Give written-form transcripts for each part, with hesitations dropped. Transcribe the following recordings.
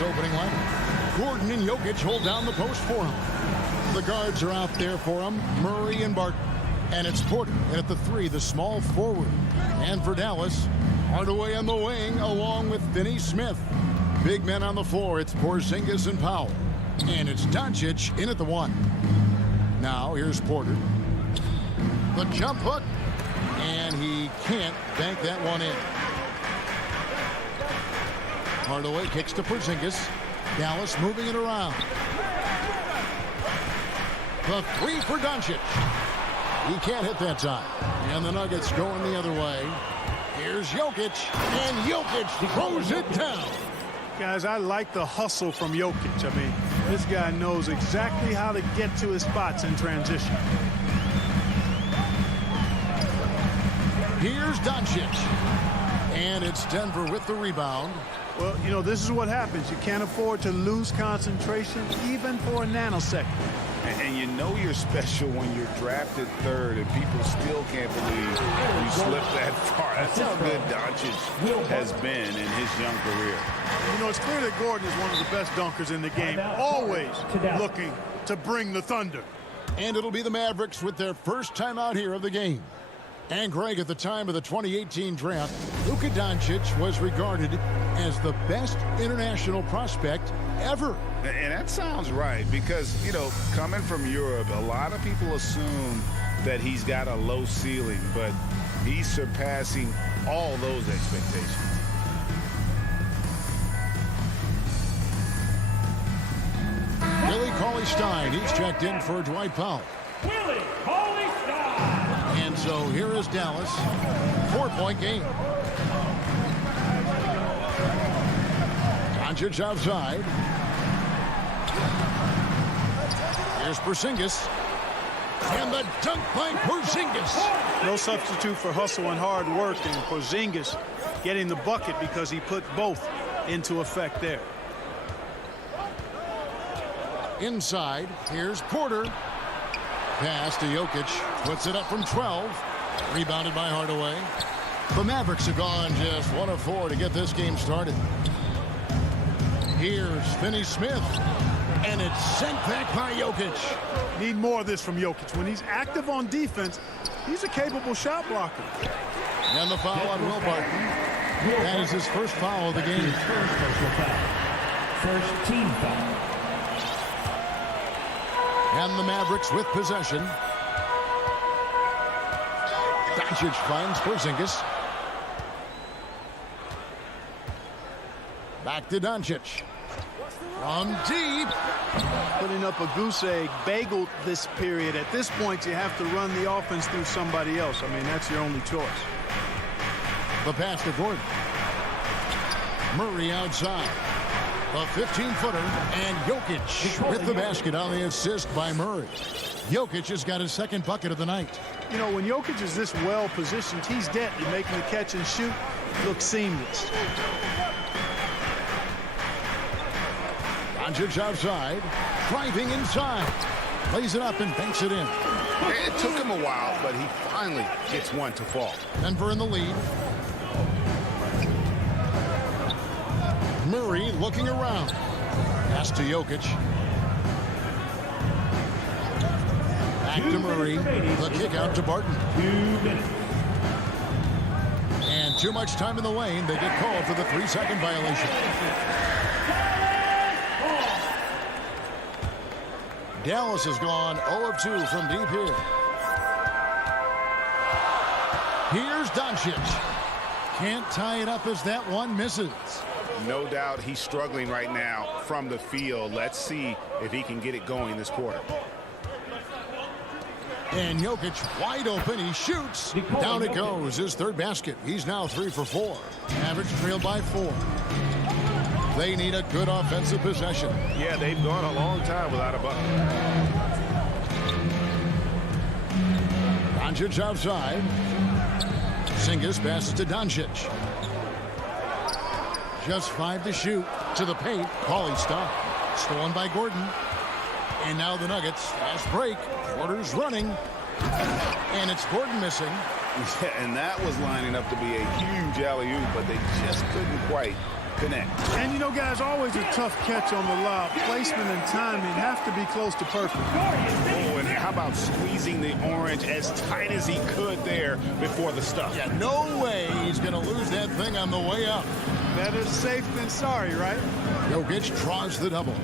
Warriors opening lineup. Gordon and Jokic hold down the post for him. The guards are out there for him, Murray and Barton. And it's Porter at the 3, the small forward. And for Dallas, Hardaway on the wing along with Finney Smith. Big men on the floor, it's Porzingis and Powell. And it's Doncic in at the 1. Now here's Porter. The jump hook. And he can't bank that one in. Hardaway kicks to Porzingis. Dallas moving it around. The 3 for Doncic. He can't hit that time. And the Nuggets going the other way. Here's Jokic. And Jokic throws it down. Guys, I like the hustle from Jokic. I mean, this guy knows exactly how to get to his spots in transition. Here's Doncic. And it's Denver with the rebound. Well, you know, this is what happens. You can't afford to lose concentration even for a nanosecond. And you know you're special when you're drafted 3rd and people still can't believe you slipped that far. That's how good Doncic has been in his young career. You know, it's clear that Gordon is one of the best dunkers in the game, always looking to bring the thunder. And it'll be the Mavericks with their first time out here of the game. And Greg, at the time of the 2018 draft, Luka Doncic was regarded as the best international prospect ever. And that sounds right because, you know, coming from Europe, a lot of people assume that he's got a low ceiling, but he's surpassing all those expectations. Willie Cauley-Stein, he's checked in for Dwight Powell. Willie Cauley-Stein. And so here is Dallas, 4-point game. Doncic outside. Here's Porzingis. And the dunk by Porzingis. No substitute for hustle and hard work, and Porzingis getting the bucket because he put both into effect there. Inside, here's Porter. Pass to Jokic. Puts it up from 12. Rebounded by Hardaway. The Mavericks have gone just 1 of 4 to get this game started. Here's Finney Smith. And it's sent back by Jokic. Need more of this from Jokic. When he's active on defense, he's a capable shot blocker. And the foul on Will Barton. That is his first foul of the game. First team foul. And the Mavericks with possession. Doncic finds Porzingis. Back to Doncic. From deep. Putting up a goose egg, bageled this period. At this point, you have to run the offense through somebody else. I mean, that's your only choice. The pass to Gordon. Murray outside. A 15-footer, and Jokic with the basket on the assist by Murray. Jokic has got his second bucket of the night. You know, when Jokic is this well positioned, he's deadly, making the catch and shoot look seamless. Doncic outside, driving inside, lays it up and banks it in. It took him a while, but he finally gets one to fall. Denver in the lead. Murray looking around. Pass to Jokic. Back to Murray. The kick out to Barton. 2 minutes. And too much time in the lane. They get called for the 3-second violation. Dallas has gone 0 of 2 from deep here. Here's Doncic. Can't tie it up as that one misses. No doubt he's struggling right now from the field. Let's see if he can get it going this quarter. And Jokic wide open. He shoots. Down it goes. His third basket. He's now 3 for 4. Average trailed by 4. They need a good offensive possession. Yeah, they've gone a long time without a bucket. Doncic outside. Porzingis passes to Doncic. Just 5 to shoot. To the paint. Cauley-Stein. Stolen by Gordon. And now the Nuggets. Fast break. Porter's running. And it's Gordon missing. And that was lining up to be a huge alley-oop, but they just couldn't quite connect. And you know, guys, always a tough catch on the lob. Placement and timing have to be close to perfect. Oh, and how about squeezing the orange as tight as he could there before the stuff? Yeah, no way he's going to lose that thing on the way up. Better safe than sorry, right? Jokic draws the double.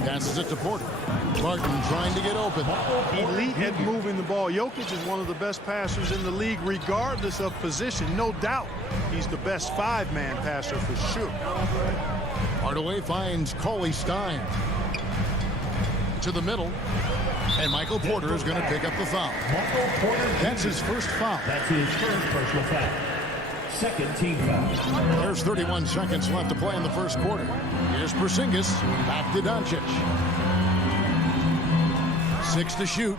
Passes it to Porter. Barton trying to get open. Elite at moving the ball. Jokic is one of the best passers in the league, regardless of position. No doubt he's the best five-man passer for sure. Hardaway finds Cauley Stein to the middle. And Michael Porter is going to pick up the foul. That's his first foul. That's his first personal foul. Second team foul. There's 31 seconds left to play in the first quarter. Here's Porzingis. Back to Doncic. 6 to shoot.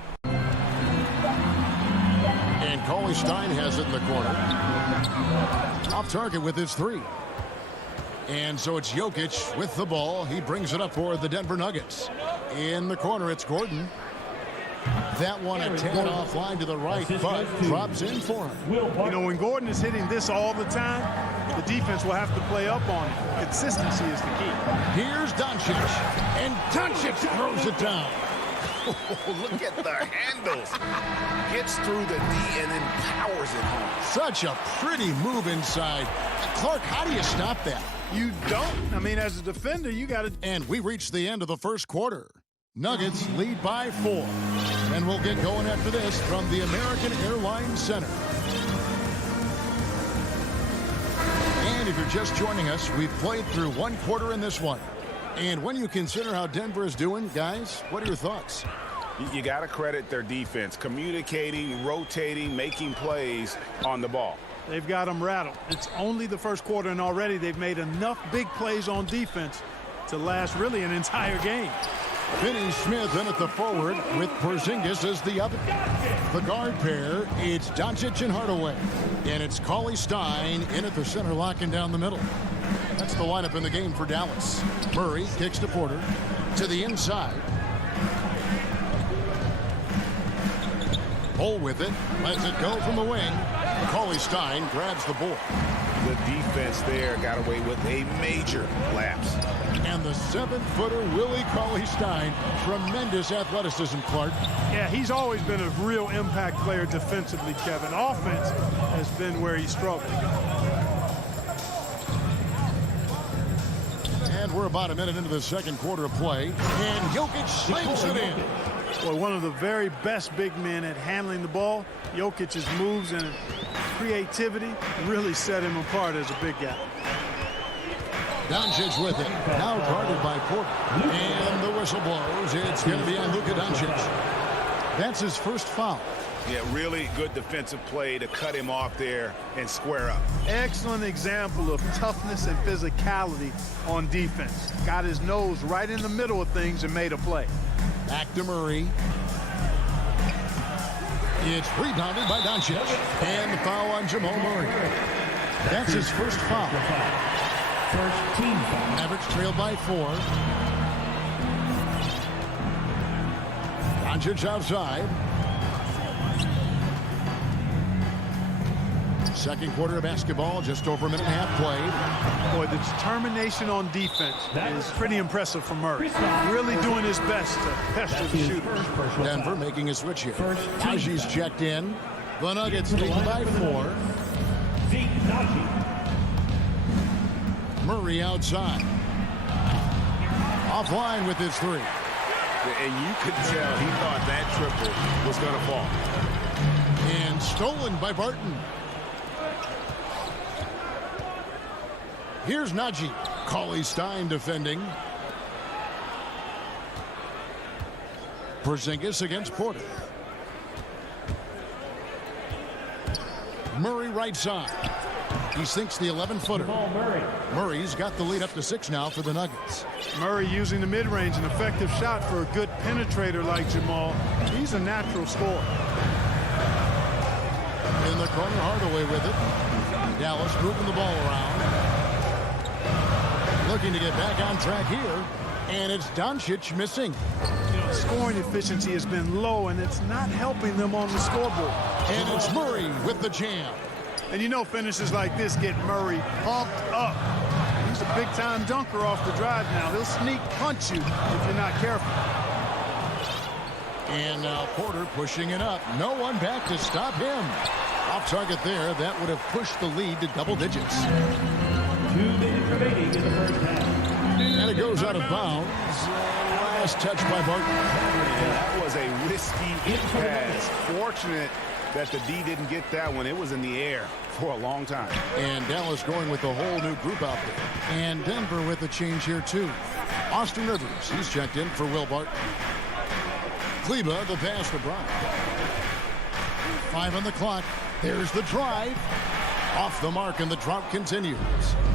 And Cauley Stein has it in the corner. Off target with his three. And so it's Jokic with the ball. He brings it up for the Denver Nuggets. In the corner, it's Gordon. That one a tad offline to the right, but drops in for him. You know, when Gordon is hitting this all the time, the defense will have to play up on it. Consistency is the key. Here's Doncic, and Doncic throws it down. Oh, look at the handles. Gets through the D and then powers it home. Such a pretty move inside. Clark, how do you stop that? You don't. I mean, as a defender, you got to. And we reach the end of the first quarter. Nuggets lead by 4. And we'll get going after this from the American Airlines Center. And if you're just joining us, we've played through one quarter in this one. And when you consider how Denver is doing, guys, what are your thoughts? You got to credit their defense, communicating, rotating, making plays on the ball. They've got them rattled. It's only the first quarter, and already they've made enough big plays on defense to last really an entire game. Finney Smith in at the forward with Porzingis as the other. The guard pair, it's Doncic and Hardaway. And it's Cauley Stein in at the center, locking down the middle. That's the lineup in the game for Dallas. Murray kicks to Porter to the inside. Hole with it, lets it go from the wing. Cauley Stein grabs the board. The defense there got away with a major lapse. And the 7-footer Willie Cauley Stein, tremendous athleticism, Clark. Yeah, he's always been a real impact player defensively, Kevin. Offense has been where he struggled. And we're about a minute into the second quarter of play. And Jokic slams it in. Well, one of the very best big men at handling the ball. Jokic's moves and creativity really set him apart as a big guy. Doncic with it. Now guarded by Porter. And the whistle blows. It's going to be on Luka Doncic. That's his first foul. Yeah, really good defensive play to cut him off there and square up. Excellent example of toughness and physicality on defense. Got his nose right in the middle of things and made a play. Back to Murray. It's rebounded by Doncic. And the foul on Jamal Murray. That's his first foul. First team foul. Mavericks trailed by 4. Doncic outside. Second quarter of basketball, just over a minute and a half played. Boy, the determination on defense is pretty impressive from Murray. Really doing his best to pester the shooter. Denver making a switch here. Najee's checked in. The Nuggets lead by 4. Murray outside. Offline with his 3. And you could tell he thought that triple was going to fall. And stolen by Barton. Here's Najee. Cauley Stein defending. Porzingis against Porter. Murray right side. He sinks the 11-footer. Murray's got the lead up to 6 now for the Nuggets. Murray using the mid-range, an effective shot for a good penetrator like Jamal. He's a natural scorer. In the corner, Hardaway with it. Dallas moving the ball around. Looking to get back on track here. And it's Doncic missing. Scoring efficiency has been low, and it's not helping them on the scoreboard. And it's Murray with the jam. And you know finishes like this get Murray pumped up. He's a big-time dunker off the drive now. He'll sneak punch you if you're not careful. And now Porter pushing it up. No one back to stop him. Off target there. That would have pushed the lead to double digits. 2 minutes remaining in the first half. And it goes out of bounds. Last touch by Barton. That was a risky pass. Fortunate that the D didn't get that one. It was in the air for a long time. And Dallas going with a whole new group out there. And Denver with a change here too. Austin Rivers, he's checked in for Will Barton. Kleba, the pass to Brown. 5 on the clock. There's the drive. Off the mark, and the drought continues.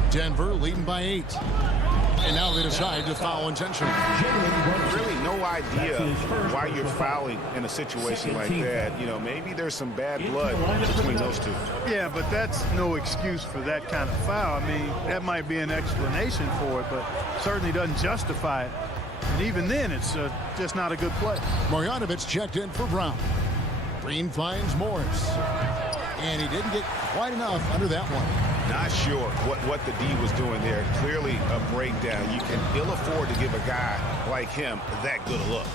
Denver leading by 8. And now they decide to foul intentionally. Really no idea why you're fouling in a situation like that. You know, maybe there's some bad blood between those two. Yeah, but that's no excuse for that kind of foul. I mean, that might be an explanation for it, but certainly doesn't justify it. And even then, it's just not a good play. Marjanovic checked in for Brown. Green finds Morris. And he didn't get quite enough under that one. Not sure what the D was doing there. Clearly a breakdown. You can ill afford to give a guy like him that good a look.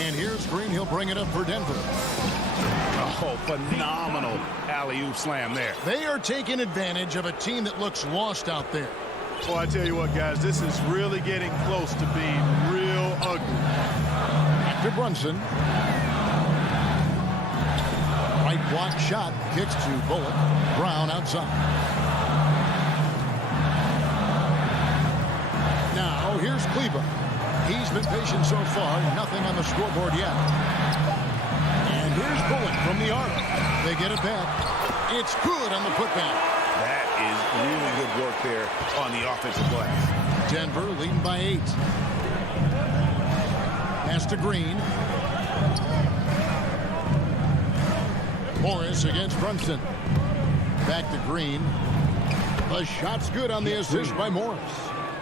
And here's Green. He'll bring it up for Denver. Oh, phenomenal alley-oop slam there. They are taking advantage of a team that looks lost out there. Well, I tell you what, guys, this is really getting close to being real ugly. Back to Brunson. Right block shot. Kicks to Bullock. Brown outside. Now, here's Kleba. He's been patient so far. Nothing on the scoreboard yet. And here's Bullock from the arc. They get it back. It's good on the putback. That is really good work there on the offensive glass. Denver leading by 8. Pass to Green. Morris against Brunson. Back to Green. The shot's good on the assist by Morris.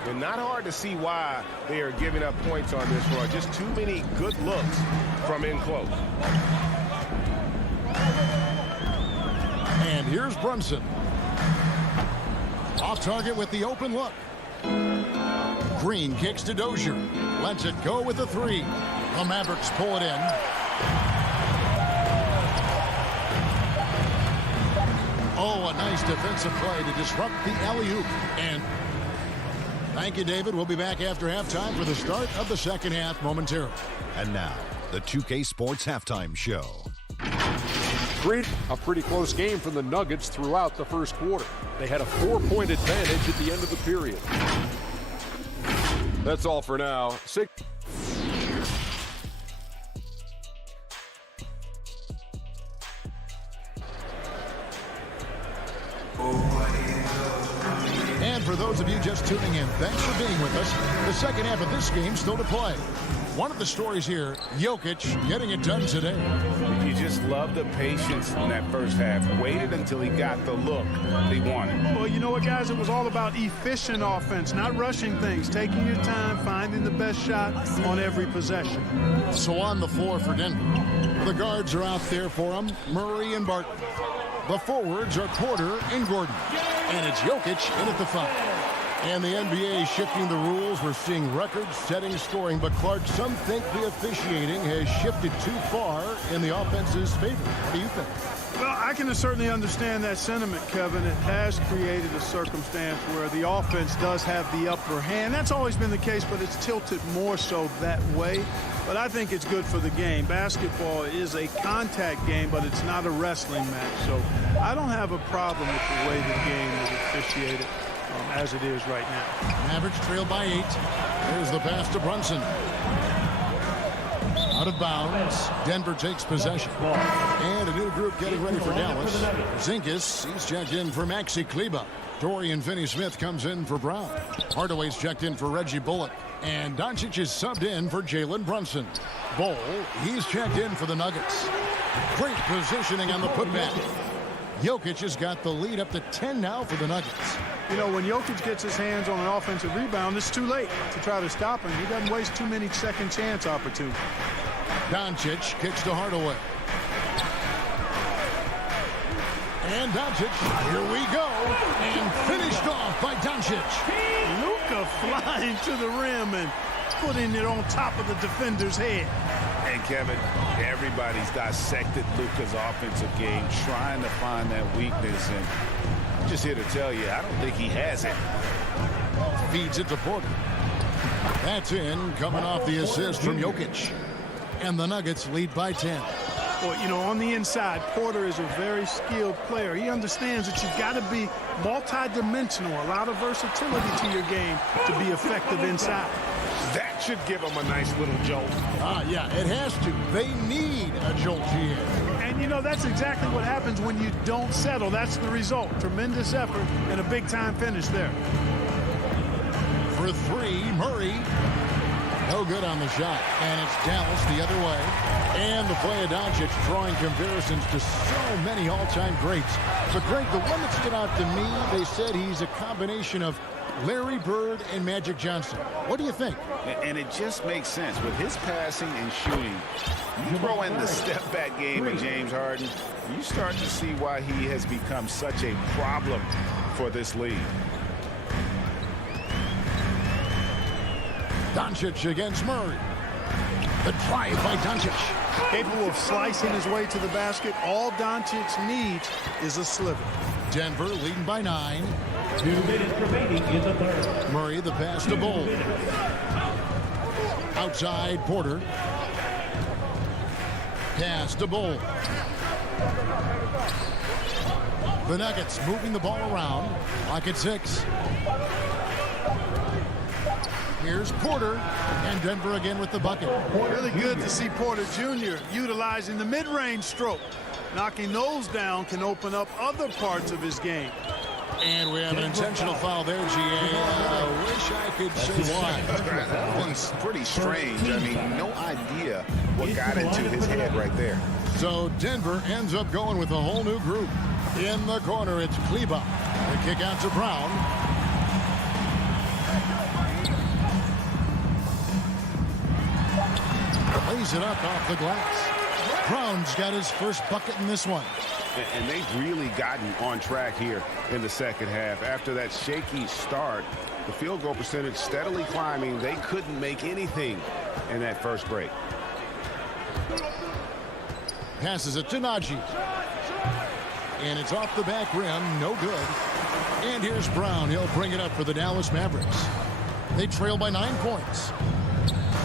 And not hard to see why they are giving up points on this run. Just too many good looks from in close. And here's Brunson. Off target with the open look. Green kicks to Dozier. Lets it go with the 3. The Mavericks pull it in. Oh, a nice defensive play to disrupt the alley-oop. And thank you, David. We'll be back after halftime for the start of the second half momentarily. And now, the 2K Sports Halftime Show. A pretty close game for the Nuggets throughout the first quarter. They had a 4-point advantage at the end of the period. That's all for now. And for those of you just tuning in, thanks for being with us. The second half of this game still to play. One of the stories here, Jokic getting it done today. You just love the patience in that first half. Waited until he got the look he wanted. Well, you know what, guys? It was all about efficient offense, not rushing things, taking your time, finding the best shot on every possession. So on the floor for Denver. The guards are out there for him, Murray and Barton. The forwards are Porter and Gordon. And it's Jokic in at the 5. And the NBA shifting the rules. We're seeing record-setting scoring. But, Clark, some think the officiating has shifted too far in the offense's favor. What do you think? Well, I can certainly understand that sentiment, Kevin. It has created a circumstance where the offense does have the upper hand. That's always been the case, but it's tilted more so that way. But I think it's good for the game. Basketball is a contact game, but it's not a wrestling match. So I don't have a problem with the way the game is officiated as it is right now. Mavericks trail by 8. There's the pass to Brunson. Out of bounds. Denver takes possession. And a new group getting ready for Dallas. Zinkas, he's checked in for Maxi Kleba. Dorian Finney-Smith comes in for Brown. Hardaway's checked in for Reggie Bullock. And Doncic is subbed in for Jalen Brunson. Bol, he's checked in for the Nuggets. Great positioning on the putback. Jokic has got the lead up to 10 now for the Nuggets. You know, when Jokic gets his hands on an offensive rebound, it's too late to try to stop him. He doesn't waste too many second chance opportunities. Doncic kicks to Hardaway. And Doncic, here we go. And finished off by Doncic. Luka flying to the rim and putting it on top of the defender's head. And Kevin, everybody's dissected Luka's offensive game, trying to find that weakness. And I'm just here to tell you, I don't think he has it. Feeds it to Porter. That's in, coming off the assist from Jokic. And the Nuggets lead by 10. Well, you know, on the inside, Porter is a very skilled player. He understands that you've got to be multi-dimensional, a lot of versatility to your game to be effective inside. That should give them a nice little jolt. Yeah, it has to. They need a jolt here. And, you know, that's exactly what happens when you don't settle. That's the result. Tremendous effort and a big-time finish there. For three, Murray. No good on the shot. And it's Dallas the other way. And the play of Doncic drawing comparisons to so many all-time greats. But, Greg, the one that stood out to me, they said he's a combination of Larry Bird and Magic Johnson. What do you think? And it just makes sense. With his passing and shooting, you throw in the step-back game of James Harden, you start to see why he has become such a problem for this league. Doncic against Murray. The drive by Doncic. Capable of slicing his way to the basket. All Doncic needs is a sliver. Denver leading by 9. 2 minutes remaining in the third. Murray the pass to Bull. Outside Porter. Pass to Bull. The Nuggets moving the ball around. Clock at 6. Here's Porter, and Denver again with the bucket. Really good to see Porter Jr. utilizing the mid-range stroke. Knocking those down can open up other parts of his game. And we have an intentional foul there, GA. I wish I could say why. That one's pretty strange. I mean, no idea what got into his head right there. So Denver ends up going with a whole new group. In the corner, it's Kleba. The kick out to Brown. Lays it up off the glass. Brown's got his first bucket in this one. And they've really gotten on track here in the second half. After that shaky start, the field goal percentage steadily climbing. They couldn't make anything in that first break. Passes it to Najee. And it's off the back rim. No good. And here's Brown. He'll bring it up for the Dallas Mavericks. They trail by 9 points.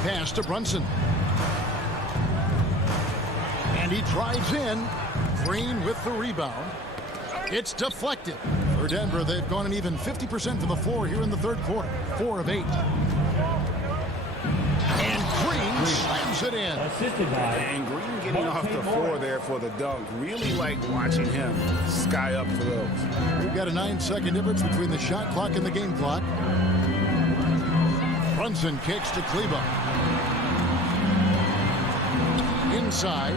Pass to Brunson. And he drives in. Green with the rebound. It's deflected. For Denver, they've gone an even 50% to the floor here in the third quarter. 4 of 8. And Green slams it in. Assisted by And Green getting off the floor there for the dunk. Really like watching him sky up for those. We've got a 9-second difference between the shot clock and the game clock. Brunson kicks to Kleba. Inside.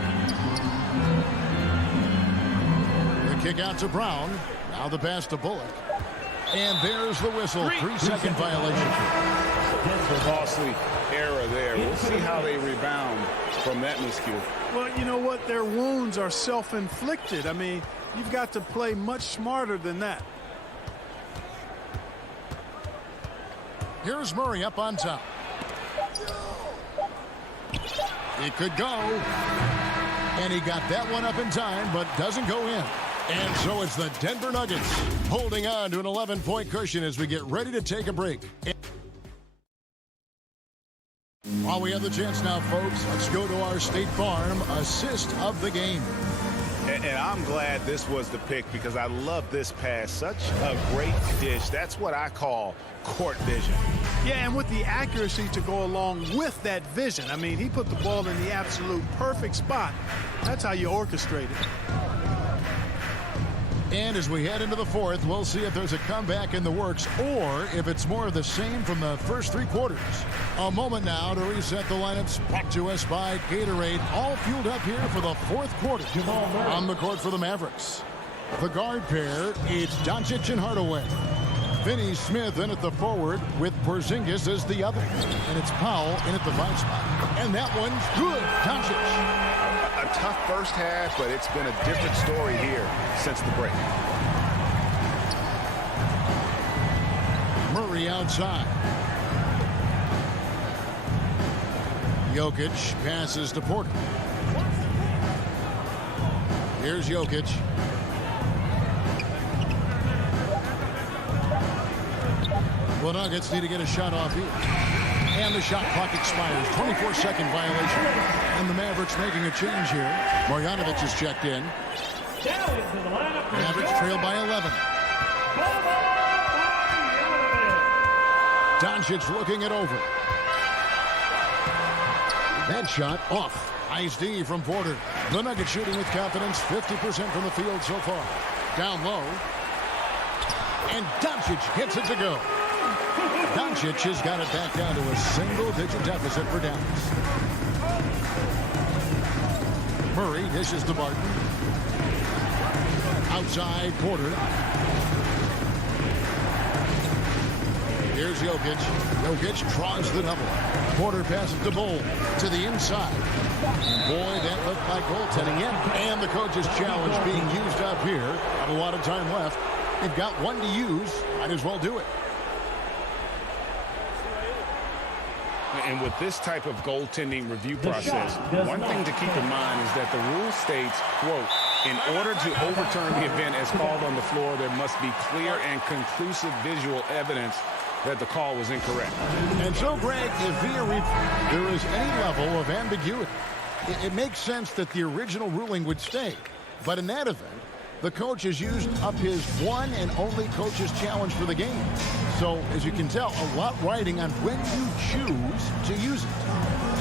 Kick out to Brown. Now the pass to Bullock. And there's the whistle. 3-second violation. Costly error there. We'll see how they rebound from that miscue. Well, you know what? Their wounds are self-inflicted. I mean, you've got to play much smarter than that. Here's Murray up on top. It could go. And he got that one up in time, but doesn't go in. And so it's the Denver Nuggets holding on to an 11-point cushion as we get ready to take a break. While we have the chance now, folks, let's go to our State Farm assist of the game. And I'm glad this was the pick because I love this pass. Such a great dish. That's what I call court vision. Yeah, and with the accuracy to go along with that vision. I mean, he put the ball in the absolute perfect spot. That's how you orchestrate it. And as we head into the fourth, we'll see if there's a comeback in the works or if it's more of the same from the first 3 quarters. A moment now to reset the lineups. Brought to us by Gatorade. All fueled up here for the fourth quarter. On the court for the Mavericks. The guard pair, it's Doncic and Hardaway. Finney Smith in at the forward with Porzingis as the other. And it's Powell in at the 5 spot. And that one's good. Doncic. a tough first half, but it's been a different story here since the break. Murray outside. Jokic passes to Porter. Here's Jokic. The Nuggets need to get a shot off here. And the shot clock expires. 24-second violation. And the Mavericks making a change here. Marjanovic is checked in. Mavericks trail by 11. Doncic looking it over. That shot off. Nice D from Porter. The Nuggets shooting with confidence. 50% from the field so far. Down low. And Doncic hits it to go. Doncic has got it back down to a single-digit deficit for Dallas. Murray dishes to Barton. Outside Porter. Here's Jokic. Jokic draws the double. Porter passes to Bull to the inside. Boy, that looked like goaltending in. And the coach's challenge being used up here. Not a lot of time left. They've got one to use. Might as well do it. And with this type of goaltending review process, one thing to keep in mind is that the rule states, quote, in order to overturn the event as called on the floor, there must be clear and conclusive visual evidence that the call was incorrect. And so, Greg, if there is any level of ambiguity, it makes sense that the original ruling would stay. But in that event, the coach has used up his one and only coach's challenge for the game. So, as you can tell, a lot riding on when you choose to use it.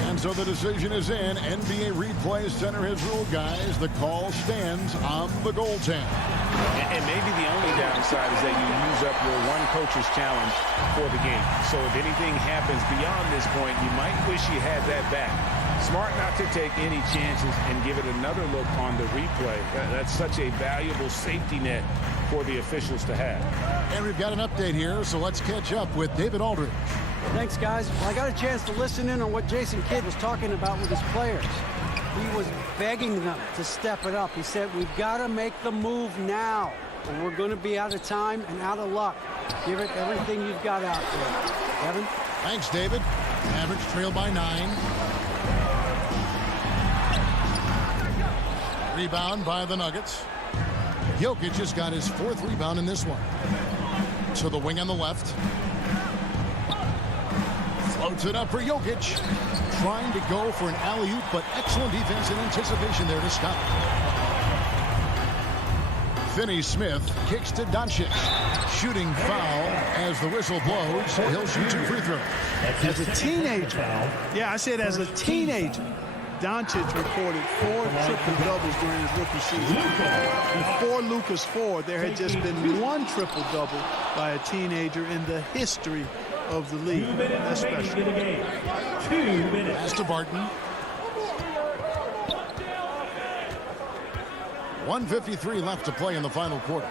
And so the decision is in. NBA Replay Center has ruled, guys. The call stands on the goaltend. And maybe the only downside is that you use up your one coach's challenge for the game. So if anything happens beyond this point, you might wish you had that back. Smart not to take any chances and give it another look on the replay. That's such a valuable safety net for the officials to have. And we've got an update here, so let's catch up with David Aldridge. Thanks, guys. Well, I got a chance to listen in on what Jason Kidd was talking about with his players. He was begging them to step it up. He said, we've got to make the move now, or we're going to be out of time and out of luck. Give it everything you've got out there. Evan? Thanks, David. Mavericks trail by 9. Rebound by the Nuggets. Jokic has got his 4th rebound in this one. To the wing on the left. Floats it up for Jokic. Trying to go for an alley-oop, but excellent defense and anticipation there to stop. Finney-Smith kicks to Doncic. Shooting foul as the whistle blows. He'll shoot 2 free throws. As a teenager, yeah, I said as a teenager, Doncic recorded 4 triple-doubles during his rookie season. Before Luka's 4, there had just been 1 triple-double by a teenager in the history of the league. That's special. Pass to Barton. 1:53 left to play in the final quarter.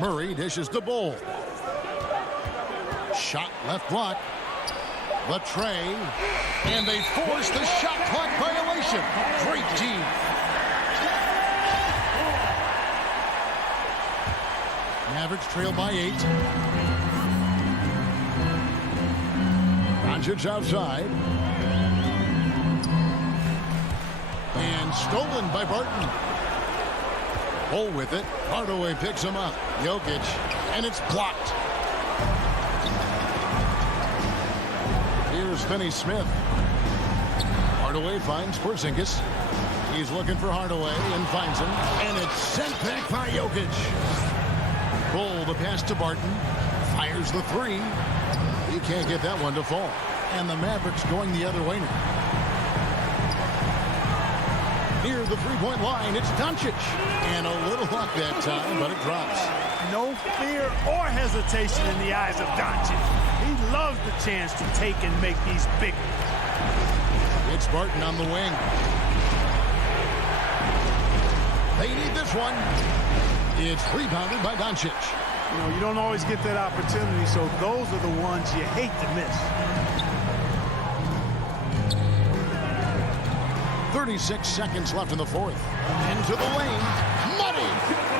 Murray dishes to Bull. Shot left block. The tray. And they force the shot clock violation. Great team. Mavericks trail by 8. Doncic outside. And stolen by Barton. Bull with it. Hardaway picks him up. Jokic. And it's blocked. Here's Finney-Smith. Hardaway finds Porzingis. He's looking for Hardaway and finds him. And it's sent back by Jokic. Bull the pass to Barton. Fires the 3. He can't get that one to fall. And the Mavericks going the other way now. Near the 3-point line, it's Doncic. And a little luck that time, but it drops. No fear or hesitation in the eyes of Doncic. He loves the chance to take and make these big ones. It's Barton on the wing. They need this one. It's rebounded by Doncic. You know, you don't always get that opportunity, so those are the ones you hate to miss. 36 seconds left in the fourth. Into the lane. Money.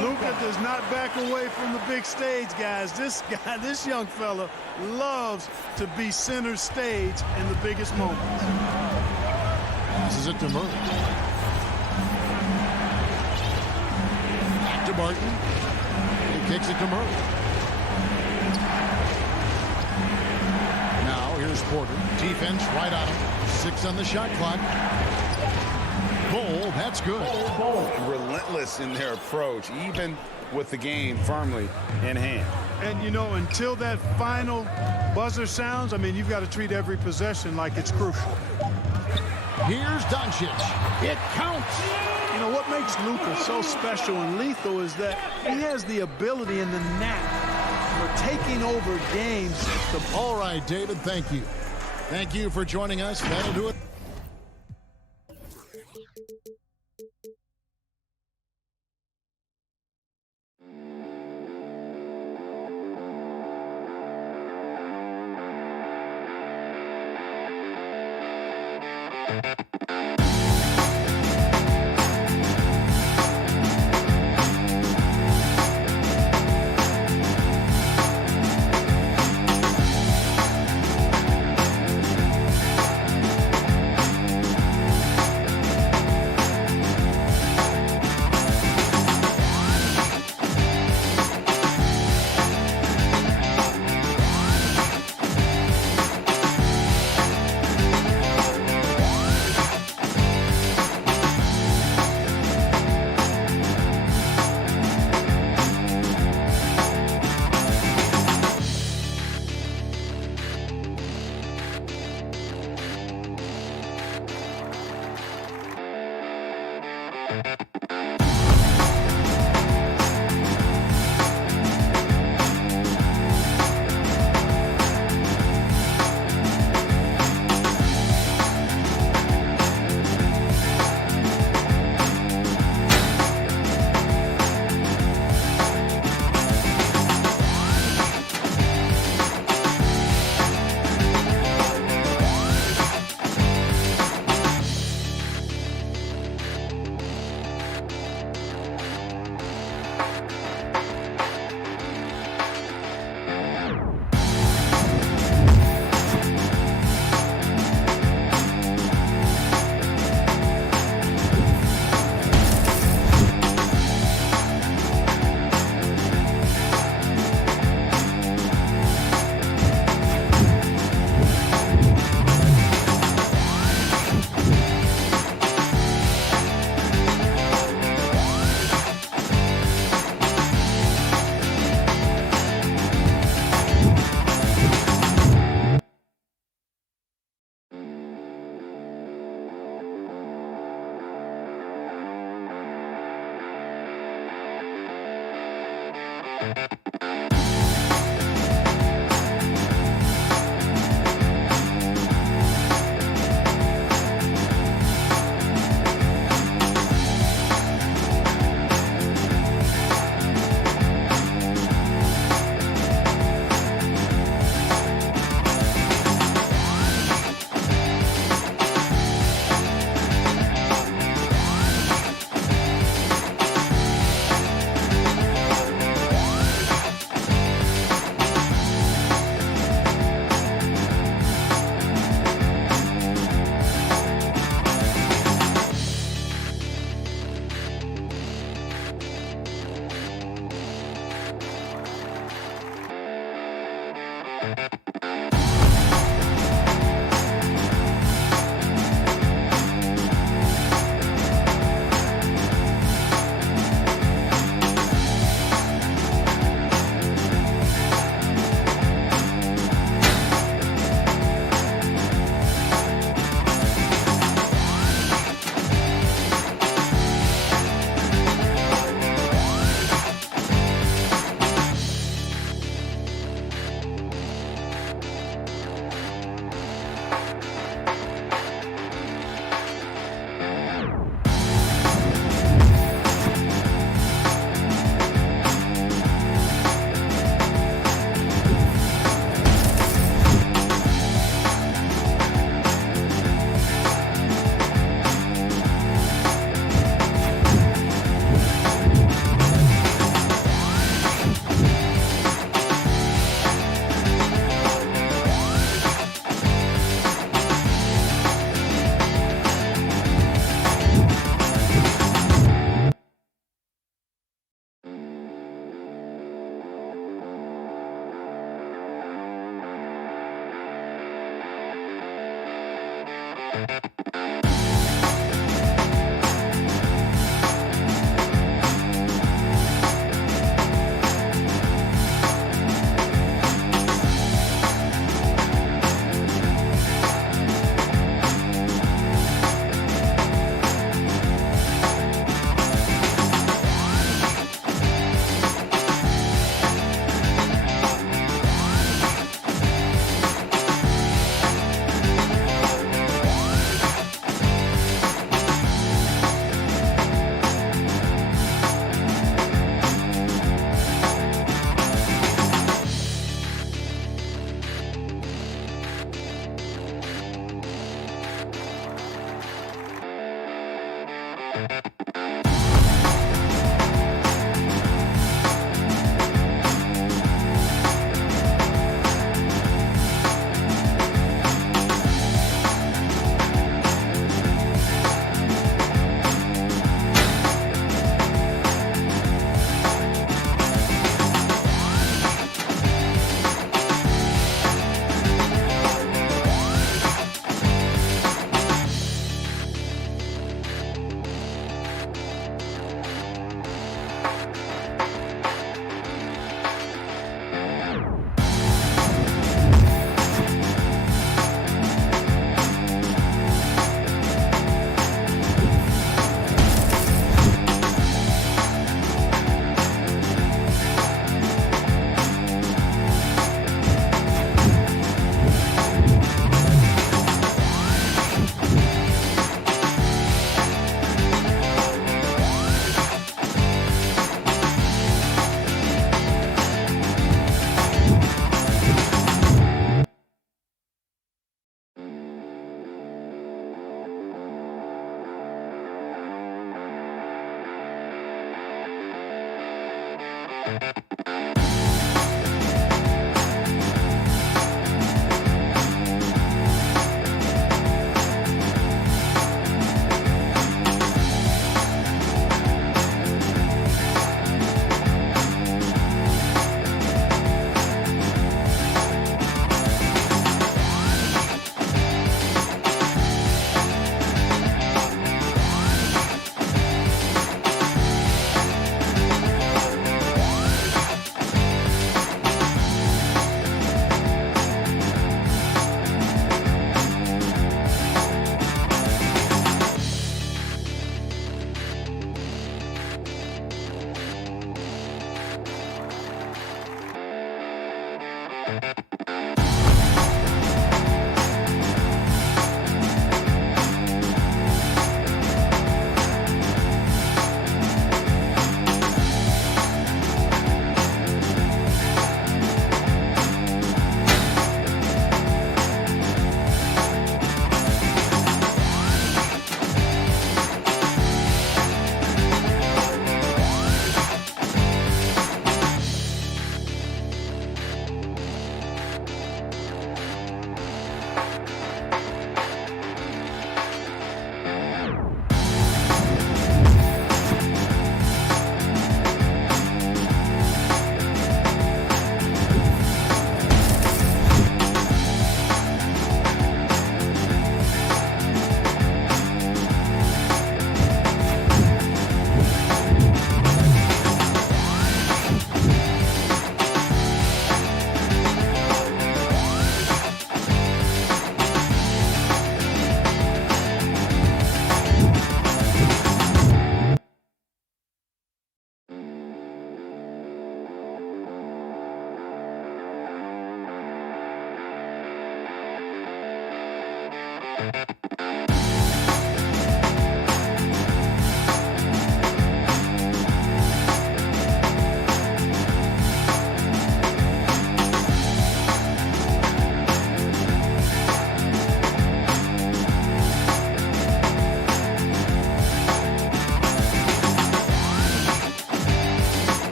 Luka does not back away from the big stage, guys. This young fella loves to be center stage in the biggest moments. Passes it to Murray. Back to Barton. He kicks it to Murray. Now here's Porter. Defense right on him. 6 on the shot clock. Bull, that's good. Relentless in their approach, even with the game firmly in hand. And, you know, until that final buzzer sounds, I mean, you've got to treat every possession like it's crucial. Here's Doncic. It counts. You know, what makes Luka so special and lethal is that he has the ability and the knack for taking over games. All right, David, thank you. Thank you for joining us. That'll do it.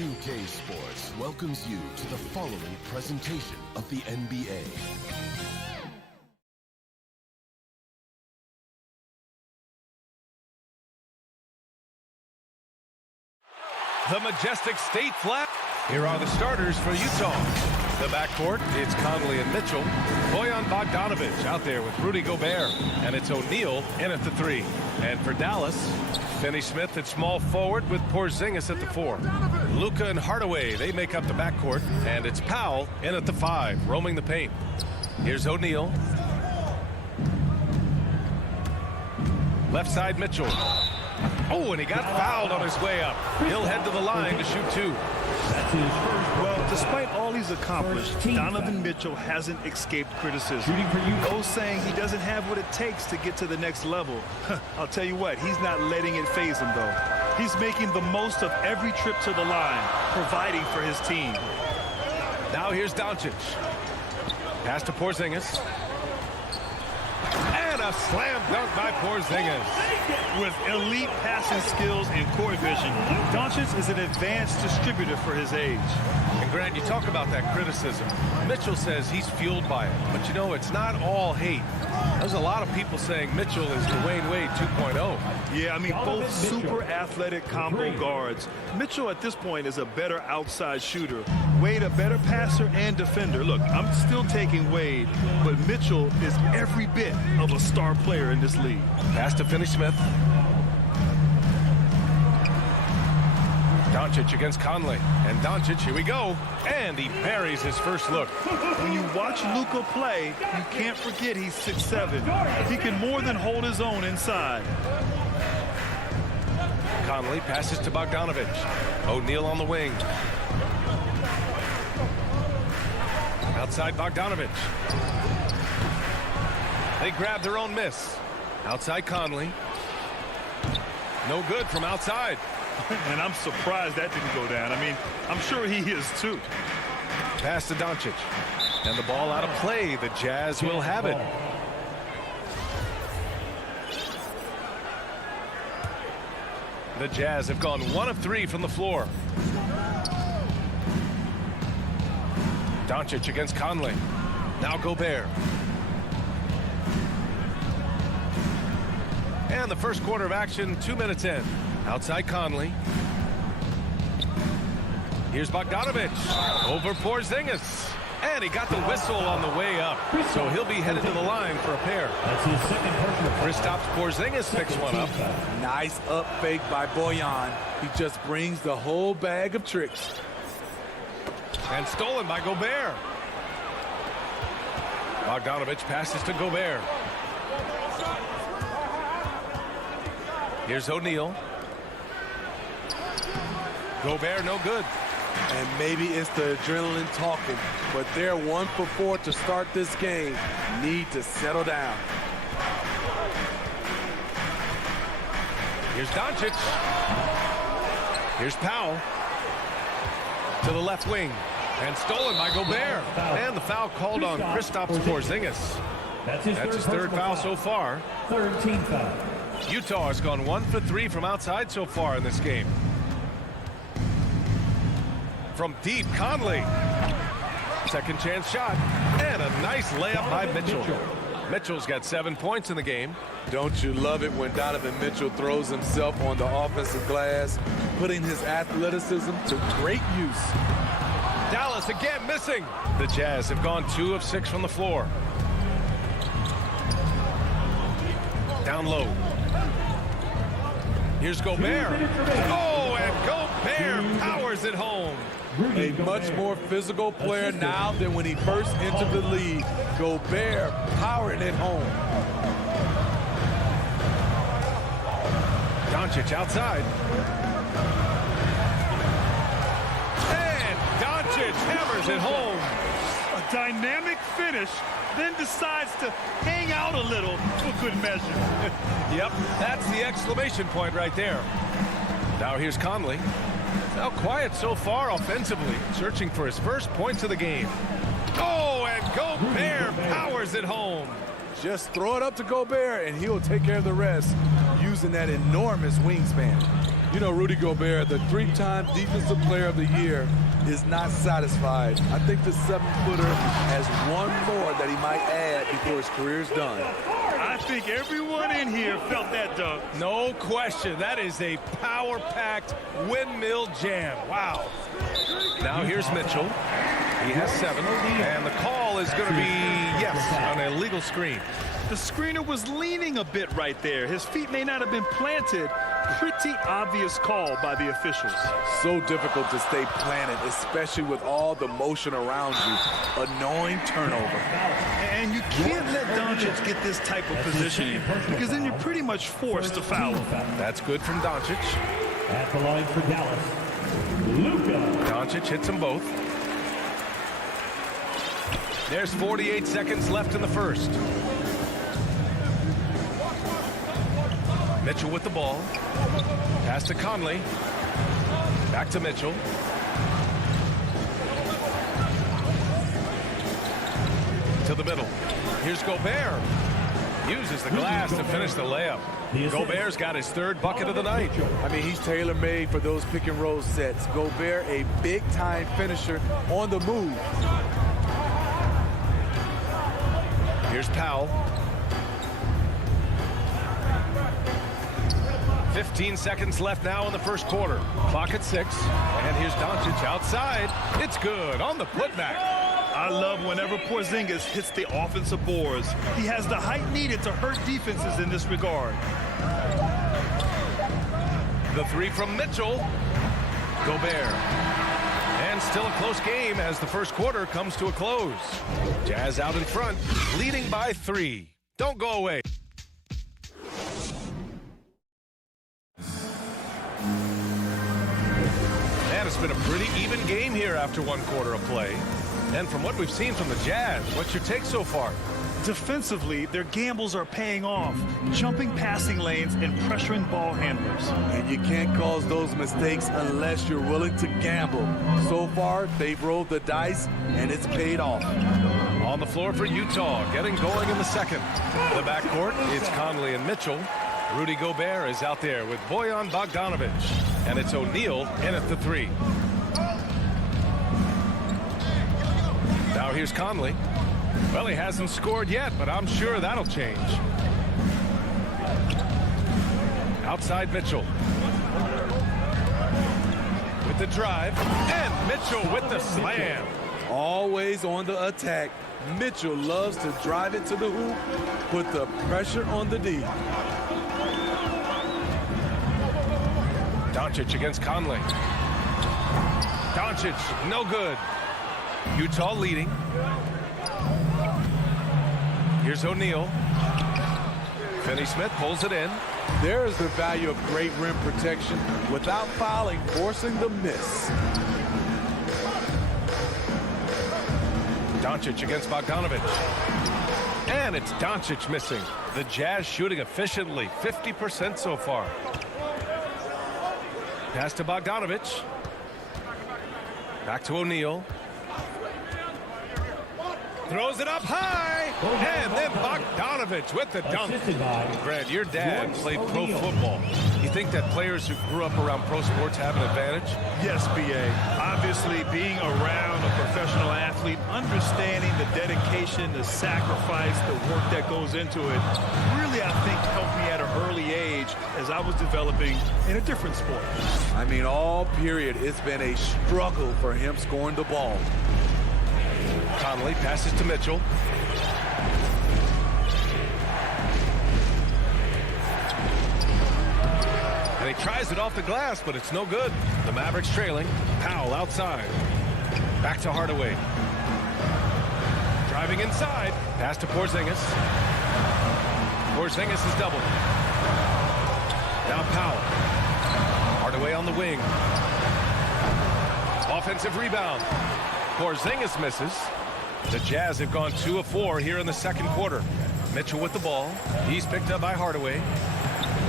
2K Sports welcomes you to the following presentation of the NBA. The majestic state flag. Here are the starters for Utah. The backcourt, it's Conley and Mitchell. Bojan Bogdanović out there with Rudy Gobert. And it's O'Neal in at the 3. And for Dallas, Finney-Smith at small forward with Porzingis at the 4. Luka and Hardaway, they make up the backcourt. And it's Powell in at the 5, roaming the paint. Here's O'Neal. Left side, Mitchell. Oh, and he got fouled on his way up. He'll head to the line to shoot 2. Well, despite all he's accomplished, Donovan Mitchell hasn't escaped criticism. Those saying he doesn't have what it takes to get to the next level. I'll tell you what, he's not letting it faze him, though. He's making the most of every trip to the line, providing for his team. Now here's Doncic. Pass to Porzingis. And a slam dunk by Porzingis. With elite passing skills and court vision, Doncic is an advanced distributor for his age. And Grant, you talk about that criticism. Mitchell says he's fueled by it. But you know, it's not all hate. There's a lot of people saying Mitchell is Dwayne Wade 2.0. Yeah, I mean, both super athletic combo guards. Mitchell at this point is a better outside shooter. Wade a better passer and defender. Look, I'm still taking Wade, but Mitchell is every bit of a star player in this league. Pass to Finney-Smith. Doncic against Conley. And Doncic, here we go. And he buries his first look. When you watch Luka play, you can't forget he's 6'7". He can more than hold his own inside. Conley passes to Bogdanović. O'Neal on the wing. Outside Bogdanović. They grab their own miss. Outside Conley. No good from outside. And I'm surprised that didn't go down. I mean, I'm sure he is too. Pass to Doncic. And the ball out of play. The Jazz will have it. The Jazz have gone 1 of 3 from the floor. Doncic against Conley. Now Gobert. And the first quarter of action, 2 minutes in. Outside Conley. Here's Bogdanović. Over Porzingis. And he got the whistle on the way up. So he'll be headed to the line for a pair. That's his second personal. Kristaps Porzingis picks one up. Nice up fake by Bojan. He just brings the whole bag of tricks. And stolen by Gobert. Bogdanović passes to Gobert. Here's O'Neal. Gobert no good. And maybe it's the adrenaline talking, but they're 1 for 4 to start this game. Need to settle down. Here's Doncic. Here's Powell. To the left wing. And stolen by Gobert. And the foul called on Kristaps Porzingis. That's his third foul so far. Third team foul. Utah has gone 1 for 3 from outside so far in this game. From deep, Conley. Second chance shot. And a nice layup by Mitchell. Mitchell's got 7 points in the game. Don't you love it when Donovan Mitchell throws himself on the offensive glass, putting his athleticism to great use. Dallas again missing. The Jazz have gone 2 of 6 from the floor. Down low. Here's Gobert. Oh, and Gobert powers it home. A much more physical player now than when he first entered the league. Gobert powering it home. Doncic outside. And Doncic hammers it home. A dynamic finish, then decides to hang out a little for good measure. Yep, that's the exclamation point right there. Now here's Conley. Now quiet so far offensively, searching for his first points of the game. Oh, and Gobert powers it home. Just throw it up to Gobert, and he'll take care of the rest using that enormous wingspan. You know, Rudy Gobert, the 3-time Defensive Player of the Year, is not satisfied. I think the 7-footer has one more that he might add before his career's done. I think everyone in here felt that dunk. No question. That is a power-packed windmill jam. Wow. Now here's Mitchell. He has 7. And the call is going to be, yes, on an illegal screen. The screener was leaning a bit right there. His feet may not have been planted. Pretty obvious call by the officials. So difficult to stay planted, especially with all the motion around you. Annoying turnover. And you can't let Doncic get this type of positioning because then you're pretty much forced to foul him. That's good from Doncic. At the line for Dallas, Luka. Doncic hits them both. There's 48 seconds left in the first. Mitchell with the ball. Pass to Conley. Back to Mitchell. To the middle. Here's Gobert. Uses the glass to finish the layup. Gobert's got his 3rd bucket of the night. I mean, he's tailor-made for those pick-and-roll sets. Gobert, a big-time finisher on the move. Here's Powell. 15 seconds left now in the first quarter. Clock at 6. And here's Doncic outside. It's good on the putback. I love whenever Porzingis hits the offensive boards. He has the height needed to hurt defenses in this regard. The 3 from Mitchell. Gobert. And still a close game as the first quarter comes to a close. Jazz out in front, leading by 3. Don't go away. And it's been a pretty even game here after 1 quarter of play. And from what we've seen from the Jazz, what's your take so far? Defensively, their gambles are paying off, jumping passing lanes and pressuring ball handlers. And you can't cause those mistakes unless you're willing to gamble. So far, they've rolled the dice, and it's paid off. On the floor for Utah, getting going in the second. The backcourt, it's Conley and Mitchell. Rudy Gobert is out there with Bojan Bogdanovic. And it's O'Neal in at the 3. Now here's Conley. Well, he hasn't scored yet, but I'm sure that'll change. Outside Mitchell. With the drive. And Mitchell with the slam. Always on the attack. Mitchell loves to drive it to the hoop, put the pressure on the D. Doncic against Conley. Doncic, no good. Utah leading. Here's O'Neal. Finney-Smith pulls it in. There's the value of great rim protection without fouling, forcing the miss. Doncic against Bogdanovic. And it's Doncic missing. The Jazz shooting efficiently, 50% so far. Pass to Bogdanovic. Back to O'Neal. Throws it up high. And then Bogdanovic with the dunk. Grant, your dad played pro football. You think that players who grew up around pro sports have an advantage? Yes, B.A. Obviously, being around a professional athlete, understanding the dedication, the sacrifice, the work that goes into it, really, I think, helped me at an early age as I was developing in a different sport. I mean, all period, it's been a struggle for him scoring the ball. Conley passes to Mitchell. And he tries it off the glass, but it's no good. The Mavericks trailing. Powell outside. Back to Hardaway. Driving inside. Pass to Porzingis. Porzingis is doubled. Now Powell. Hardaway on the wing. Offensive rebound. Porzingis misses. The Jazz have gone 2 of 4 here in the second quarter. Mitchell with the ball. He's picked up by Hardaway.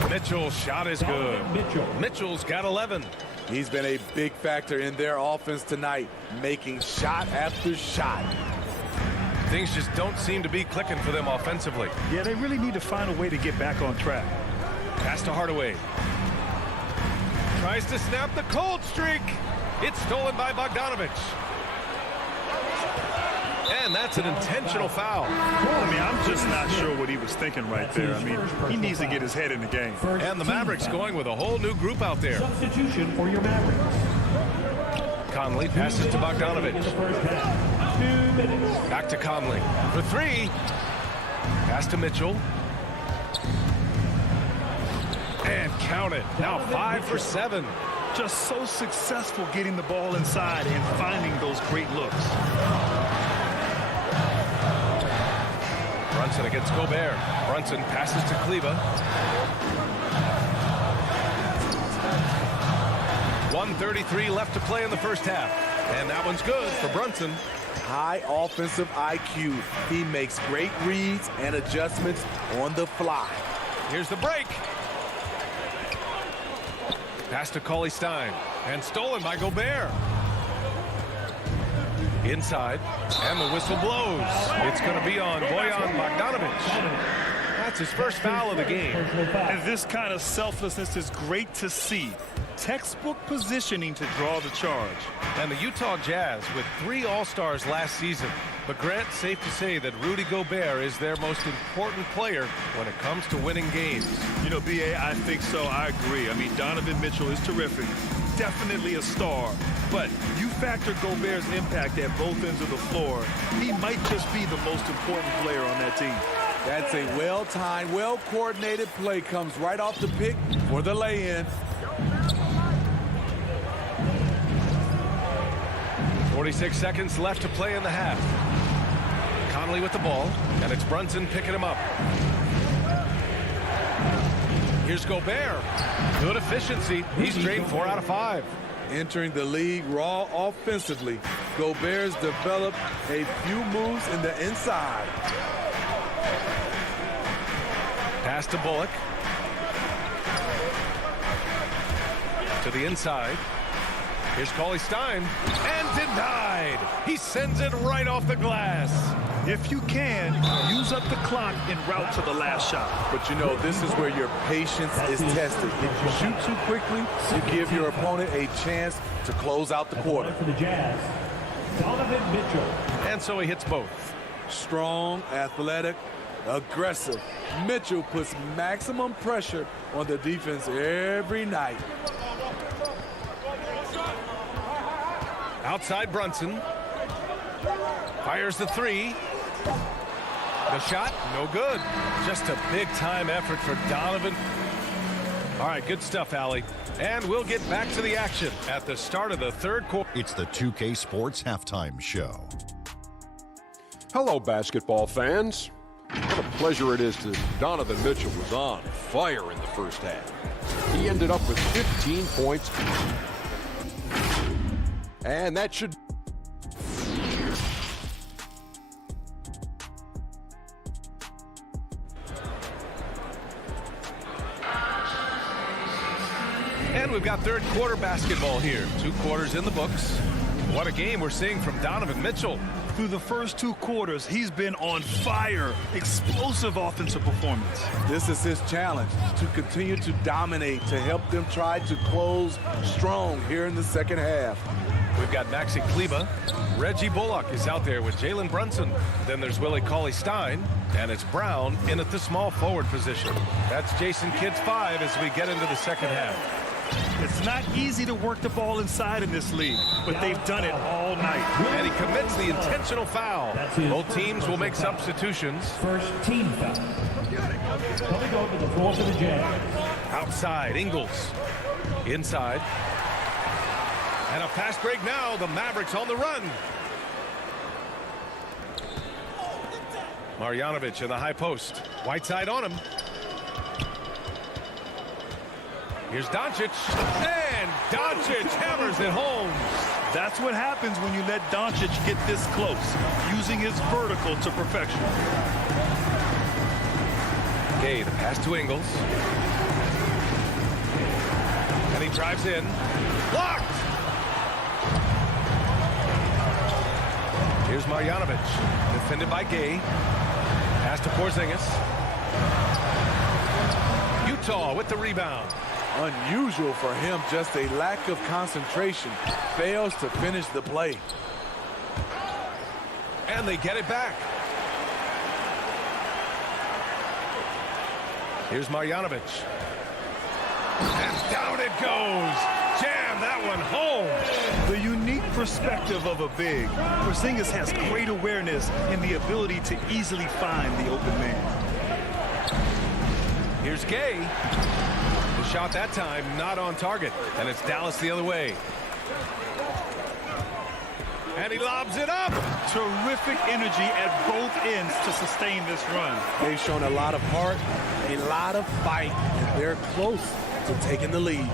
Mitchell's shot is good. Mitchell's got 11. He's been a big factor in their offense tonight, making shot after shot. Things just don't seem to be clicking for them offensively. Yeah, they really need to find a way to get back on track. Pass to Hardaway. Tries to snap the cold streak. It's stolen by Bogdanovich. And that's an intentional foul. I mean, I'm just not sure what he was thinking right there. I mean, he needs to get his head in the game. And the Mavericks going with a whole new group out there. Substitution for your Mavericks. Conley passes to Bogdanovich. 2 minutes. Back to Conley for 3. Pass to Mitchell. And count it. Now 5 for 7. Just so successful getting the ball inside and finding those great looks. Brunson against Gobert. Brunson passes to Kleba. 1:33 left to play in the first half. And that one's good for Brunson. High offensive IQ. He makes great reads and adjustments on the fly. Here's the break. Pass to Cauley Stein. And stolen by Gobert. Inside. And the whistle blows. It's going to be on Bojan Bogdanovich. That's his first foul of the game. And this kind of selflessness is great to see. Textbook positioning to draw the charge. And the Utah Jazz with 3 All-Stars last season. But Grant, safe to say that Rudy Gobert is their most important player when it comes to winning games. You know, B.A., I think so. I agree. I mean, Donovan Mitchell is terrific. Definitely a star. But you factor Gobert's impact at both ends of the floor, he might just be the most important player on that team. That's a well-timed, well-coordinated play. Comes right off the pick for the lay-in. 46 seconds left to play in the half. Conley with the ball, and it's Brunson picking him up. Here's Gobert. Good efficiency. He's drained 4 out of 5. Entering the league raw offensively, Gobert's developed a few moves in the inside. Pass to Bullock. To the inside. Here's Cauley Stein. And denied. He sends it right off the glass. If you can, use up the clock en route to the last shot. But you know, this is where your patience is tested. If you shoot too quickly, you give your opponent a chance to close out the quarter. For the Jazz, Donovan Mitchell. And so he hits both. Strong, athletic, aggressive. Mitchell puts maximum pressure on the defense every night. Outside Brunson. Fires the 3. The shot, no good. Just a big-time effort for Donovan. All right, good stuff, Allie. And we'll get back to the action at the start of the third quarter. It's the 2K Sports Halftime Show. Hello, basketball fans. What a pleasure it is to Donovan Mitchell was on fire in the first half. He ended up with 15 points. And that should... And we've got third quarter basketball here. 2 quarters in the books. What a game we're seeing from Donovan Mitchell. Through the first 2 quarters, he's been on fire. Explosive offensive performance. This is his challenge, to continue to dominate, to help them try to close strong here in the second half. We've got Maxi Kleba. Reggie Bullock is out there with Jalen Brunson. Then there's Willie Cauley-Stein. And it's Brown in at the small forward position. That's Jason Kidd's 5 as we get into the second half. It's not easy to work the ball inside in this league, but they've done it all night. And he commits the intentional foul. Both teams will make substitutions. First team foul. Coming over the floor for the Jazz. Outside, Ingles. Inside. And a fast break now. The Mavericks on the run. Marjanovic in the high post. Whiteside on him. Here's Doncic. And Doncic hammers it home. That's what happens when you let Doncic get this close, using his vertical to perfection. Okay, the pass to Ingles. And he drives in. Blocked! Here's Marjanovic. Defended by Gay. Pass to Porzingis. Utah with the rebound. Unusual for him, just a lack of concentration. Fails to finish the play. And they get it back. Here's Marjanovic. And down it goes. Jam that one home. The unique perspective of a big. Porzingis has great awareness and the ability to easily find the open man. Here's Gay. The shot that time not on target. And it's Dallas the other way. And he lobs it up. Terrific energy at both ends to sustain this run. They've shown a lot of heart, a lot of fight, and they're close to taking the lead.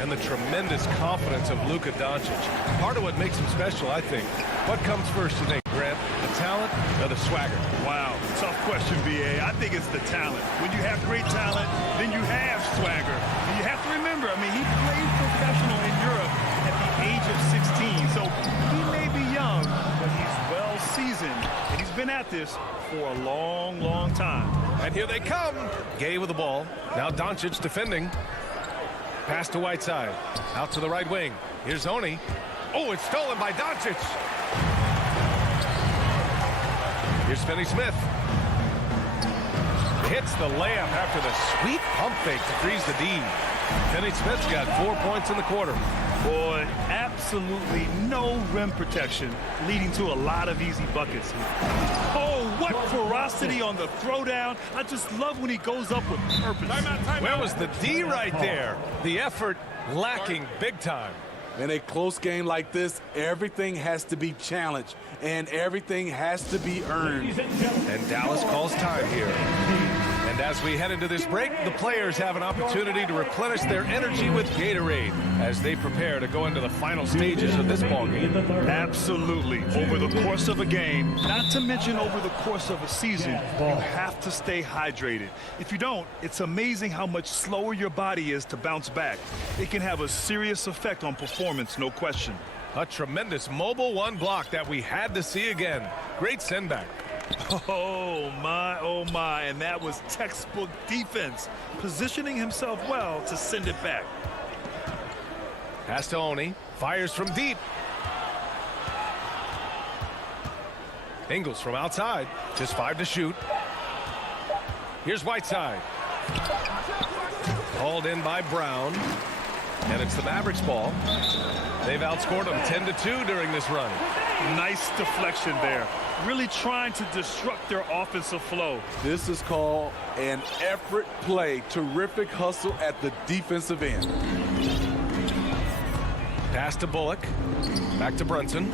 And the tremendous confidence of Luka Doncic. Part of what makes him special, I think. What comes first, you think, Grant? The talent or the swagger? Wow, tough question, B.A. I think it's the talent. When you have great talent, then you have swagger. And you have to remember, I mean, he played professional in Europe at the age of 16. So he may be young, but he's well seasoned. And he's been at this for a long, long time. And here they come. Gay with the ball. Now Doncic defending. Pass to Whiteside. Out to the right wing. Here's Oni. Oh, it's stolen by Doncic. Here's Finney-Smith. Hits the layup after the sweet pump fake to freeze the D. Finney-Smith's got 4 points in the quarter. Boy, absolutely no rim protection, leading to a lot of easy buckets. Oh, what ferocity on the throwdown. I just love when he goes up with purpose. Where was the D right there? The effort lacking big time. In a close game like this, everything has to be challenged, and everything has to be earned. And Dallas calls time here. And as we head into this break, the players have an opportunity to replenish their energy with Gatorade as they prepare to go into the final stages of this ballgame. Absolutely. Over the course of a game, not to mention over the course of a season, you have to stay hydrated. If you don't, it's amazing how much slower your body is to bounce back. It can have a serious effect on performance, no question. A tremendous mobile one block that we had to see again. Great send back. Oh my, and that was textbook defense, positioning himself well to send it back. Pass to Oni, fires from deep. Ingles from outside, just 5 to shoot. Here's Whiteside. Called in by Brown, and it's the Mavericks ball. They've outscored them 10-2 during this run. Nice deflection there. Really trying to disrupt their offensive flow. This is called an effort play. Terrific hustle at the defensive end. Pass to Bullock. Back to Brunson.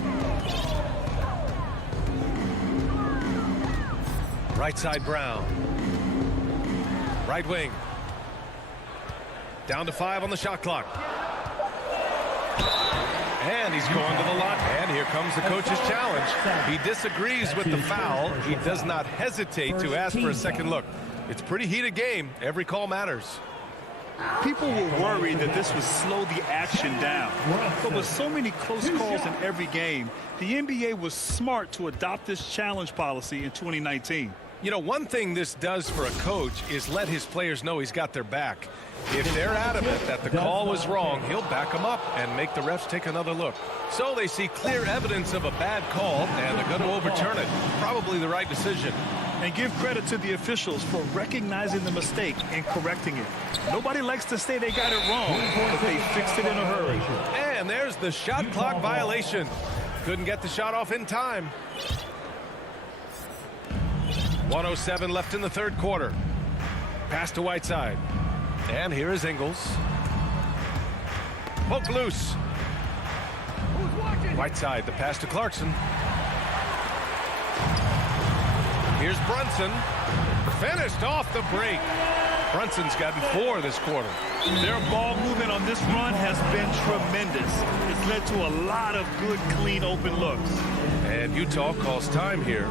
Right side Brown. Right wing. Down to 5 on the shot clock. And he's going to the line. And here comes the coach's challenge. He disagrees with the foul. He does not hesitate to ask for a second look. It's a pretty heated game. Every call matters. People were worried that this would slow the action down. But with so many close calls in every game, the NBA was smart to adopt this challenge policy in 2019. You know, one thing this does for a coach is let his players know he's got their back. If they're adamant that the call was wrong, he'll back them up and make the refs take another look. So they see clear evidence of a bad call, and they're going to overturn it. Probably the right decision. And give credit to the officials for recognizing the mistake and correcting it. Nobody likes to say they got it wrong, but they fixed it in a hurry. And there's the shot clock violation. Couldn't get the shot off in time. 1:07 left in the third quarter. Pass to Whiteside. And here is Ingles. Poke loose. Whiteside, the pass to Clarkson. Here's Brunson. Finished off the break. Brunson's gotten 4 this quarter. Their ball movement on this run has been tremendous. It's led to a lot of good, clean, open looks. And Utah calls time here.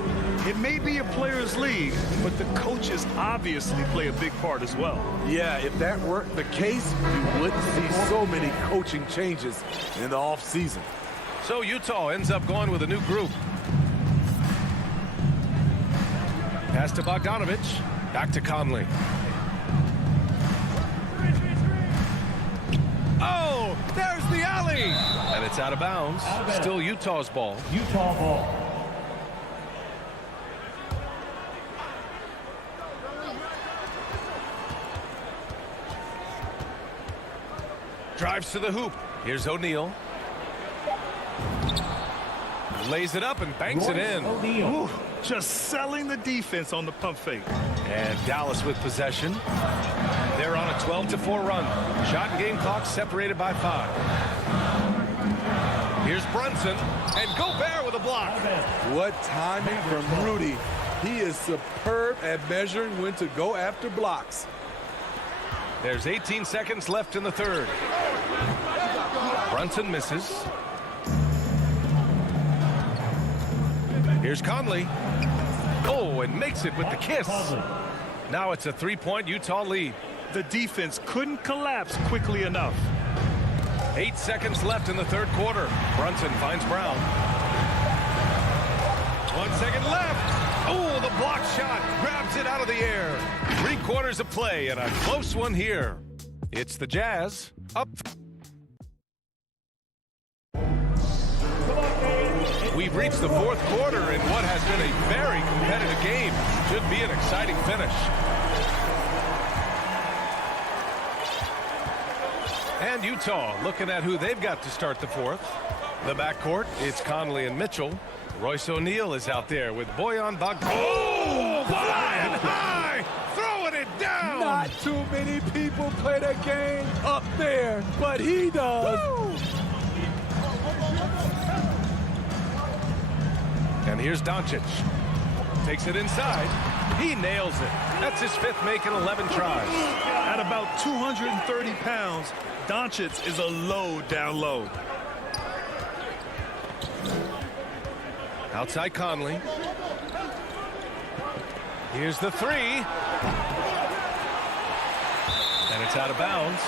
It may be a players' league, but the coaches obviously play a big part as well. Yeah, if that weren't the case, you wouldn't see so many coaching changes in the offseason. So Utah ends up going with a new group. Pass to Bogdanovich. Back to Conley. Oh, there's the alley. And it's out of bounds. Still Utah's ball. Utah ball. Drives to the hoop. Here's O'Neal. Lays it up and banks it in. Ooh, just selling the defense on the pump fake. And Dallas with possession. They're on a 12-4 run. Shot and game clock separated by 5. Here's Brunson. And Gobert with a block. What timing from Rudy. He is superb at measuring when to go after blocks. There's 18 seconds left in the third. Brunson misses. Here's Conley. Oh, and makes it with the kiss. Now it's a 3-point Utah lead. The defense couldn't collapse quickly enough. 8 seconds left in the third quarter. Brunson finds Brown. 1 second left. Oh, the block shot grabs it out of the air. 3 quarters of play and a close one here. It's the Jazz up. We've reached the fourth quarter in what has been a very competitive game. Should be an exciting finish. And Utah looking at who they've got to start the fourth. The backcourt, it's Conley and Mitchell. Royce O'Neal is out there with Bojan Bogdanovic. Oh, flying high, throwing it down. Not too many people play that game up there, but he does. Woo! And here's Doncic. Takes it inside. He nails it. That's his 5th make in 11 tries. At about 230 pounds, Doncic is a load down low. Outside Conley. Here's the 3. And it's out of bounds.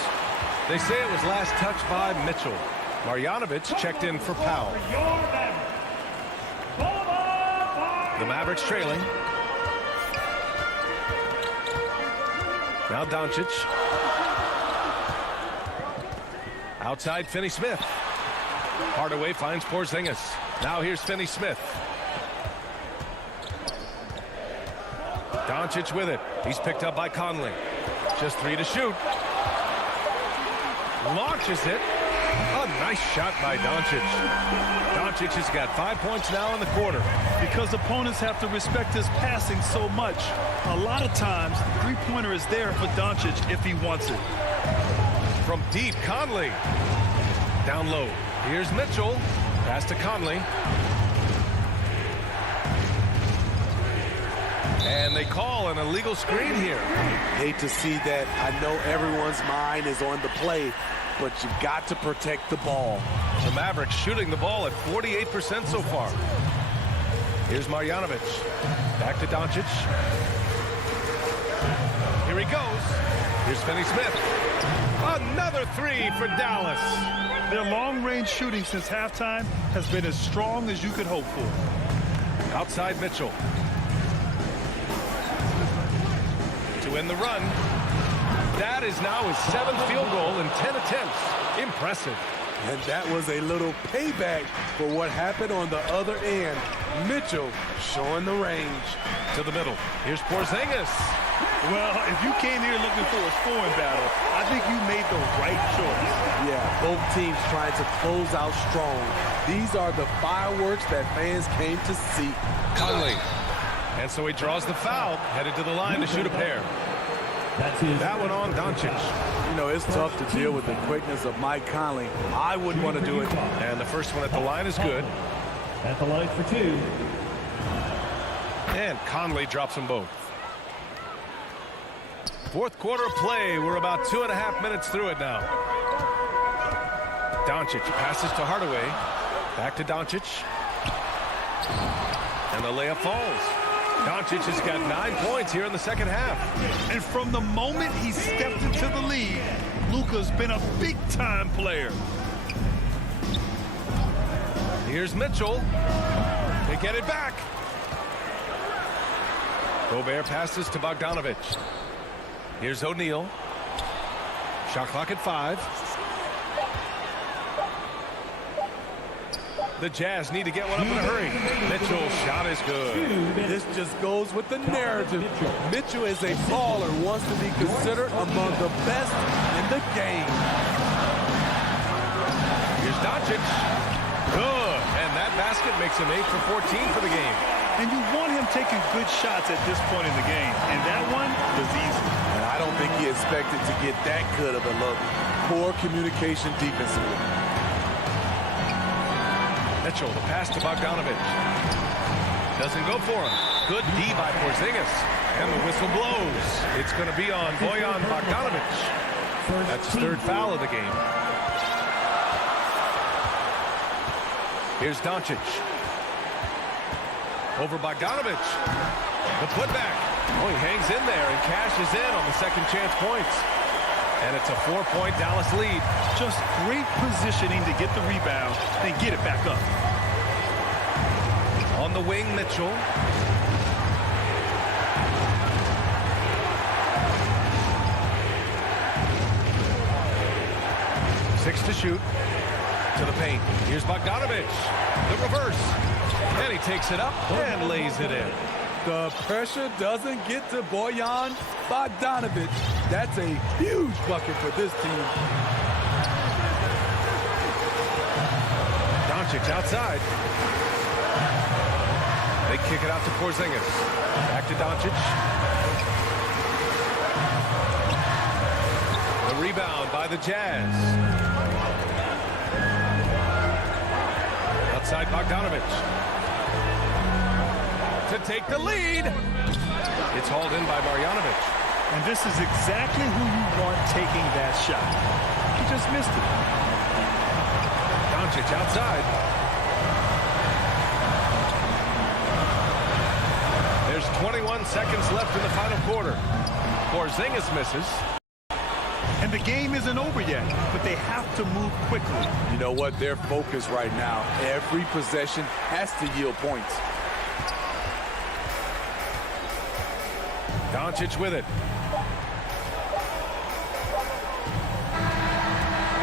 They say it was last touched by Mitchell. Marjanovic checked in for Powell. The Mavericks trailing. Now Doncic. Outside Finney-Smith. Hardaway finds Porzingis. Now here's Finney-Smith. Doncic with it. He's picked up by Conley. Just 3 to shoot. Launches it. A nice shot by Doncic. Doncic has got 5 points now in the quarter. Because opponents have to respect his passing so much, a lot of times, the three-pointer is there for Doncic if he wants it. From deep, Conley. Down low. Here's Mitchell. Pass to Conley. And they call an illegal screen here. Hate to see that. I know everyone's mind is on the play, but you got to protect the ball. The Mavericks shooting the ball at 48% so far. Here's Marjanovic. Back to Doncic. Here he goes. Here's Finney-Smith. Another 3 for Dallas. Their long-range shooting since halftime has been as strong as you could hope for. Outside Mitchell. To end the run. That is now his 7th field goal in 10 attempts. Impressive. And that was a little payback for what happened on the other end. Mitchell showing the range. To the middle. Here's Porzingis. Well, if you came here looking for a scoring battle, I think you made the right choice. Yeah, both teams trying to close out strong. These are the fireworks that fans came to see. Conley. And so he draws the foul, headed to the line to shoot a pair. That one on Doncic. You know, it's tough to deal with the quickness of Mike Conley. I wouldn't want to do it. And the first one at the line is good. At the line for 2. And Conley drops them both. Fourth quarter of play. We're about 2.5 minutes through it now. Doncic passes to Hardaway. Back to Doncic. And the layup falls. Doncic has got 9 points here in the second half. And from the moment he stepped into the league, Luka's been a big-time player. Here's Mitchell. They get it back. Gobert passes to Bogdanovic. Here's O'Neal. Shot clock at 5. The Jazz need to get one up in a hurry. Mitchell's shot is good. This just goes with the narrative. Mitchell is a baller, wants to be considered among the best in the game. Here's Doncic. Good. And that basket makes him 8 for 14 for the game. And you want him taking good shots at this point in the game. And that one was easy. And I don't think he expected to get that good of a look. Poor communication defensively. Mitchell, the pass to Bogdanovich. Doesn't go for him. Good D by Porzingis. And the whistle blows. It's going to be on Bojan Bogdanovich. That's his third foul of the game. Here's Doncic. Over Bogdanovich. The putback. Oh, he hangs in there and cashes in on the second chance points. And it's a 4-point Dallas lead. Just great positioning to get the rebound and get it back up. On the wing, Mitchell. Six to shoot. To the paint. Here's Bogdanovich. The reverse. And he takes it up and lays it in. The pressure doesn't get to Bojan Bogdanovich. That's a huge bucket for this team. Doncic outside. They kick it out to Porzingis. Back to Doncic. The rebound by the Jazz. Outside Bogdanovich. To take the lead. It's hauled in by Marjanovic. And this is exactly who you want taking that shot. He just missed it. Doncic outside. There's 21 seconds left in the final quarter. Porzingis misses. And the game isn't over yet, but they have to move quickly. You know what? They're focused right now. Every possession has to yield points. Doncic with it.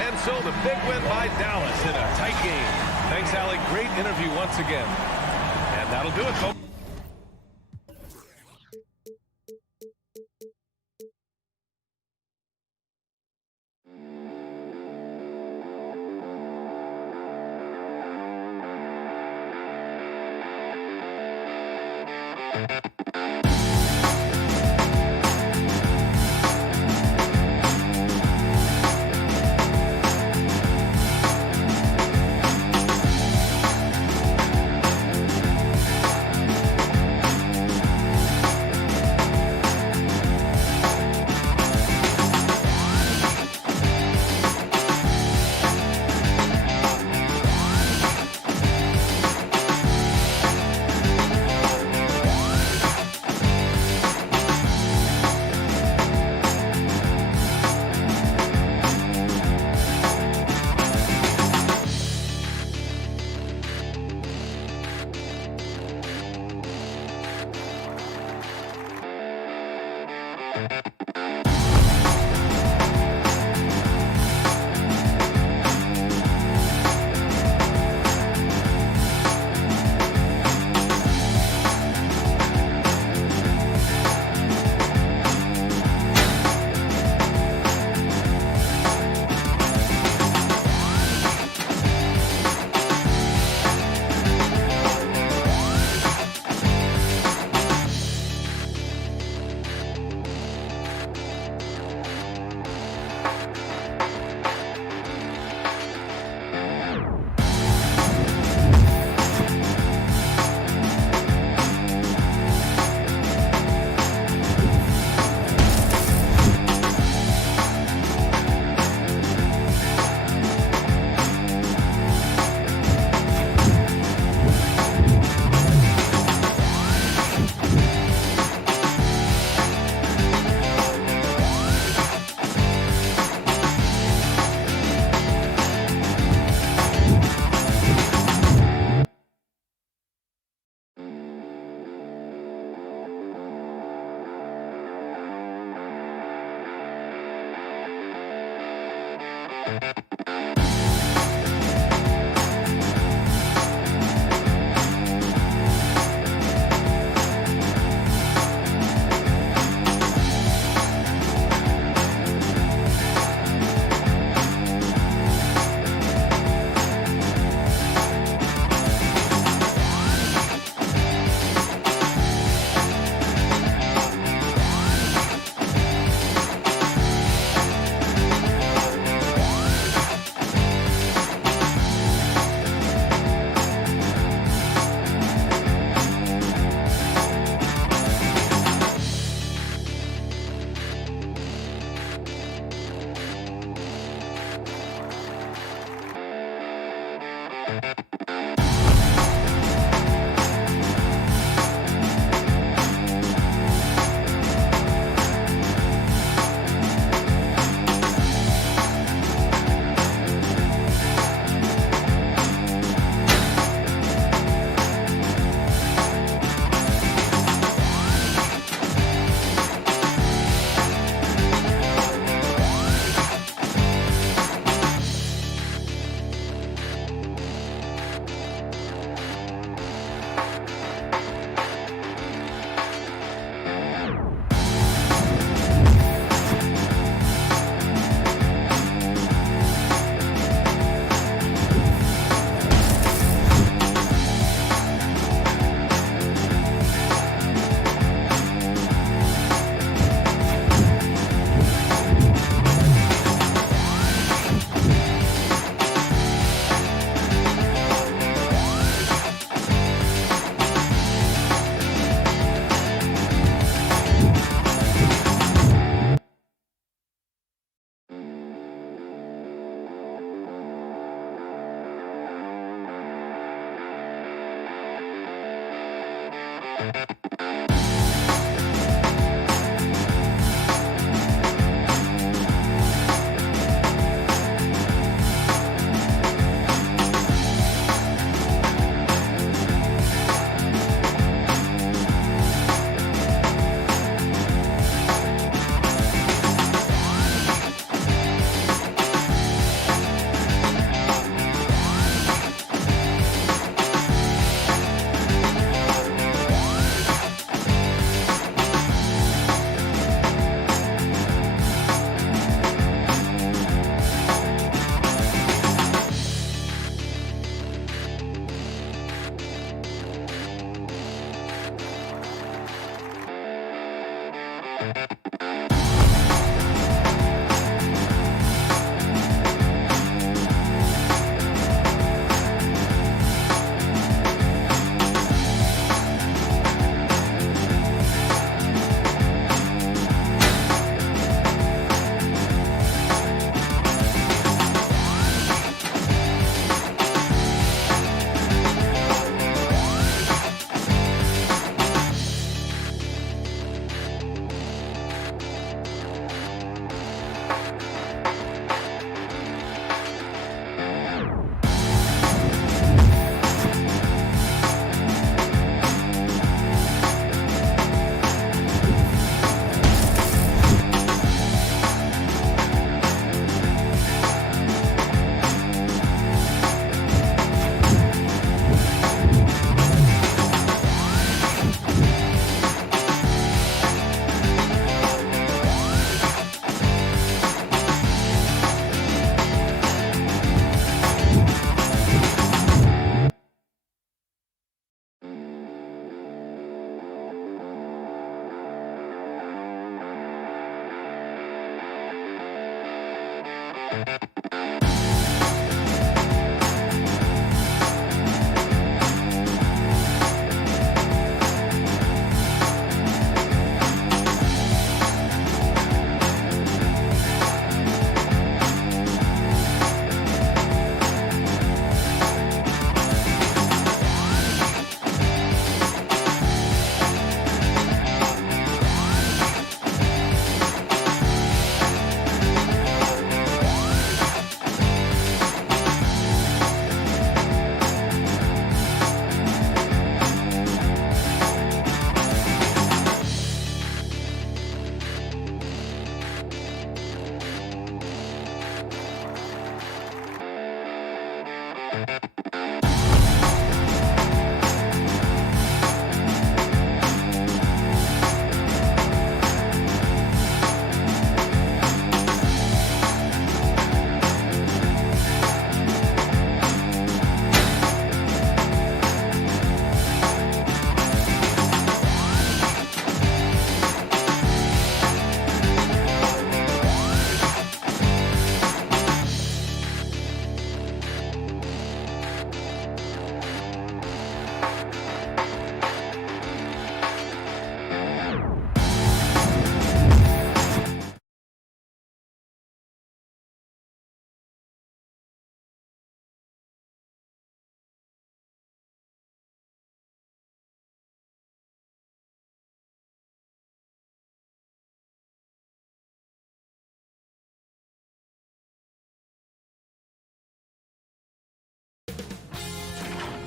And so the big win by Dallas in a tight game. Thanks, Allie. Great interview once again. And that'll do it, folks.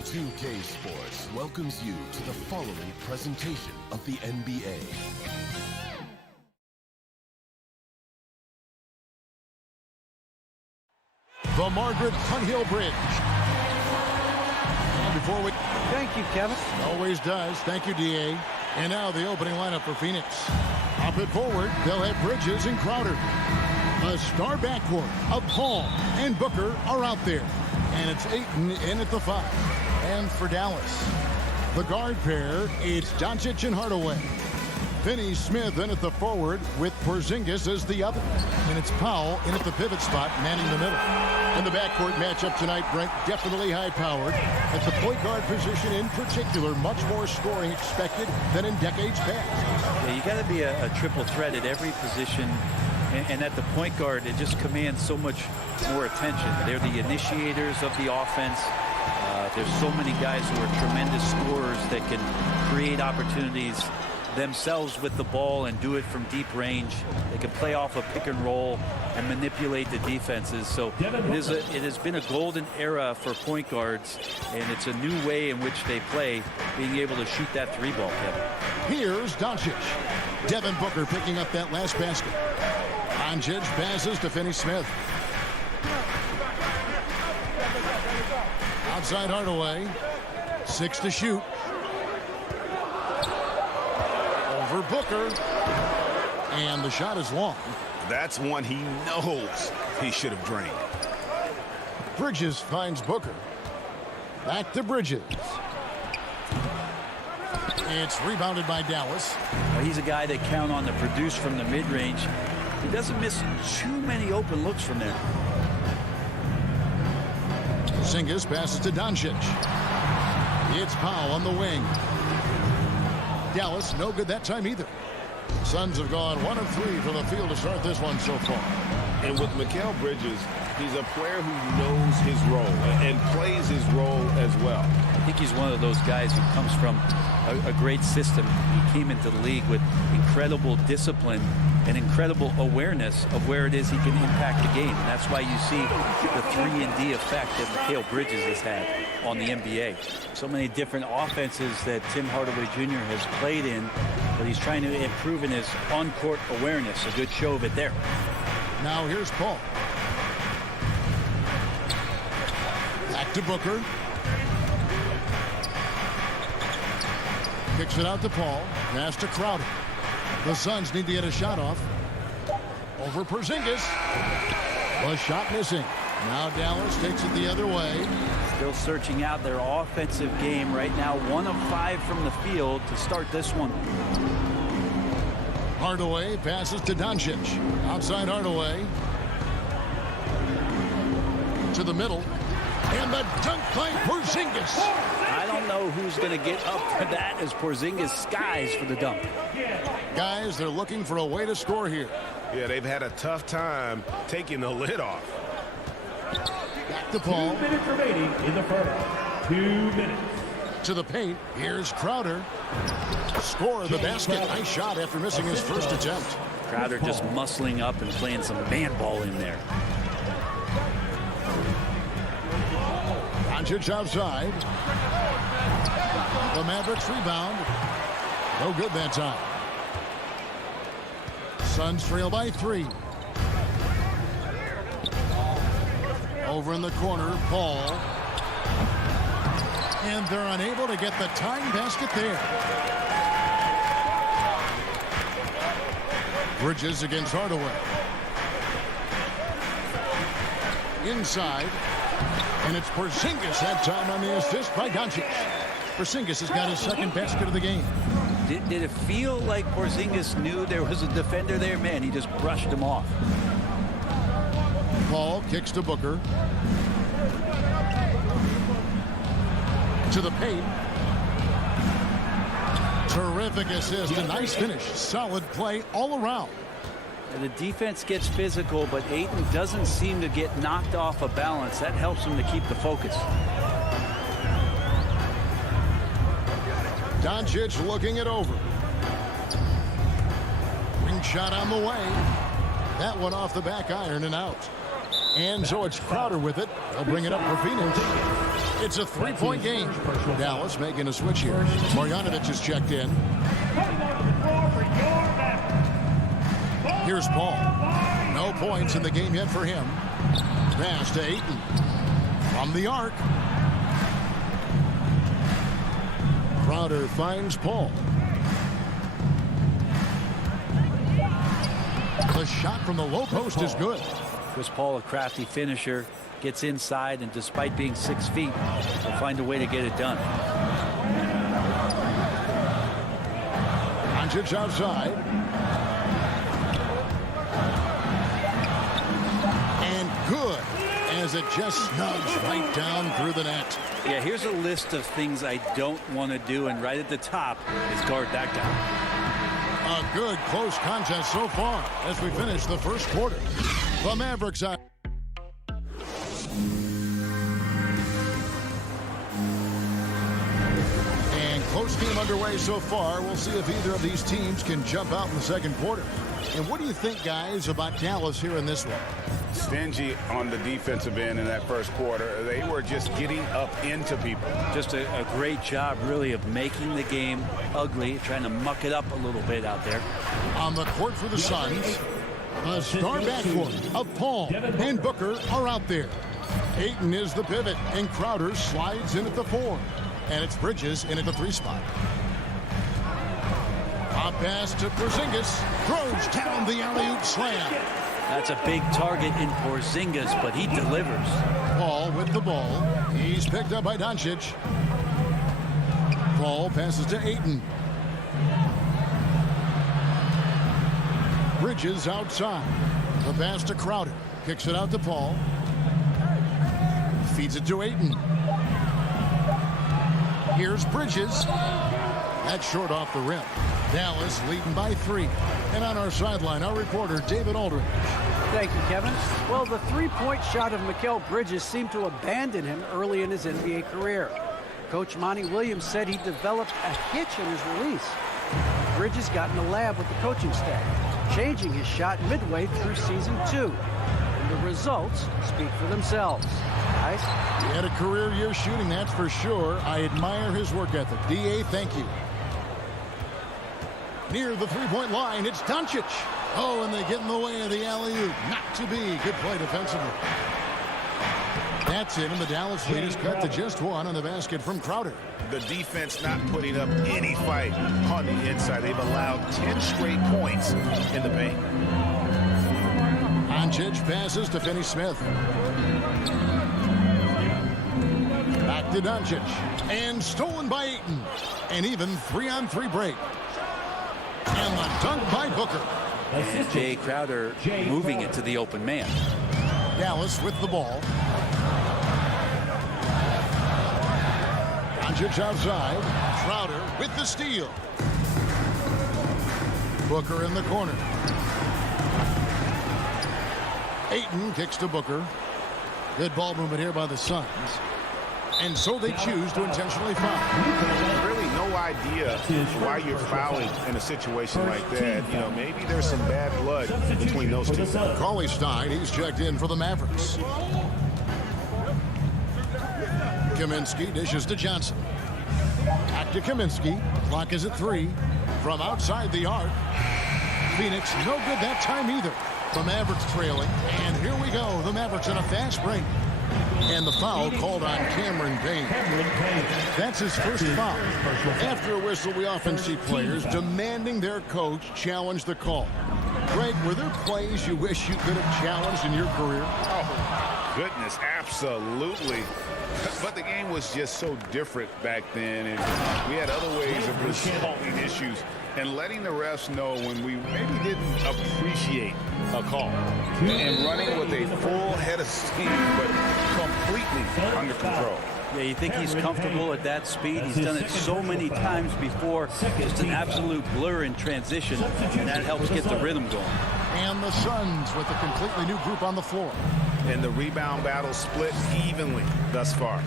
2K Sports welcomes you to the following presentation of the NBA. The Margaret Cunhill Bridge. And before we... Thank you, Kevin. Always does. Thank you, D.A. And now the opening lineup for Phoenix. Up and forward, they'll have Bridges and Crowder. A star backcourt of Paul and Booker are out there. And it's Ayton in at the 5. And for Dallas, the guard pair, it's Doncic and Hardaway. Finney-Smith in at the forward with Porzingis as the other. And it's Powell in at the pivot spot, manning the middle. In the backcourt matchup tonight, Brent, definitely high-powered. At the point guard position in particular, much more scoring expected than in decades past. Yeah, you got to be a triple threat at every position. And at the point guard, it just commands so much more attention. They're the initiators of the offense. There's so many guys who are tremendous scorers that can create opportunities themselves with the ball and do it from deep range. They can play off a pick and roll and manipulate the defenses. So it has been a golden era for point guards, and it's a new way in which they play, being able to shoot that 3-ball, Kevin. Here's Doncic. Devin Booker picking up that last basket. Doncic passes to Finney-Smith. Outside Hardaway. 6 to shoot. Over Booker. And the shot is long. That's one he knows he should have drained. Bridges finds Booker. Back to Bridges. It's rebounded by Dallas. He's a guy that count on to produce from the mid-range. He doesn't miss too many open looks from there. Porzingis passes to Doncic. It's Powell on the wing. Dallas no good that time either. Suns have gone 1 of 3 from the field to start this one so far. And with Mikal Bridges, he's a player who knows his role and plays his role as well. I think he's one of those guys who comes from a great system. He came into the league with incredible discipline and incredible awareness of where it is he can impact the game. And that's why you see the 3-and-D effect that Mikal Bridges has had on the NBA. So many different offenses that Tim Hardaway Jr. has played in, but he's trying to improve in his on-court awareness. A good show of it there. Now here's Paul. Back to Booker. Kicks it out to Paul. Pass to Crowder. The Suns need to get a shot off. Over Porzingis. The shot missing. Now Dallas takes it the other way. Still searching out their offensive game right now. 1 of 5 from the field to start this one. Hardaway passes to Doncic. Outside Hardaway. To the middle. And the dunk by Porzingis. I don't know who's going to get up for that as Porzingis skies for the dunk. Guys, they're looking for a way to score here. Yeah, they've had a tough time taking the lid off. Back to Paul. 2 minutes remaining in the first. 2 minutes. To the paint. Here's Crowder. Score of the basket. Nice shot after missing his first attempt. Crowder just muscling up and playing some man ball in there. Doncic outside. The Mavericks rebound. No good that time. Suns trail by 3. Over in the corner, Paul. And they're unable to get the tying basket there. Bridges against Hardaway. Inside. And it's Porzingis that time on the assist by Doncic. Porzingis has got his second basket of the game. Did it feel like Porzingis knew there was a defender there? Man, he just brushed him off. Paul kicks to Booker. To the paint. Terrific assist. A nice finish. Solid play all around. And the defense gets physical, but Ayton doesn't seem to get knocked off of balance. That helps him to keep the focus. Doncic looking it over. Ring shot on the way. That one off the back iron and out. And so it's Crowder with it. They'll bring it up for Phoenix. It's a three-point game. Dallas making a switch here. Marjanovic is checked in. Here's Paul. No points in the game yet for him. Pass to Ayton. From the arc. Crowder finds Paul. The shot from the low post is good. Chris Paul, a crafty finisher, gets inside, and despite being 6 feet, will find a way to get it done. Doncic outside. And good, as it just snugs right down through the net. Yeah, here's a list of things I don't want to do, and right at the top is guard that guy. A good close contest so far as we finish the first quarter. The Mavericks out. And close game underway so far. We'll see if either of these teams can jump out in the second quarter. And what do you think, guys, about Dallas here in this one? Stingy on the defensive end in that first quarter. They were just getting up into people. Just a great job, really, of making the game ugly, trying to muck it up a little bit out there. On the court for the Suns, a star backcourt of Paul and Booker are out there. Ayton is the pivot, and Crowder slides in at the 4. And it's Bridges in at the 3 spot. A pass to Porzingis, throws down the alley-oop slam. That's a big target in Porzingis, but he delivers. Paul with the ball. He's picked up by Doncic. Paul passes to Ayton. Bridges outside. The pass to Crowder. Kicks it out to Paul. Feeds it to Ayton. Here's Bridges. That's short off the rim. Dallas leading by 3. And on our sideline, our reporter, David Aldridge. Thank you, Kevin. Well, the three-point shot of Mikal Bridges seemed to abandon him early in his NBA career. Coach Monty Williams said he developed a hitch in his release. Bridges got in the lab with the coaching staff, changing his shot midway through season 2. And the results speak for themselves. Guys? He had a career year shooting, that's for sure. I admire his work ethic. D.A., thank you. Near the three-point line, it's Doncic. Oh, and they get in the way of the alley-oop. Not to be. Good play defensively. That's it, and the Dallas lead is cut to just 1 on the basket from Crowder. The defense not putting up any fight on the inside. They've allowed 10 straight points in the paint. Doncic passes to Finney-Smith. Back to Doncic. And stolen by Ayton. And even 3-on-3 break. And the dunk by Booker. And Jay Crowder moving it to the open man. Dallas with the ball. Doncic outside. Crowder with the steal. Booker in the corner. Ayton kicks to Booker. Good ball movement here by the Suns. And so they choose to intentionally foul. Really no idea why you're fouling in a situation like that. You know, maybe there's some bad blood between those two. Cauley Stein, he's checked in for the Mavericks. Kaminsky dishes to Johnson. Back to Kaminsky. Clock is at 3. From outside the arc. Phoenix no good that time either. The Mavericks trailing. And here we go. The Mavericks in a fast break. And the foul called on Cameron Payne. That's his first foul. After a whistle, we often see players demanding their coach challenge the call. Greg, were there plays you wish you could have challenged in your career? Oh, goodness, absolutely. But the game was just so different back then, and we had other ways of resolving issues and letting the refs know when we maybe didn't appreciate a call. And running with a full head of steam, but completely under control. Yeah, you think he's comfortable at that speed? He's done it so many times before. Just an absolute blur in transition, and that helps get the rhythm going. And the Suns with a completely new group on the floor. And the rebound battle split evenly thus far.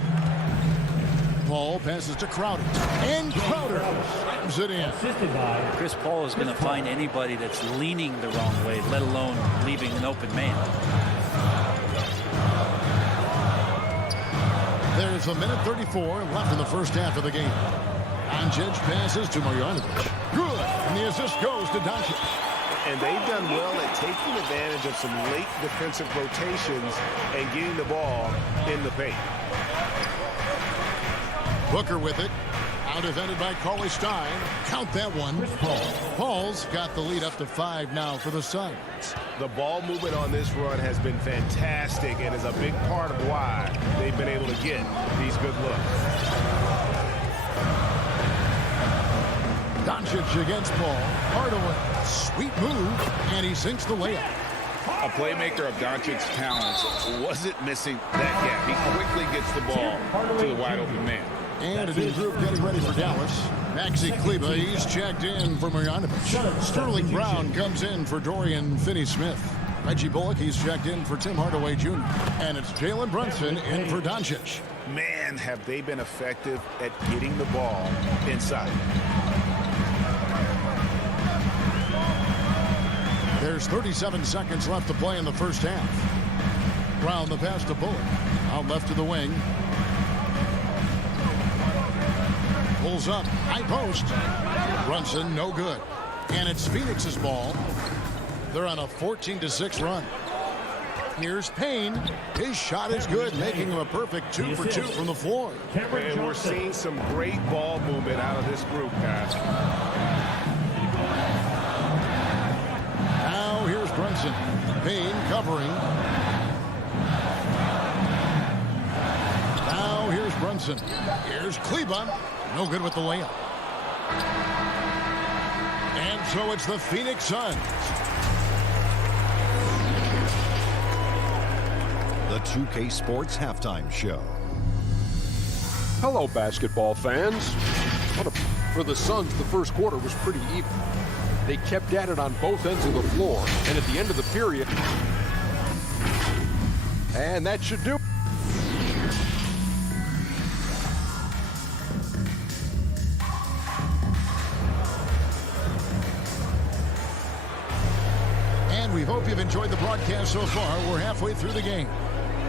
Paul passes to Crowder. And Crowder slams it in. Chris Paul is going to find anybody that's leaning the wrong way, let alone leaving an open man. There's a minute 34 left in the first half of the game. Doncic passes to Marjanovic. Good. And the assist goes to Doncic. And they've done well at taking advantage of some late defensive rotations and getting the ball in the paint. Booker with it. Out defended by Cauley Stein. Count that one. Paul's got the lead up to 5 now for the Suns. The ball movement on this run has been fantastic and is a big part of why they've been able to get these good looks. Doncic against Paul. Hardaway. Sweet move. And he sinks the layup. A playmaker of Doncic's talents wasn't missing that gap. He quickly gets the ball to the wide open man. And a new group getting ready for Dallas. Maxi Kleber, he's checked in for Marjanovic. Sterling Brown comes in for Dorian Finney-Smith. Reggie Bullock, he's checked in for Tim Hardaway Jr. And it's Jalen Brunson in for Doncic. Man, have they been effective at getting the ball inside. There's 37 seconds left to play in the first half. Brown the pass to Bullock. Out left to the wing. Pulls up, high post. Brunson, no good. And it's Phoenix's ball. They're on a 14-6 run. Here's Payne. His shot is good, making him a perfect 2 for 2 from the floor. And we're seeing some great ball movement out of this group, guys. Now here's Brunson. Payne covering. Now here's Brunson. Here's Kleber. No good with the layup. And so it's the Phoenix Suns. The 2K Sports Halftime Show. Hello, basketball fans. For the Suns, the first quarter was pretty even. They kept at it on both ends of the floor, and at the end of the period, and that should do it. We hope you've enjoyed the broadcast so far. We're halfway through the game.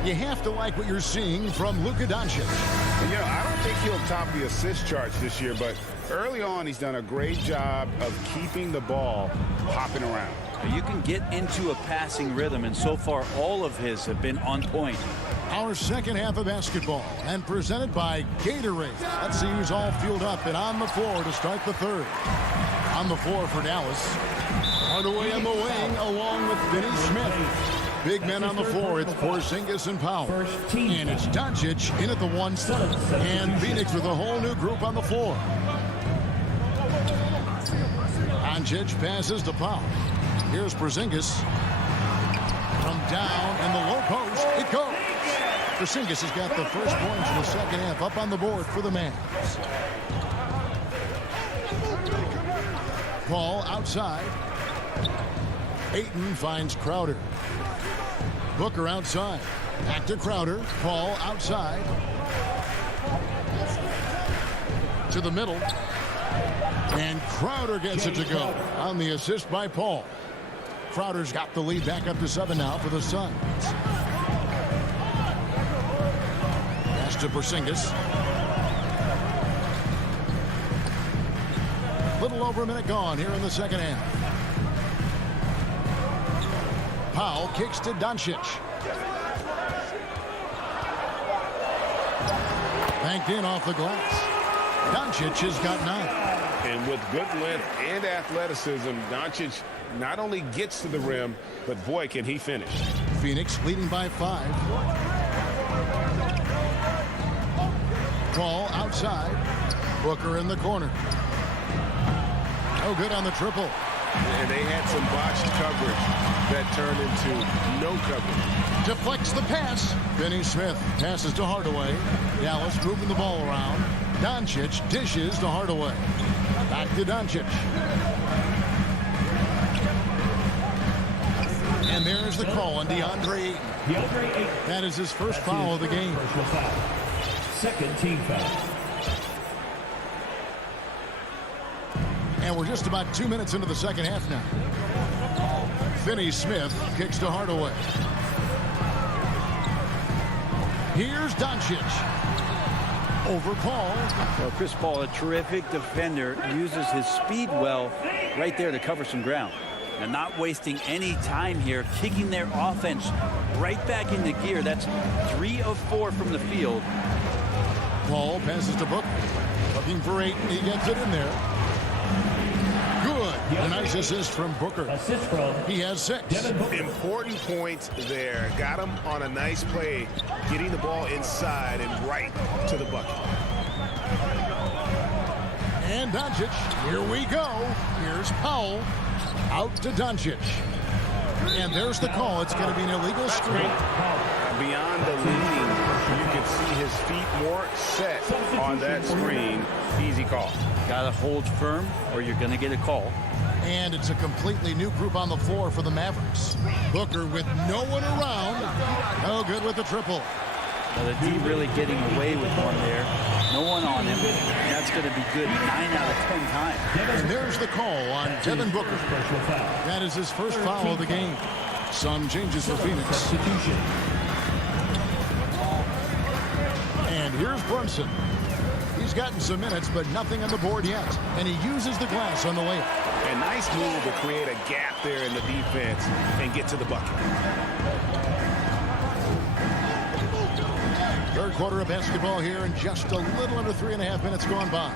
You have to like what you're seeing from Luka Doncic. You know, I don't think he'll top the assist charts this year, but early on he's done a great job of keeping the ball hopping around. You can get into a passing rhythm, and so far all of his have been on point. Our second half of basketball, and presented by Gatorade. Let's see who's all fueled up and on the floor to start the third. On the floor for Dallas. Hardaway on the wing, along with Finney-Smith. Big men on the floor. It's Porzingis and Powell. And it's Doncic in at the 1 spot. And Phoenix with a whole new group on the floor. Doncic passes to Powell. Here's Porzingis. From down in the low post, it goes. Porzingis has got the first points in the second half up on the board for the Mavs. Paul outside. Ayton finds Crowder. Booker outside. Back to Crowder. Paul outside. To the middle. And Crowder gets it to go on the assist by Paul. Crowder's got the lead back up to 7 now for the Suns. Pass to Porzingis. Little over a minute gone here in the second half. Powell kicks to Doncic. Banked in off the glass. Doncic has got 9. And with good length and athleticism, Doncic not only gets to the rim, but boy, can he finish. Phoenix leading by 5. Paul outside. Booker in the corner. No good on the triple. And they had some botched coverage that turned into no coverage. Deflects the pass. Finney-Smith passes to Hardaway. Dallas moving the ball around. Doncic dishes to Hardaway. Back to Doncic. And there's the call on DeAndre Ayton. That is his first foul of the game. Second team foul. And we're just about 2 minutes into the second half now. Finney-Smith kicks to Hardaway. Here's Doncic. Over Paul. Well, Chris Paul, a terrific defender, uses his speed well right there to cover some ground. And not wasting any time here, kicking their offense right back into gear. That's 3 of 4 from the field. Paul passes to Booker. Looking for 8, and he gets it in there. Good. A nice assist from Booker. Assist from. He has 6. Important points there. Got him on a nice play, getting the ball inside and right to the bucket. And Doncic. Here we go. Here's Powell. Out to Doncic. And there's the call. It's going to be an illegal screen. Beyond the leaning, you can see his feet more set on that screen. Easy call. Got to hold firm or you're going to get a call. And it's a completely new group on the floor for the Mavericks. Booker with no one around. No good with the triple. Well, the D really getting away with one there. No one on him. That's going to be good 9 out of 10 times. And there's the call on Devin Booker. That is his first foul of the game. Some changes for Phoenix. And here's Brunson. He's gotten some minutes, but nothing on the board yet. And he uses the glass on the layup. A nice move to create a gap there in the defense and get to the bucket. Third quarter of basketball here, and just a little under 3.5 minutes gone by.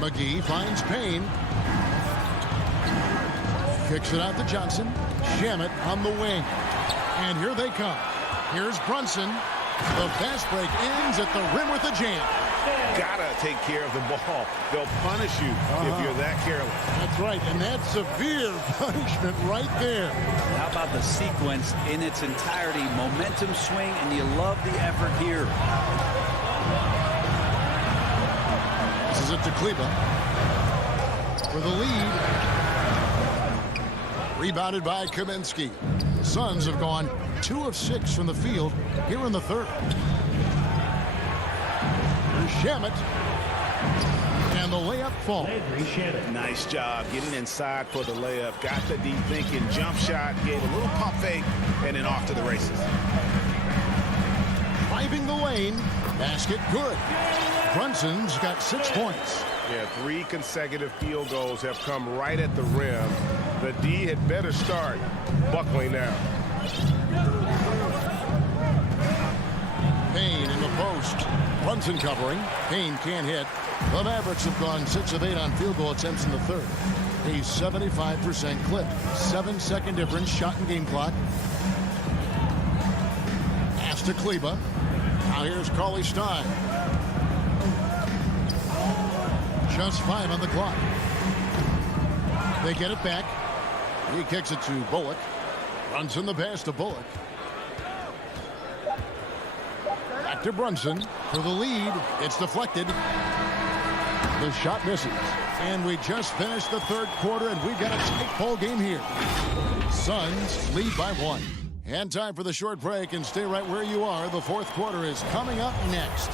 McGee finds Payne. Kicks it out to Johnson. Shamet on the wing. And here they come. Here's Brunson. The fast break ends at the rim with a jam. Gotta take care of the ball. They'll punish you if you're that careless. That's right, and that's severe punishment right there. How about the sequence in its entirety? Momentum swing, and you love the effort here. This is it to Kleba for the lead. Rebounded by Kaminsky. The Suns have gone 2 of 6 from the field here in the third. Here's Shamet. And the layup falls. Nice job getting inside for the layup. Got the deep thinking jump shot, gave a little pump fake, and then off to the races. Driving the lane. Basket good. Brunson's got 6 points. Yeah, 3 consecutive field goals have come right at the rim. The D had better start buckling now. Payne in the post. Brunson covering. Payne can't hit. The Mavericks have gone 6 of 8 on field goal attempts in the third. A 75% clip. 7-second difference. Shot and game clock. Pass to Kleba. Now here's Cauley Stein. Just 5 on the clock. They get it back. He kicks it to Bullock. Brunson the pass to Bullock. Back to Brunson for the lead. It's deflected. The shot misses. And we just finished the third quarter, and we've got a tight ball game here. Suns lead by 1. And time for the short break, and stay right where you are. The fourth quarter is coming up next.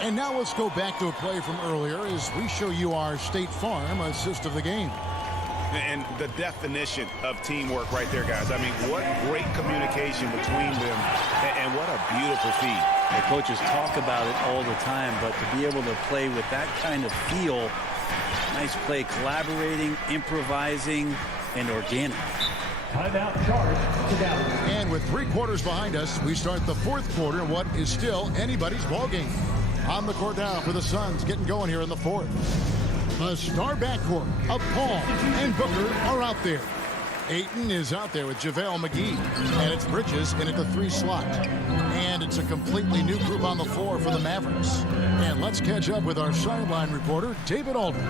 And now let's go back to a play from earlier as we show you our State Farm assist of the game. And the definition of teamwork right there, guys. I mean, what great communication between them, and what a beautiful feed. The coaches talk about it all the time, but to be able to play with that kind of feel, nice play, collaborating, improvising, and organic. Timeout charge to Dallas. And with 3 quarters behind us, we start the fourth quarter in what is still anybody's ball game. On the court now for the Suns, getting going here in the fourth. The star backcourt of Paul and Booker are out there. Ayton is out there with JaVale McGee. And it's Bridges in at the 3 slot. And it's a completely new group on the floor for the Mavericks. And let's catch up with our sideline reporter, David Aldridge.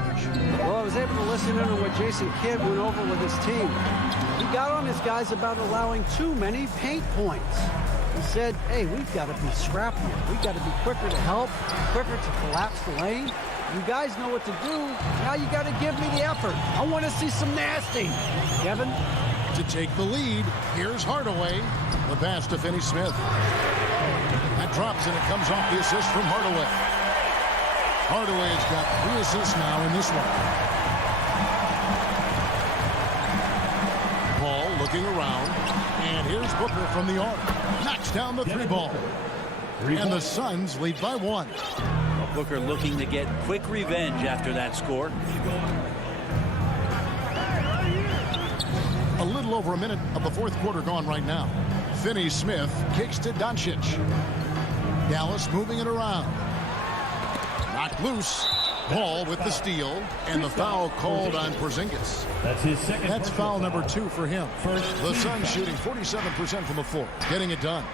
Well, I was able to listen in on what Jason Kidd went over with his team. He got on his guys about allowing too many paint points. He said, hey, we've got to be scrappier. We've got to be quicker to help, quicker to collapse the lane. You guys know what to do. Now you got to give me the effort. I want to see some nasty. Kevin? To take the lead, here's Hardaway. The pass to Finney Smith. That drops, and it comes off the assist from Hardaway. Hardaway has got 3 assists now in this one. Paul looking around. And here's Booker from the arc. Knocks down the 3 ball. And the Suns lead by 1. Booker looking to get quick revenge after that score. A little over a minute of the fourth quarter gone right now. Finney-Smith kicks to Doncic. Dallas moving it around. Knocked loose. Paul with the steal, and the foul called on Porzingis. That's his second. That's foul number 2 for him. The Suns shooting 47% from the floor, getting it done.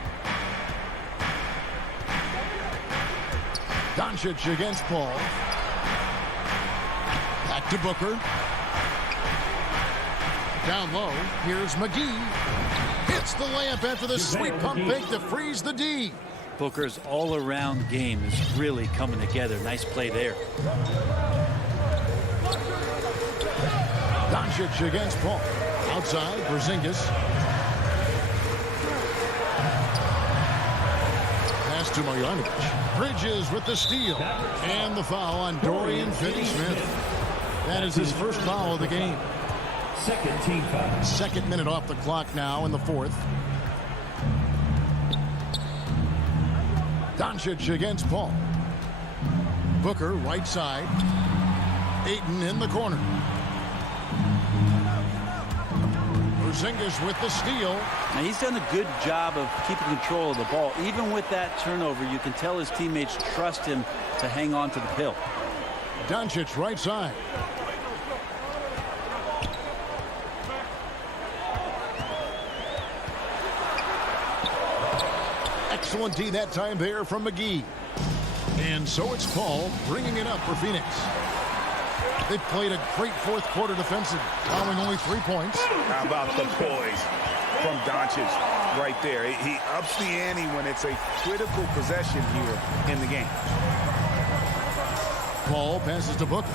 Doncic against Paul. Back to Booker. Down low, here's McGee. Hits the layup after the sweet pump fake to freeze the D. Booker's all-around game is really coming together. Nice play there. Doncic against Paul. Outside, Porzingis. Pass to Marjanovic. Bridges with the steal. And the foul on Dorian Finney-Smith. That is his first foul of the game. Second team foul. Second minute off the clock now in the fourth. Doncic against Paul. Booker right side. Ayton in the corner. Porzingis with the steal. Now he's done a good job of keeping control of the ball. Even with that turnover, you can tell his teammates trust him to hang on to the pill. Doncic right side. Excellent D that time there from McGee. And so it's Paul bringing it up for Phoenix. They played a great fourth quarter defensive, allowing only 3 points. How about the poise from Doncic right there? He ups the ante when it's a critical possession here in the game. Paul passes to Booker.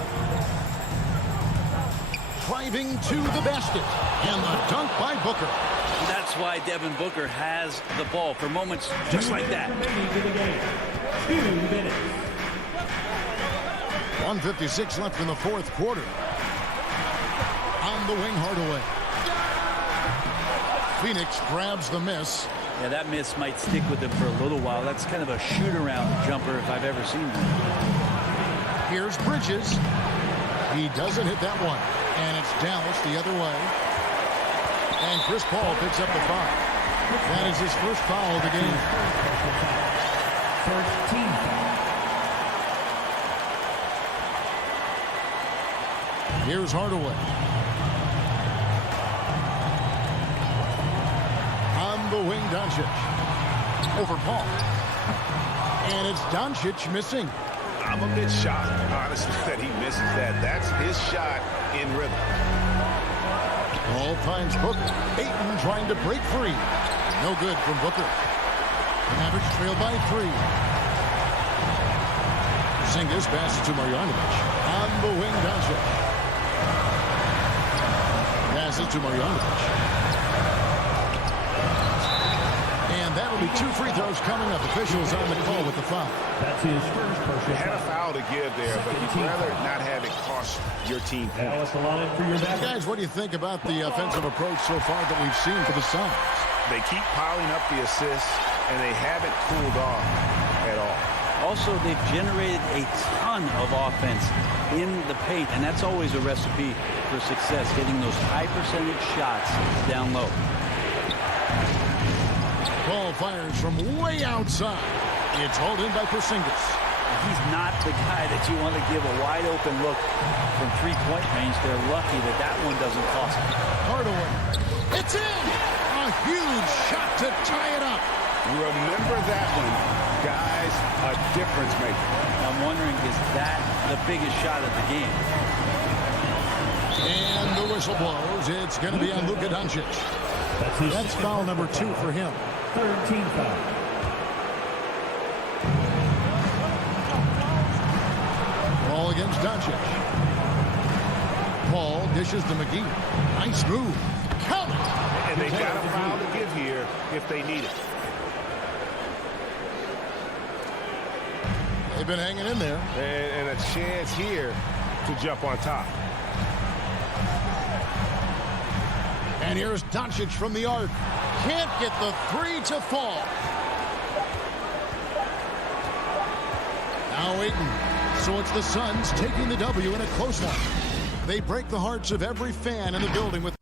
Driving to the basket. And the dunk by Booker. That's why Devin Booker has the ball for moments just like that. 2 minutes. 1:56 left in the fourth quarter. On the wing, Hardaway. Phoenix grabs the miss. Yeah, that miss might stick with him for a little while. That's kind of a shoot-around jumper if I've ever seen one. Here's Bridges. He doesn't hit that one. And it's Dallas the other way. And Chris Paul picks up the foul. That is his first foul of the game. First team foul. Here's Hardaway. On the wing, Doncic. Over Paul. And it's Doncic missing. I'm a bit shocked, honestly, that he misses that. That's his shot in rhythm. Paul finds Booker. Ayton trying to break free. No good from Booker. Mavericks trail by 3. Porzingis passes to Marjanovic. On the wing, Doncic. Passes to Marjanovic. And that'll be 2 free throws coming up. Officials on the call with the foul. That's his first personal You had a foul to give there, but you'd rather not have it cost your team points. Guys, what do you think about the offensive approach so far that we've seen for the Suns? They keep piling up the assists, and they haven't cooled off at all. Also, they've generated a ton of offense in the paint, and that's always a recipe for success, getting those high percentage shots down low. Ball fires from way outside. It's hauled in by Porzingis. He's not the guy that you want to give a wide open look from 3-point range. They're lucky that that one doesn't cost them. Hardaway. It's in! A huge shot to tie it up. Remember that one, guys, a difference maker. I'm wondering, is that the biggest shot of the game? And the whistle blows. It's going to be on Luka Doncic. That's foul number 2 for him. Third team foul. Ball against Doncic. Paul dishes to McGee. Nice move. Count it. And they've got a foul to give here if they need it. They've been hanging in there. And a chance here to jump on top. And here's Doncic from the arc. Can't get the 3 to fall. waiting. So it's the Suns taking the W in a close one. They break the hearts of every fan in the building with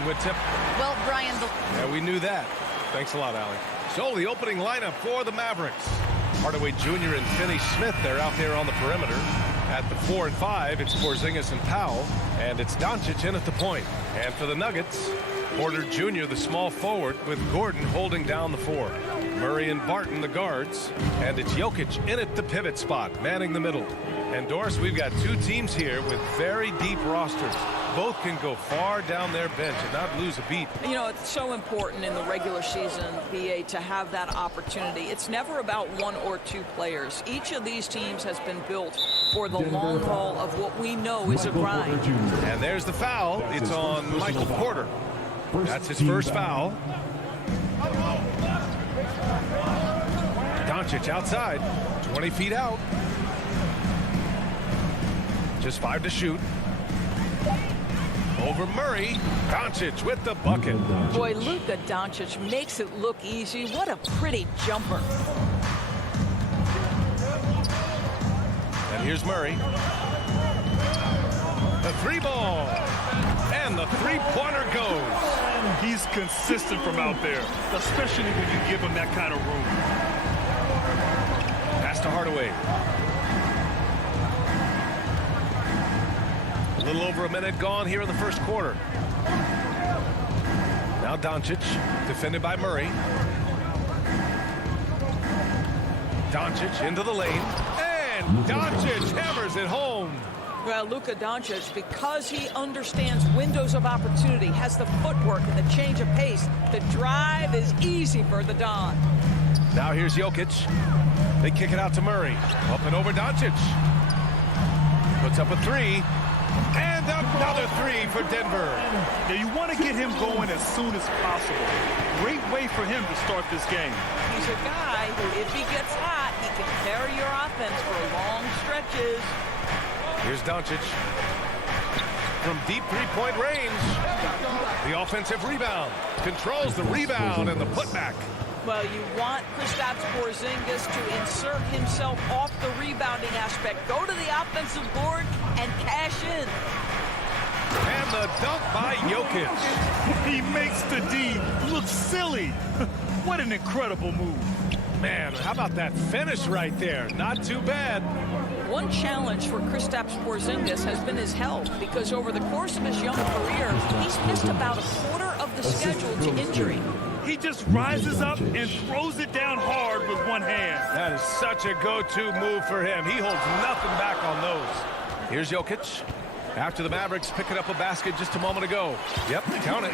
And with tip. Well, Brian. Yeah, we knew that. Thanks a lot, Allie. So the opening lineup for the Mavericks. Hardaway Jr. and Finney Smith, they're out there on the perimeter. At the 4 and 5, it's Porzingis and Powell. And it's Doncic in at the point. And for the Nuggets, Porter Jr., the small forward, with Gordon holding down the 4. Murray and Barton, the guards. And it's Jokic in at the pivot spot, manning the middle. And Doris, we've got two teams here with very deep rosters. Both can go far down their bench and not lose a beat. You know, it's so important in the regular season, BA, to have that opportunity. It's never about one or two players. Each of these teams has been built for the long haul of what we know is a grind. And there's the foul. It's on Michael Porter. That's his first foul. Doncic outside, 20 feet out. Just 5 to shoot. Over Murray. Doncic with the bucket. Boy, Luka Doncic makes it look easy. What a pretty jumper. And here's Murray. The three ball. And the three-pointer goes. He's consistent from out there, especially when you give him that kind of room. Pass to Hardaway. A little over a minute gone here in the first quarter. Now Doncic, defended by Murray. Doncic into the lane. And Doncic hammers it home. Well, Luka Doncic, because he understands windows of opportunity, has the footwork and the change of pace, the drive is easy for the Don. Now here's Jokic. They kick it out to Murray. Up and over Doncic. Puts up a three. And another three for Denver. Now you want to get him going as soon as possible. Great way for him to start this game. He's a guy who, if he gets hot, he can carry your offense for long stretches. Here's Doncic. From deep three-point range. The offensive rebound. Controls the rebound and the putback. Well, you want Kristaps Porzingis to insert himself off the rebounding aspect, go to the offensive board, and cash in. And the dunk by Jokic. He makes the D look silly. What an incredible move. Man, how about that finish right there? Not too bad. One challenge for Kristaps Porzingis has been his health, because over the course of his young career, he's missed about a quarter of the schedule to injury. He just rises up and throws it down hard with one hand. That is such a go-to move for him. He holds nothing back on those. Here's Jokic. After the Mavericks picking up a basket just a moment ago. Yep, count it.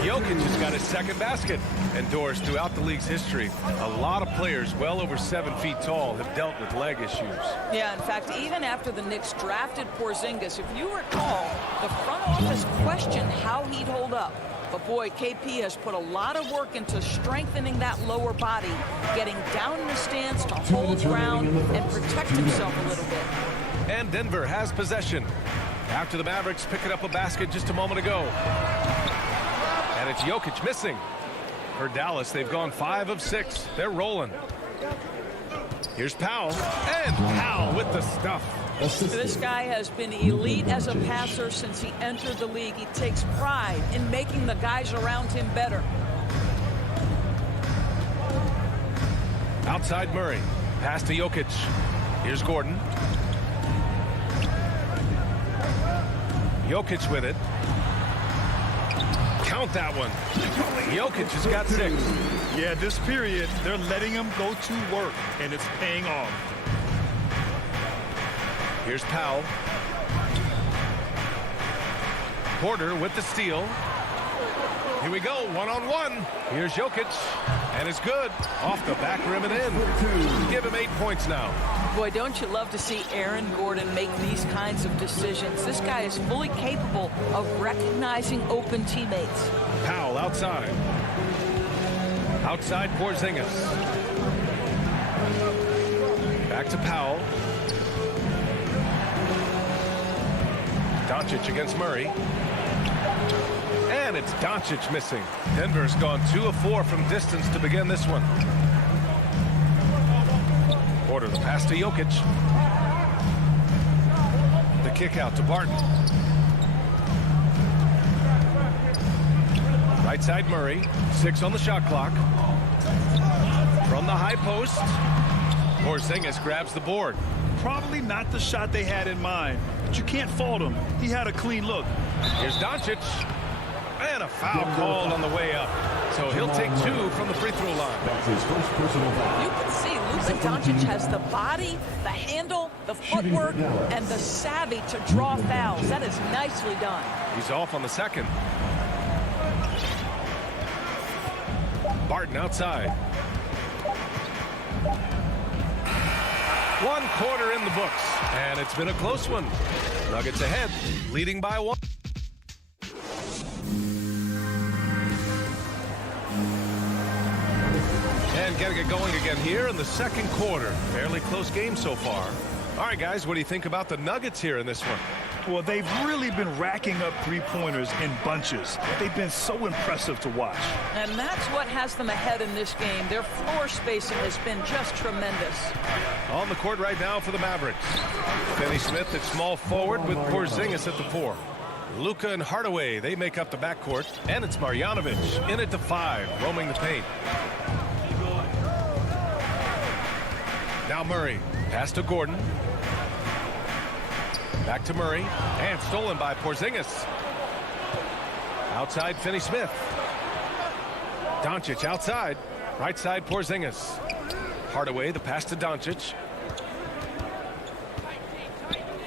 Jokic has got his second basket. Endorsed throughout the league's history, a lot of players well over 7 feet tall have dealt with leg issues. Yeah, in fact, even after the Knicks drafted Porzingis, if you recall, the front office questioned how he'd hold up. But boy, KP has put a lot of work into strengthening that lower body, getting down in the stance to hold ground and protect himself a little bit. And Denver has possession. After the Mavericks picking up a basket just a moment ago. And it's Jokic missing. For Dallas, they've gone 5 of 6. They're rolling. Here's Powell. And Powell with the stuff. This guy has been elite as a passer since he entered the league. He takes pride in making the guys around him better. Outside Murray. Pass to Jokic. Here's Gordon. Jokic with it. Count that one. Jokic has got 6. Yeah, this period, they're letting him go to work, and it's paying off. Here's Powell. Porter with the steal. Here we go, one-on-one. Here's Jokic, and it's good. Off the back rim and in. Give him 8 points now. Boy, don't you love to see Aaron Gordon make these kinds of decisions. This guy is fully capable of recognizing open teammates. Powell outside. Outside Porzingis. Back to Powell. Doncic against Murray. And it's Doncic missing. Denver's gone 2 of 4 from distance to begin this one. Porter, the pass to Jokic. The kick out to Barton. Right side Murray. 6 on the shot clock. From the high post. Porzingis grabs the board. Probably not the shot they had in mind, but you can't fault him. He had a clean look. Here's Doncic. And a foul called on the way up. So he'll take 2 from the free throw line. That's his first personal foul. You can see Luka Doncic has the body, the handle, the footwork, and the savvy to draw fouls. That is nicely done. He's off on the second. Barton outside. 1 quarter in the books. And it's been a close one. Nuggets ahead, leading by 1. And getting it going again here in the second quarter. Fairly close game so far. All right, guys, what do you think about the Nuggets here in this one? Well, they've really been racking up three-pointers in bunches. They've been so impressive to watch. And that's what has them ahead in this game. Their floor spacing has been just tremendous. On the court right now for the Mavericks. Finney Smith at small forward with Porzingis at the 4. Luka and Hardaway, they make up the backcourt. And it's Marjanovic in at the 5, roaming the paint. Now Murray, pass to Gordon. Back to Murray, and stolen by Porzingis. Outside Finney Smith. Doncic outside, right side Porzingis. Hardaway, the pass to Doncic.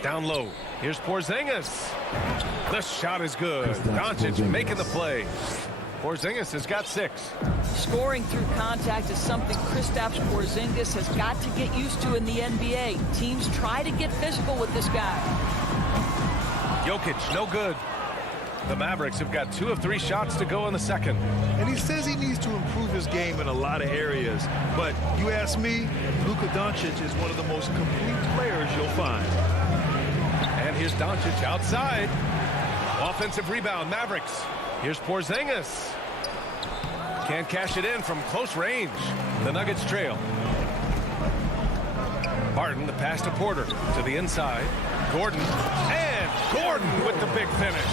Down low, Here's Porzingis. The shot is good. Doncic making the play. Porzingis has got 6. Scoring through contact is something Kristaps Porzingis has got to get used to in the NBA. Teams try to get physical with this guy. Jokic, no good. The Mavericks have got 2 of 3 shots to go in the second. And he says he needs to improve his game in a lot of areas. But you ask me, Luka Doncic is one of the most complete players you'll find. And here's Doncic outside. Offensive rebound, Mavericks. Here's Porzingis. Can't cash it in from close range. The Nuggets trail. Harden, the pass to Porter. To the inside. Gordon. And Gordon with the big finish.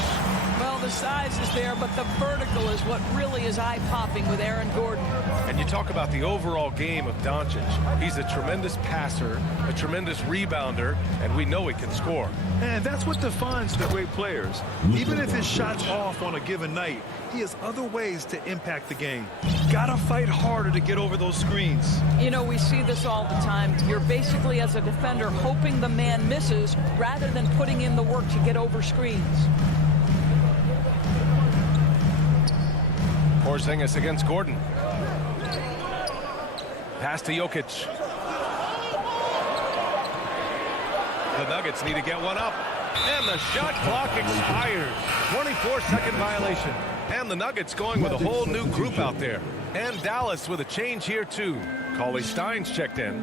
Well, the size is there, but the vertical is what really is eye-popping with Aaron Gordon. And you talk about the overall game of Doncic. He's a tremendous passer, a tremendous rebounder, and we know he can score. And that's what defines the great players. Even if his shot's off on a given night, he has other ways to impact the game. Gotta fight harder to get over those screens. You know, we see this all the time. You're basically, as a defender, hoping the man misses rather than putting in the work to get over screens. Porzingis against Gordon. Pass to Jokic. The Nuggets need to get one up. And the shot clock expires. 24-second violation. And the Nuggets going with a whole new group out there. And Dallas with a change here too. Cauley Stein's checked in.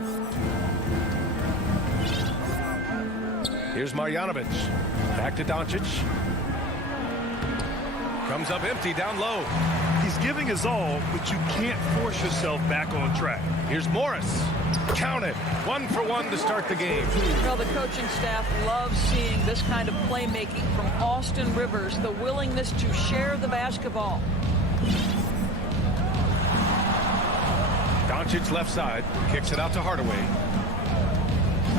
Here's Marjanovic. Back to Doncic. Comes up empty down low. He's giving his all, but you can't force yourself back on track. Here's Morris. Count it. 1 for 1 to start the game. Well, the coaching staff loves seeing this kind of playmaking from Austin Rivers, the willingness to share the basketball. Doncic left side. Kicks it out to Hardaway.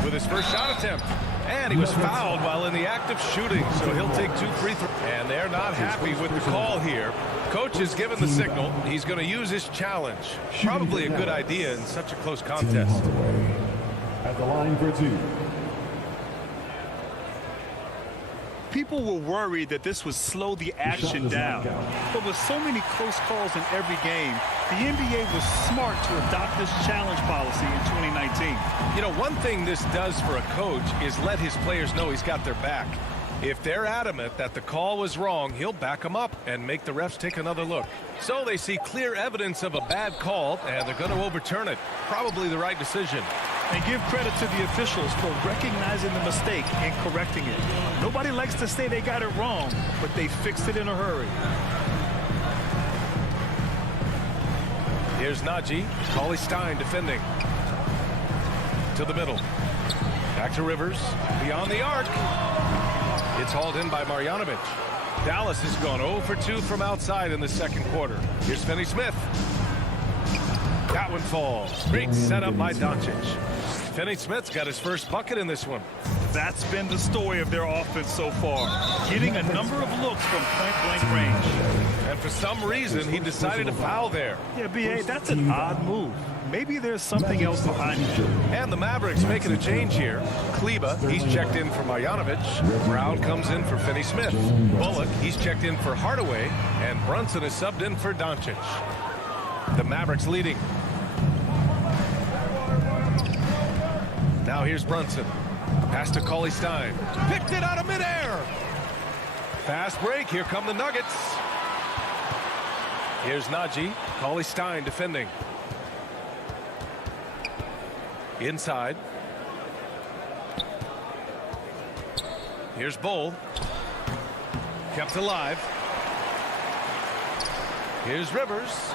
With his first shot attempt. And he was fouled while in the act of shooting, so he'll take 2 free throws. And they're not happy with the call here. Coach has given the signal. He's going to use his challenge. Probably a good idea in such a close contest. At the line for 2. People were worried that this would slow the action down. But with so many close calls in every game, the NBA was smart to adopt this challenge policy in 2019. You know, one thing this does for a coach is let his players know he's got their back. If they're adamant that the call was wrong, he'll back them up and make the refs take another look. So they see clear evidence of a bad call, and they're going to overturn it. Probably the right decision. And give credit to the officials for recognizing the mistake and correcting it. Nobody likes to say they got it wrong, but they fixed it in a hurry. Here's Najee. Cauley Stein defending. To the middle. Back to Rivers. Beyond the arc. It's hauled in by Marjanovic. Dallas has gone 0 for 2 from outside in the second quarter. Here's Finney-Smith. That one falls. Great setup by Doncic. Finney-Smith's got his first bucket in this one. That's been the story of their offense so far. Getting a number of looks from point-blank range. And for some reason, he decided to foul there. Yeah, B.A., that's an odd move. Maybe there's something else behind it. And the Mavericks making a change here. Kleba, he's checked in for Marjanovic. Brown comes in for Finney-Smith. Bullock, he's checked in for Hardaway. And Brunson is subbed in for Doncic. The Mavericks leading. Now here's Brunson. Pass to Cauley Stein. Picked it out of midair. Fast break. Here come the Nuggets. Here's Najee. Cauley Stein defending. Inside. Here's Bull. Kept alive. Here's Rivers.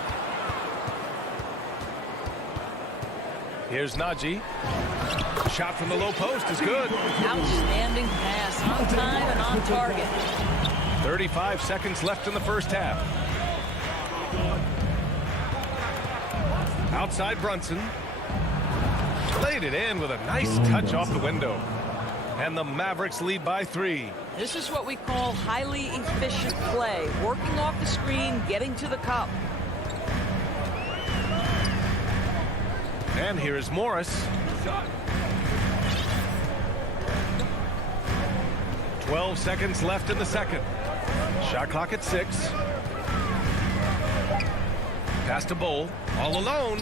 Here's Najee. Shot from the low post is good. Outstanding pass, on time and on target. 35 seconds left in the first half. Outside Brunson. Laid it in with a nice touch off the window. And the Mavericks lead by 3. This is what we call highly efficient play. Working off the screen, getting to the cup. And here is Morris. 12 seconds left in the second. Shot clock at 6. Pass to Bowl, all alone.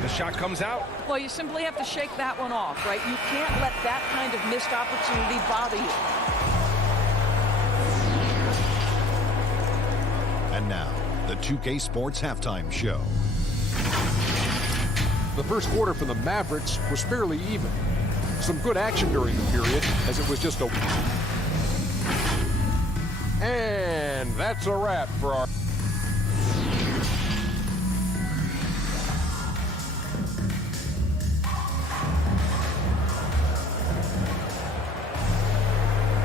The shot comes out. Well, you simply have to shake that one off, right? You can't let that kind of missed opportunity bother you. And now, the 2K Sports Halftime Show. The first quarter for the Mavericks was fairly even. Some good action during the period, as it was just a... And that's a wrap for our...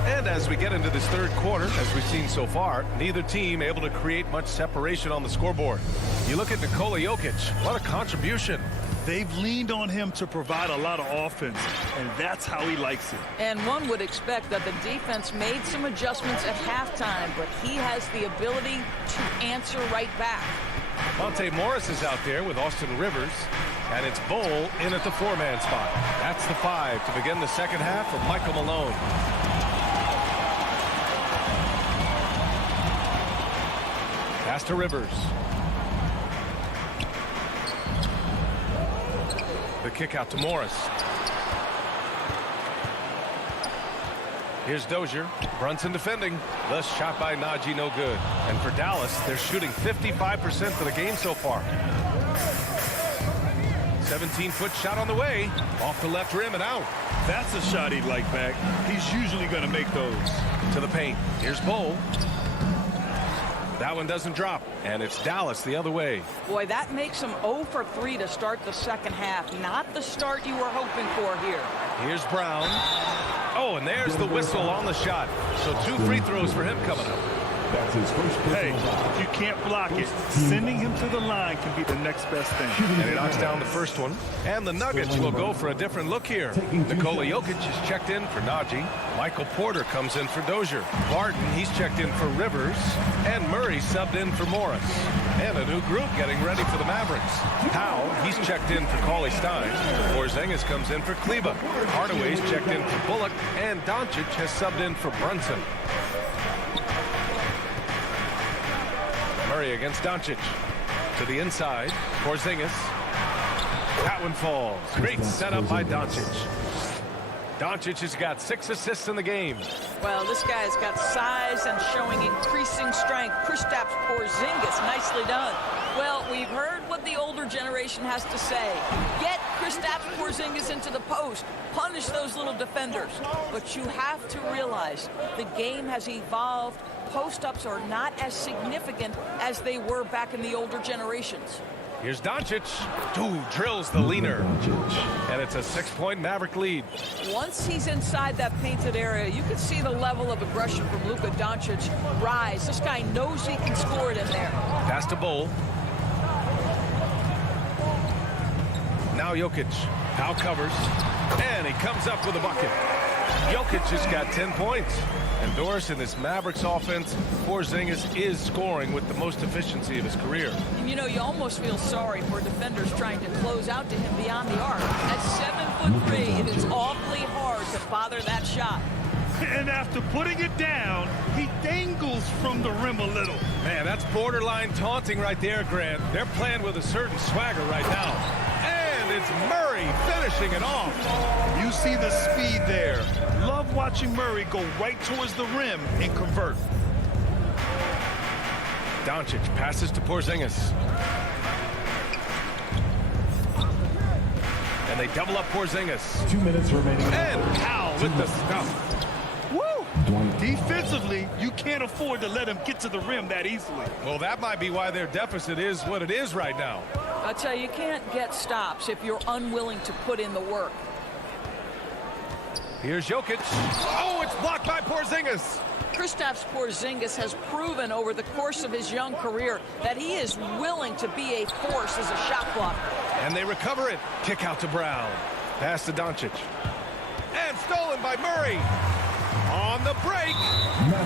And as we get into this third quarter, as we've seen so far, neither team able to create much separation on the scoreboard. You look at Nikola Jokic, what a contribution. They've leaned on him to provide a lot of offense, and that's how he likes it. And one would expect that the defense made some adjustments at halftime, but he has the ability to answer right back. Monte Morris is out there with Austin Rivers, and it's Bowl in at the 4-man spot. That's the 5 to begin the second half for Michael Malone. Pass to Rivers. The kick out to Morris. Here's Dozier. Brunson defending. The shot by Najee, no good. And for Dallas, they're shooting 55% for the game so far. 17-foot shot on the way. Off the left rim and out. That's a shot he'd like back. He's usually going to make those. To the paint. Here's Bowl. That one doesn't drop, and it's Dallas the other way. Boy, that makes them 0 for 3 to start the second half. Not the start you were hoping for here. Here's Brown. Oh, and there's the whistle on the shot. So 2 free throws for him coming up. That's his first. Hey, if you can't block it, sending him to the line can be the next best thing. And he knocks down the first one. And the Nuggets will go for a different look here. Nikola Jokic is checked in for Najee. Michael Porter comes in for Dozier. Barton, he's checked in for Rivers. And Murray subbed in for Morris. And a new group getting ready for the Mavericks. Powell, he's checked in for Cauley Stein. Porzingis comes in for Kleba. Hardaway's checked in for Bullock. And Doncic has subbed in for Brunson. Murray against Doncic. To the inside. Porzingis. That one falls. Great setup by Doncic. Doncic has got 6 assists in the game. Well, this guy's got size and showing increasing strength. Kristaps Porzingis, nicely done. Well, we've heard what the older generation has to say. Get Kristaps Porzingis into the post. Punish those little defenders. But you have to realize the game has evolved. Post-ups are not as significant as they were back in the older generations. Here's Doncic. Drills the leaner. And it's a 6-point Maverick lead. Once he's inside that painted area, you can see the level of aggression from Luka Doncic rise. This guy knows he can score it in there. Pass to Bowl. Now Jokic. Powell covers. And he comes up with a bucket. Jokic has got 10 points. And Doris, in this Mavericks offense, Porzingis is scoring with the most efficiency of his career. And you know, you almost feel sorry for defenders trying to close out to him beyond the arc. At 7'3", it is awfully hard to bother that shot. And after putting it down, he dangles from the rim a little. Man, that's borderline taunting right there, Grant. They're playing with a certain swagger right now. And it's Murray finishing it off. You see the speed there. Love watching Murray go right towards the rim and convert. Doncic passes to Porzingis. And they double up Porzingis. 2 minutes remaining. And Powell with the stuff. Woo! Defensively, you can't afford to let him get to the rim that easily. Well, that might be why their deficit is what it is right now. I'll tell you, you can't get stops if you're unwilling to put in the work. Here's Jokic. Oh, it's blocked by Porzingis. Kristaps Porzingis has proven over the course of his young career that he is willing to be a force as a shot blocker. And they recover it. Kick out to Brown. Pass to Doncic. And stolen by Murray. On the break.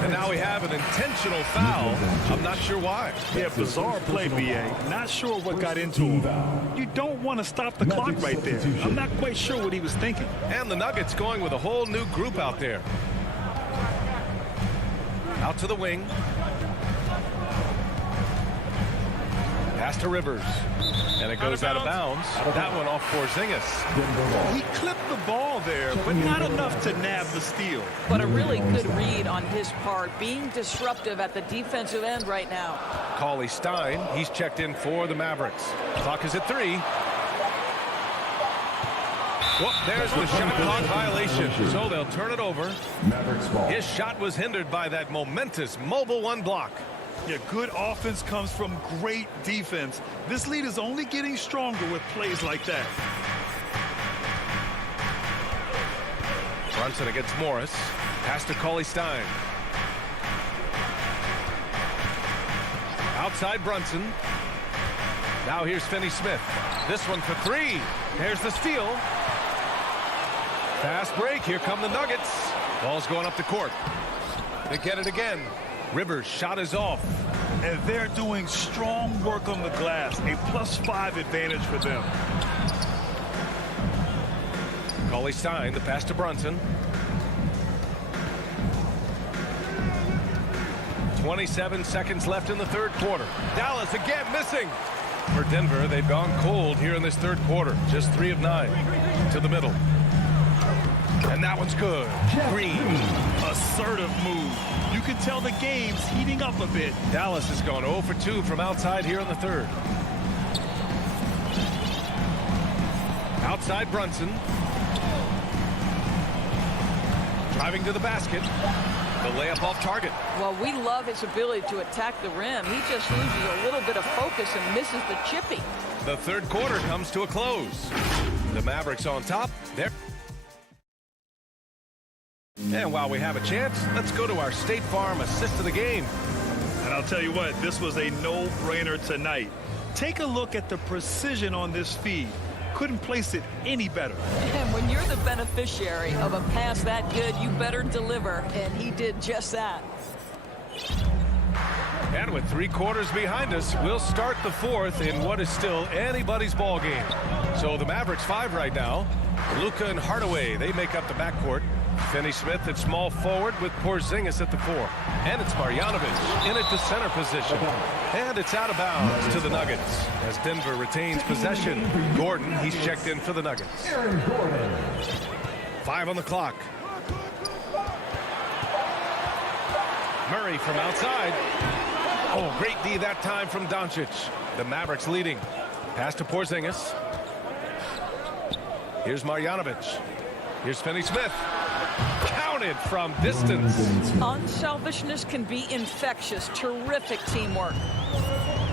And now we have an intentional foul. I'm not sure why. Yeah, bizarre play, B.A. Not sure what got into him. You don't want to stop the clock right there. I'm not quite sure what he was thinking. And the Nuggets going with a whole new group out there. Out to the wing. Pass to Rivers. And it goes out of bounds. That one off Porzingis. He clipped the ball there, but not enough to nab the steal. But a really good read on his part, being disruptive at the defensive end right now. CLA Stein, he's checked in for the Mavericks. Clock is at 3. Well, there's the shot clock violation. So they'll turn it over. Mavericks ball. His shot was hindered by that momentous mobile one block. Yeah, good offense comes from great defense. This lead is only getting stronger with plays like that. Brunson against Morris. Pass to CLA Stein. Outside Brunson. Now here's Finney-Smith. This one for 3. There's the steal. Fast break. Here come the Nuggets. Ball's going up the court. They get it again. Rivers' shot is off. And they're doing strong work on the glass. A +5 advantage for them. CLA Stein, the pass to Brunson. 27 seconds left in the third quarter. Dallas again missing. For Denver, they've gone cold here in this third quarter. Just 3 of 9 to the middle. And that one's good. Green. Assertive move. You can tell the game's heating up a bit. Dallas has gone 0 for 2 from outside here in the third. Outside Brunson. Driving to the basket. The layup off target. Well, we love his ability to attack the rim. He just loses a little bit of focus and misses the chippy. The third quarter comes to a close. The Mavericks on top. And while we have a chance, let's go to our State Farm assist of the game. And I'll tell you what, this was a no-brainer tonight. Take a look at the precision on this feed. Couldn't place it any better. And when you're the beneficiary of a pass that good, you better deliver. And he did just that. And with 3 quarters behind us, we'll start the fourth in what is still anybody's ball game. So the Mavericks 5 right now. Luka and Hardaway, they make up the backcourt. Finney-Smith at small forward with Porzingis at the 4. And it's Marjanovic in at the center position. And it's out of bounds to the Nuggets as Denver retains possession. Gordon, he's checked in for the Nuggets. 5 on the clock. Murray from outside. Oh, great D that time from Doncic. The Mavericks leading. Pass to Porzingis. Here's Marjanovic. Here's Finney-Smith. Counted from distance. Unselfishness can be infectious. Terrific teamwork.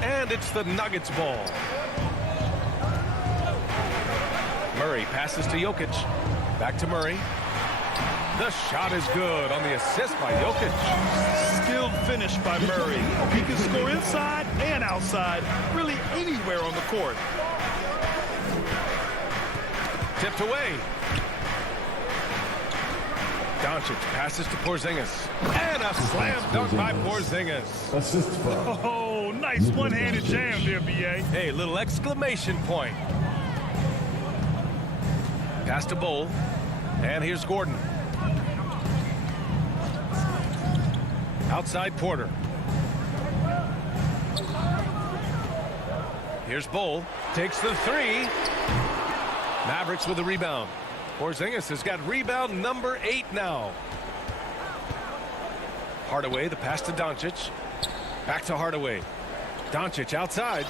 And it's the Nuggets ball. Murray passes to Jokic. Back to Murray. The shot is good on the assist by Jokic. Skilled finish by Murray. He can score inside and outside, really anywhere on the court. Tipped away. Doncic passes to Porzingis. And a slam dunk by Porzingis. Oh, nice one-handed jam there, B.A. Hey, little exclamation point. Pass to Bull. And here's Gordon. Outside Porter. Here's Bull. Takes the 3. Mavericks with the rebound. Porzingis has got rebound number 8 now. Hardaway, the pass to Doncic. Back to Hardaway. Doncic outside.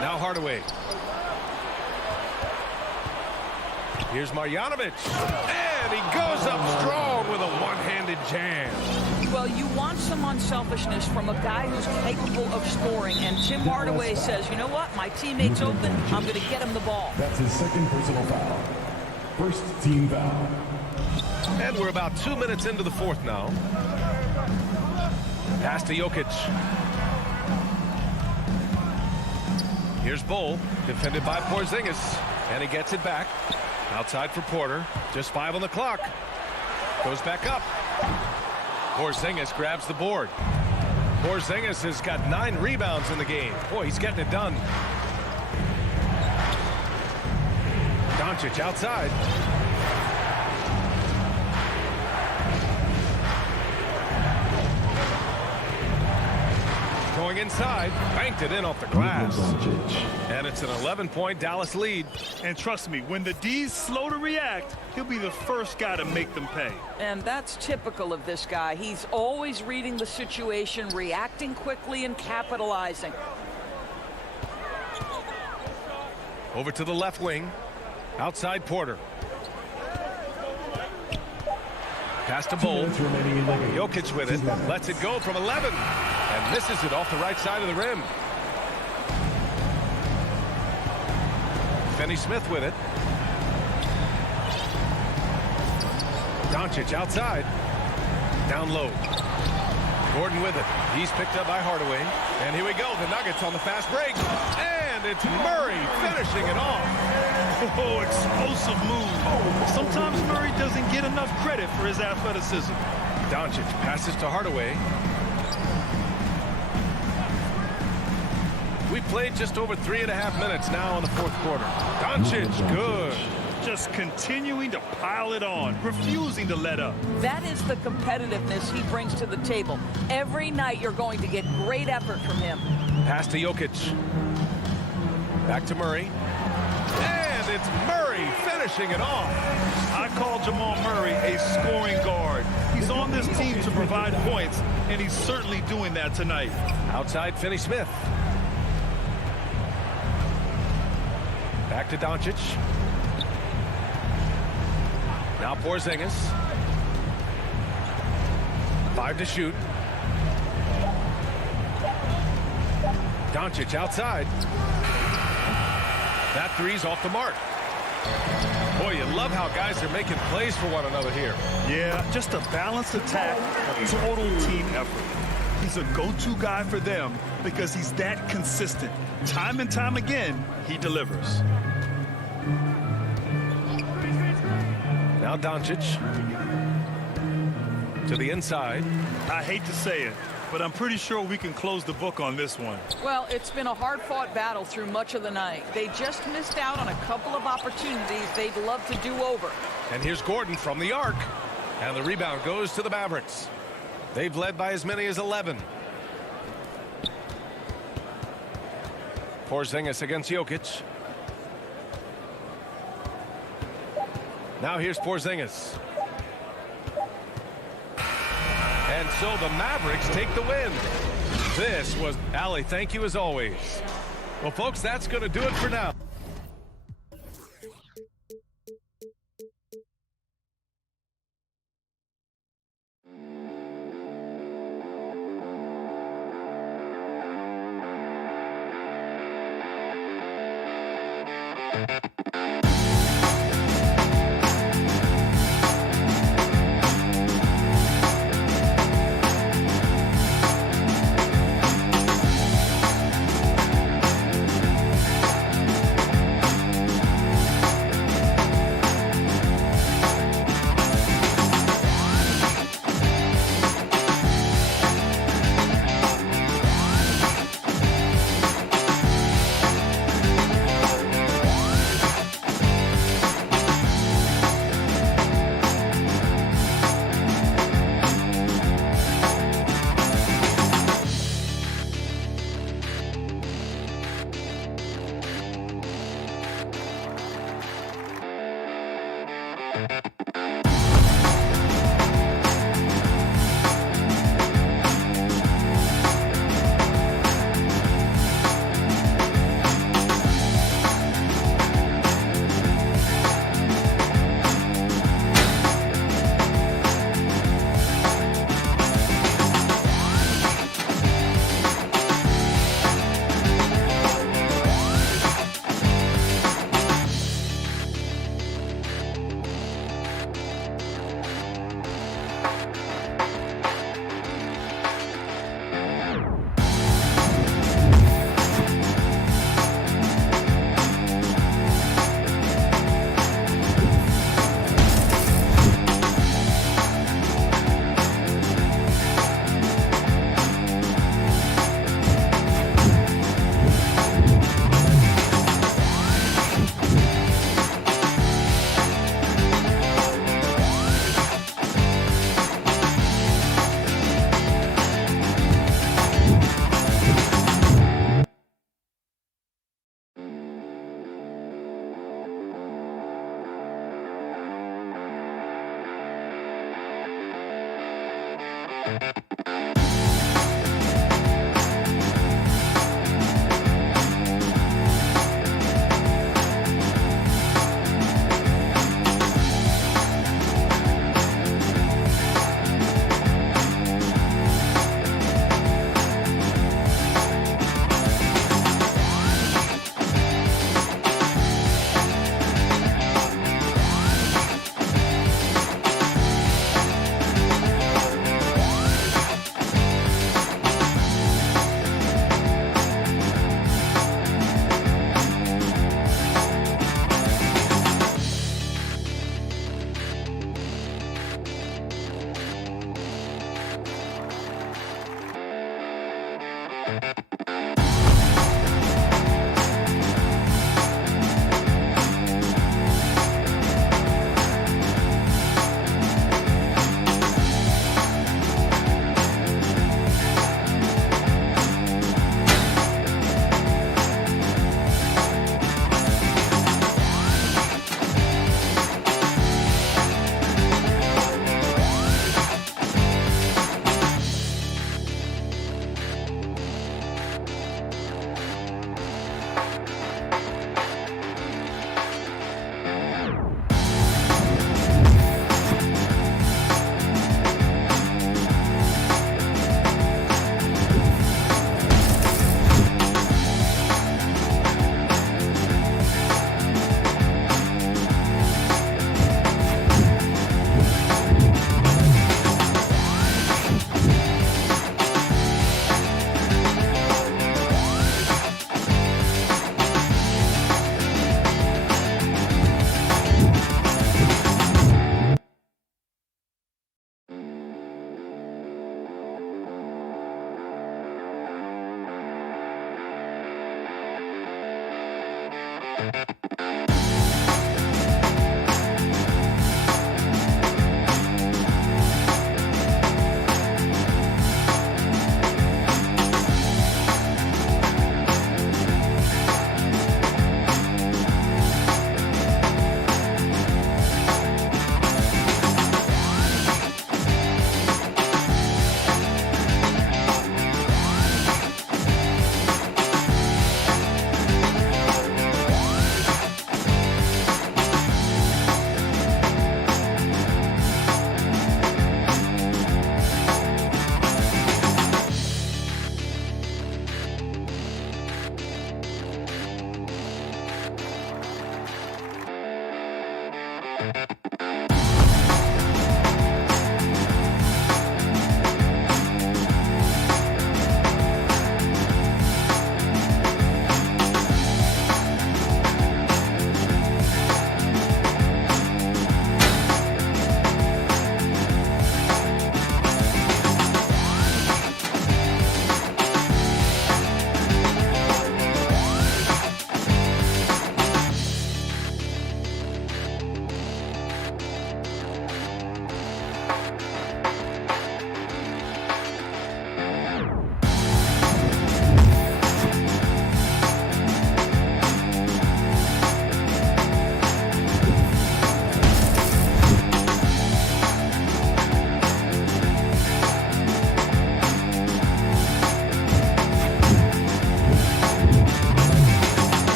Now Hardaway. Here's Marjanovic. And he goes up strong with a one-handed jam. Well, you want some unselfishness from a guy who's capable of scoring. And Tim Hardaway says, you know what? My teammate's open. I'm going to get him the ball. That's his second personal foul. First team foul. And we're about 2 minutes into the fourth now. Pass to Jokic. Here's Bull, defended by Porzingis. And he gets it back. Outside for Porter. Just 5 on the clock. Goes back up. Porzingis grabs the board. Porzingis has got 9 rebounds in the game. Boy, he's getting it done. Doncic outside. inside, banked it in off the glass. And it's an 11-point Dallas lead. And trust me, when the D's slow to react, he'll be the first guy to make them pay. And that's typical of this guy. He's always reading the situation, reacting quickly, and capitalizing. Over to the left wing. Outside Porter. Pass to Bull. Jokic with it. Lets it go from 11. And misses it off the right side of the rim. Finney-Smith with it. Doncic outside. Down low. Gordon with it. He's picked up by Hardaway. And here we go. The Nuggets on the fast break. And it's Murray finishing it off. Oh, explosive move. Sometimes Murray doesn't get enough credit for his athleticism. Doncic passes to Hardaway. We played just over 3.5 minutes now in the fourth quarter. Doncic, good. Just continuing to pile it on, refusing to let up. That is the competitiveness he brings to the table. Every night you're going to get great effort from him. Pass to Jokic. Back to Murray. And it's Murray finishing it off. I call Jamal Murray a scoring guard. He's on this team to provide points, and he's certainly doing that tonight. Outside Finney-Smith. Back to Doncic. Now Porzingis. 5 to shoot. Doncic outside. That three's off the mark. Boy, you love how guys are making plays for one another here. Yeah, just a balanced attack, a total team effort. He's a go-to guy for them because he's that consistent. Time and time again, he delivers. Now Doncic to the inside. I hate to say it, but I'm pretty sure we can close the book on this one. Well, it's been a hard-fought battle through much of the night. They just missed out on a couple of opportunities they'd love to do over. And here's Gordon from the arc. And the rebound goes to the Mavericks. They've led by as many as 11. Porzingis against Jokic. Now here's Porzingis. And so the Mavericks take the win. This was Allie. Thank you as always. Well, folks, that's going to do it for now.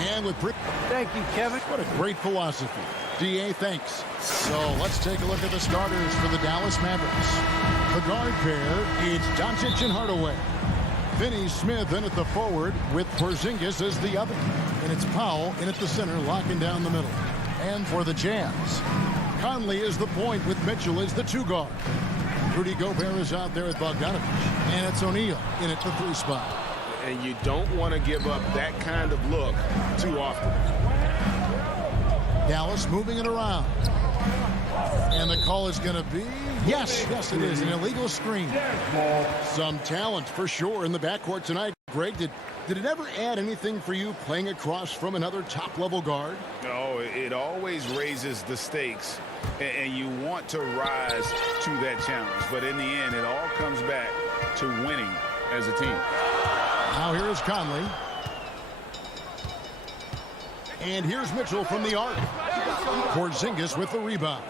And with thank you, Kevin. What a great philosophy. DA, thanks. So let's take a look at the starters for the Dallas Mavericks. The guard pair, it's Doncic and Hardaway. Finney Smith in at the forward with Porzingis as the other. And it's Powell in at the center, locking down the middle. And for the Jazz, Conley is the point with Mitchell as the two guard. Rudy Gobert is out there with Bogdanovich. And it's O'Neal in at the 3 spot. And you don't want to give up that kind of look too often. Dallas moving it around. And the call is going to be, yes, it is, an illegal screen. Some talent for sure in the backcourt tonight. Greg, did it ever add anything for you playing across from another top-level guard? No, it always raises the stakes, and you want to rise to that challenge. But in the end, it all comes back to winning as a team. Now here is Conley. And here's Mitchell from the arc. Porzingis with the rebound.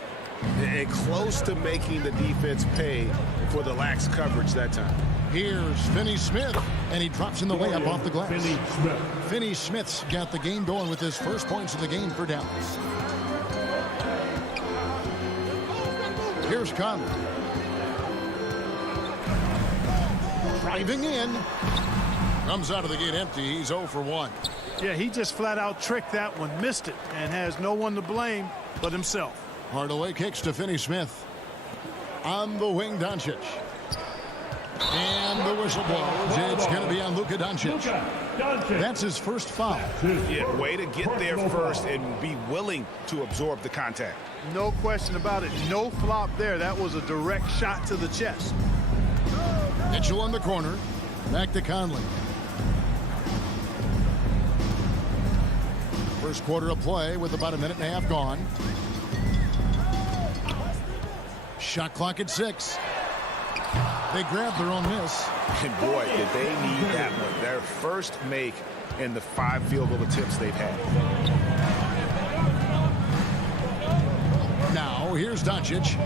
And close to making the defense pay for the lax coverage that time. Here's Finney Smith, and he drops in the layup off the glass. Finney Smith's got the game going with his first points of the game for Dallas. Here's Conley. Driving in. Comes out of the gate empty. He's 0 for 1. Yeah, he just flat out tricked that one, missed it, and has no one to blame but himself. Hardaway kicks to Finney Smith. On the wing, Doncic. And the whistle blows. It's going to be on Luka Doncic. That's his first foul. Yeah, way to get there first and be willing to absorb the contact. No question about it. No flop there. That was a direct shot to the chest. Mitchell in the corner. Back to Conley. First quarter of play with about a minute and a half gone. Shot clock at 6. They grabbed their own miss. And boy, did they need that one. Their first make in the 5 field goal attempts they've had. Now here's Doncic.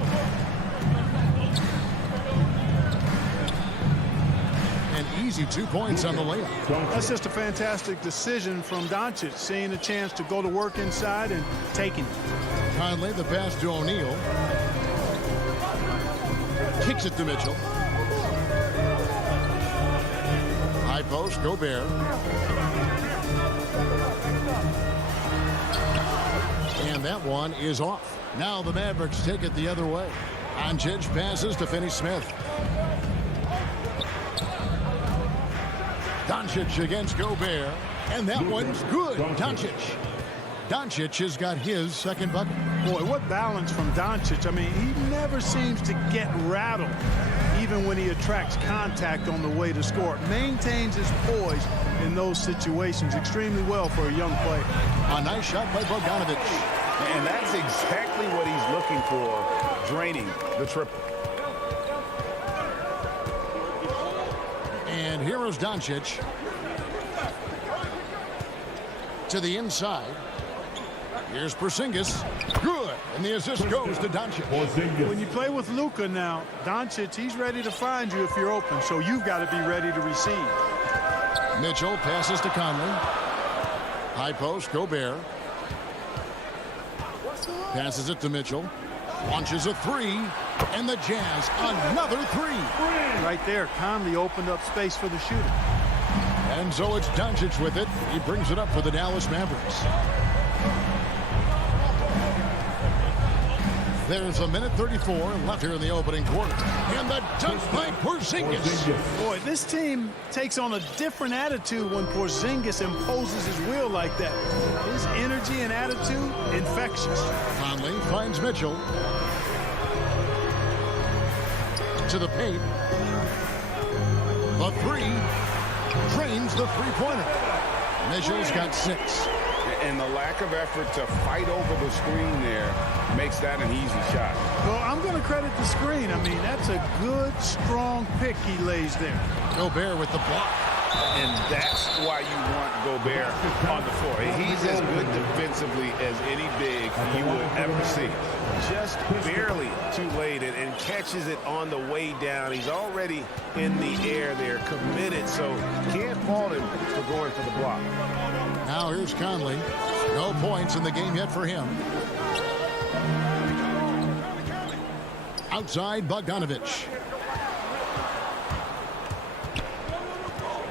An easy 2 points on the layup. That's just a fantastic decision from Doncic, seeing a chance to go to work inside and taking it. Conley, the pass to O'Neal. Kicks it to Mitchell. High post, Gobert. And that one is off. Now the Mavericks take it the other way. Doncic passes to Finney Smith. Doncic against Gobert. And that one's good. Doncic. Doncic has got his second bucket. Boy, what balance from Doncic. I mean, he never seems to get rattled, even when he attracts contact on the way to score. Maintains his poise in those situations extremely well for a young player. A nice shot by Bogdanovich. And that's exactly what he's looking for, draining the triple. And here is Doncic. To the inside. Here's Porzingis. Good. And the assist goes to Doncic. When you play with Luka now, Doncic, he's ready to find you if you're open, so you've got to be ready to receive. Mitchell passes to Conley. High post, Gobert. Passes it to Mitchell. Launches a 3. And the Jazz, another 3. Right there, Conley opened up space for the shooter. And so it's Doncic with it. He brings it up for the Dallas Mavericks. There's a minute 34 left here in the opening quarter. And the dunk by Porzingis. Boy, this team takes on a different attitude when Porzingis imposes his will like that. His energy and attitude, infectious. Conley finds Mitchell. To the paint. The 3. drains the three-pointer. Mitchell's got 6. And the lack of effort to fight over the screen there makes that an easy shot. Well, I'm going to credit the screen. I mean, that's a good, strong pick he lays there. Gobert with the block. And that's why you want Gobert on the floor. He's as good defensively as any big you will ever see. Just barely too late and catches it on the way down. He's already in the air there, committed, so can't fault him for going for the block. Now here's Conley. No points in the game yet for him. Outside Bogdanovich.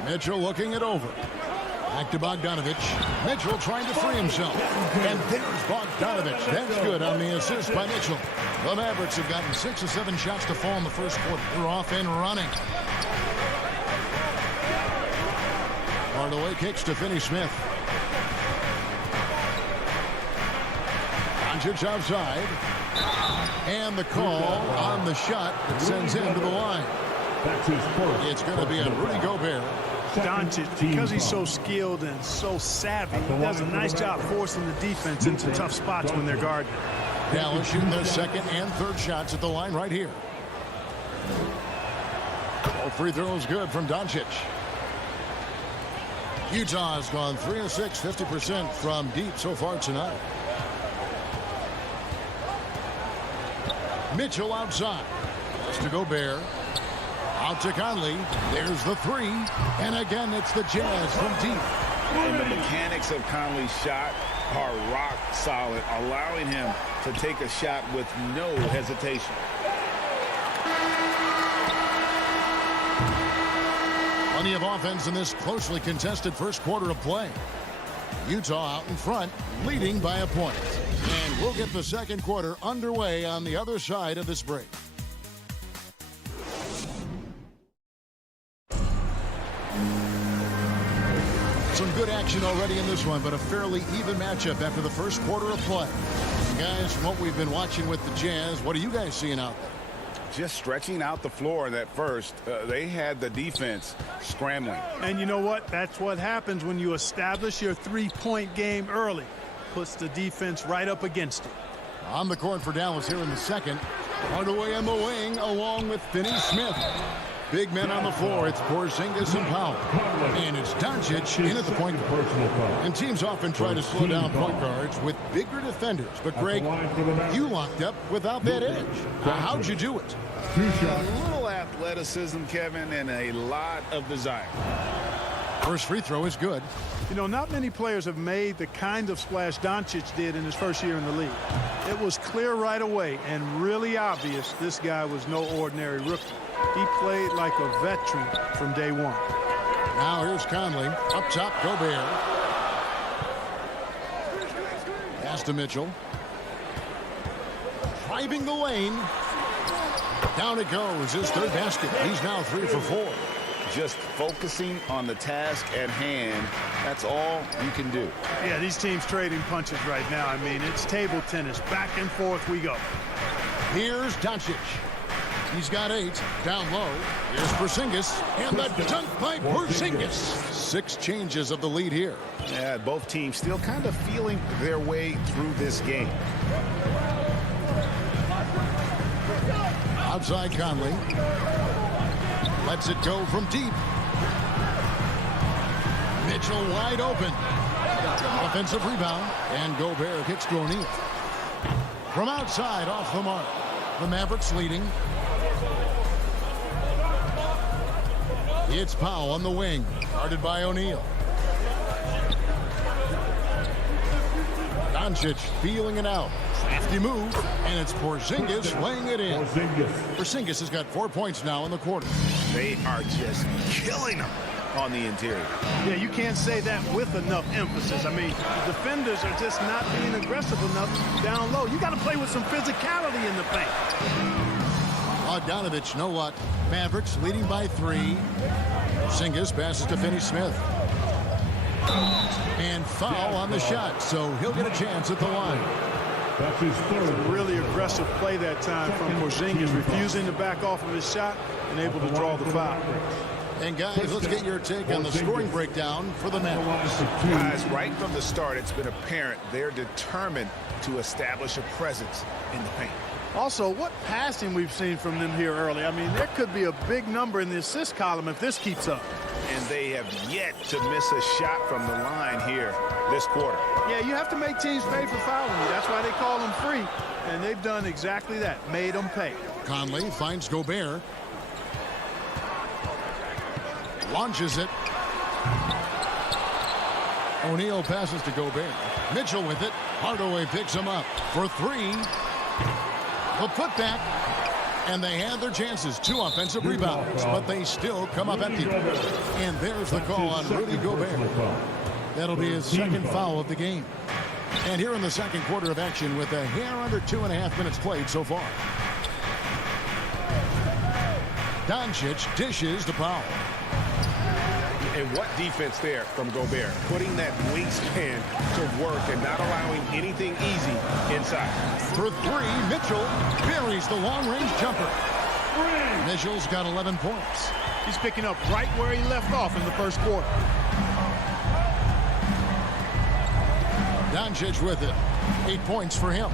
Mitchell looking it over. Back to Bogdanovich. Mitchell trying to free himself. And there's Bogdanovich. That's good on the assist by Mitchell. The Mavericks have gotten 6 or 7 shots to fall in the first quarter. They're off and running. Hardaway kicks to Finney-Smith. Doncic outside. And the call on the shot that sends him to the line. It's going to be on Rudy Gobert. Doncic, because he's so skilled and so savvy, he does a nice job forcing the defense into tough spots when they're guarding. Dallas shooting their second and third shots at the line right here. All free throws good from Doncic. Utah has gone 3 of 6, 50% from deep so far tonight. Mitchell outside. Just to Gobert. Out to Conley. There's the 3. And again, it's the Jazz from deep. And the mechanics of Conley's shot are rock solid, allowing him to take a shot with no hesitation. Plenty of offense in this closely contested first quarter of play. Utah out in front, leading by a point. And we'll get the second quarter underway on the other side of this break. Some good action already in this one, but a fairly even matchup after the first quarter of play. And guys, from what we've been watching with the Jazz, what are you guys seeing out there? Just stretching out the floor in that first. They had the defense scrambling. And you know what? That's what happens when you establish your three-point game early. Puts the defense right up against it. On the court for Dallas here in the second. Hardaway on the wing along with Finney-Smith. Big men on the floor. It's Porzingis and Powell. And it's Doncic in at the point guard. And teams often try to slow down point guards with bigger defenders. But, Greg, you locked up without that edge. How'd you do it? A little athleticism, Kevin, and a lot of desire. First free throw is good. You know, not many players have made the kind of splash Doncic did in his first year in the league. It was clear right away and really obvious this guy was no ordinary rookie. He played like a veteran from day one. Now here's Conley. Up top, Gobert. Pass to Mitchell. Driving the lane. Down it goes. His third basket. He's now 3 for 4. Just focusing on the task at hand. That's all you can do. Yeah, these teams trading punches right now. I mean, it's table tennis. Back and forth we go. Here's Doncic. He's got 8. Down low. Here's Porzingis. And the dunk by Porzingis. 6 changes of the lead here. Yeah, both teams still kind of feeling their way through this game. Outside Conley. Lets it go from deep. Mitchell wide open. Offensive rebound. And Gobert kicks to O'Neal. From outside, off the mark. The Mavericks leading. It's Powell on the wing. Guarded by O'Neal. Doncic feeling it out. Crafty move. And it's Porzingis laying it in. Porzingis has got 4 points now in the quarter. They are just killing them on the interior. Yeah, you can't say that with enough emphasis. I mean, the defenders are just not being aggressive enough down low. You got to play with some physicality in the paint. Bogdanovich, no luck. Mavericks leading by 3. Porzingis passes to Finney-Smith. And foul on the shot, so he'll get a chance at the line. That's his third. A really aggressive play that time from Porzingis, refusing to back off of his shot and able to draw the foul. And guys, let's get your take on the scoring breakdown for the Mavericks. Guys, right from the start, it's been apparent they're determined to establish a presence in the paint. Also, what passing we've seen from them here early. I mean, there could be a big number in the assist column if this keeps up. And they have yet to miss a shot from the line here this quarter. Yeah, you have to make teams pay for fouling you. That's why they call them free. And they've done exactly that, made them pay. Conley finds Gobert. Launches it. O'Neal passes to Gobert. Mitchell with it. Hardaway picks him up for three. The putback. And they had their chances. 2 offensive rebounds. But they still come up empty. And there's the call on Rudy Gobert. That'll be his second foul of the game. And here in the second quarter of action with a hair under 2.5 minutes played so far. Doncic dishes to Powell. And what defense there from Gobert, putting that wingspan to work and not allowing anything easy inside. For three, Mitchell buries the long-range jumper. Mitchell's got 11 points. He's picking up right where he left off in the first quarter. Doncic with it. 8 points for him.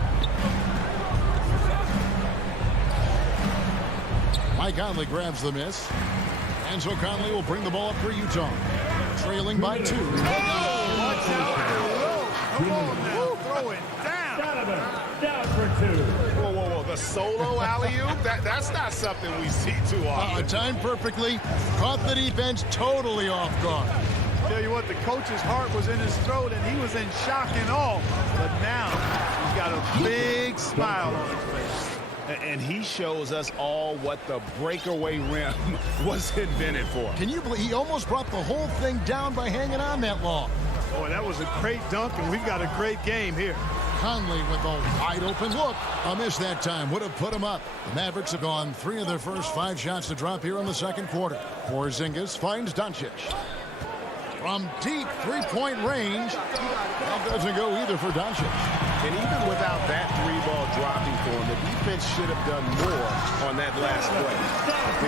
Mike Conley grabs the miss. And so Conley will bring the ball up for Utah. Trailing by 2. Watch out. Come on now. Throw it down. Down for 2. Whoa, whoa, whoa. The solo alley-oop? That's not something we see too often. Timed perfectly. Caught the defense totally off guard. Tell you what, the coach's heart was in his throat, and he was in shock and awe. But now he's got a big smile on his face. And he shows us all what the breakaway rim was invented for. Can you believe he almost brought the whole thing down by hanging on that long? Boy, that was a great dunk, and we've got a great game here. Conley with a wide open look. A miss that time would have put him up. The Mavericks have gone 3 of their first 5 shots to drop here in the second quarter. Porzingis finds Doncic. From deep 3-point range. That doesn't go either for Doncic. And even without that 3-ball dropping for him, the defense should have done more on that last play.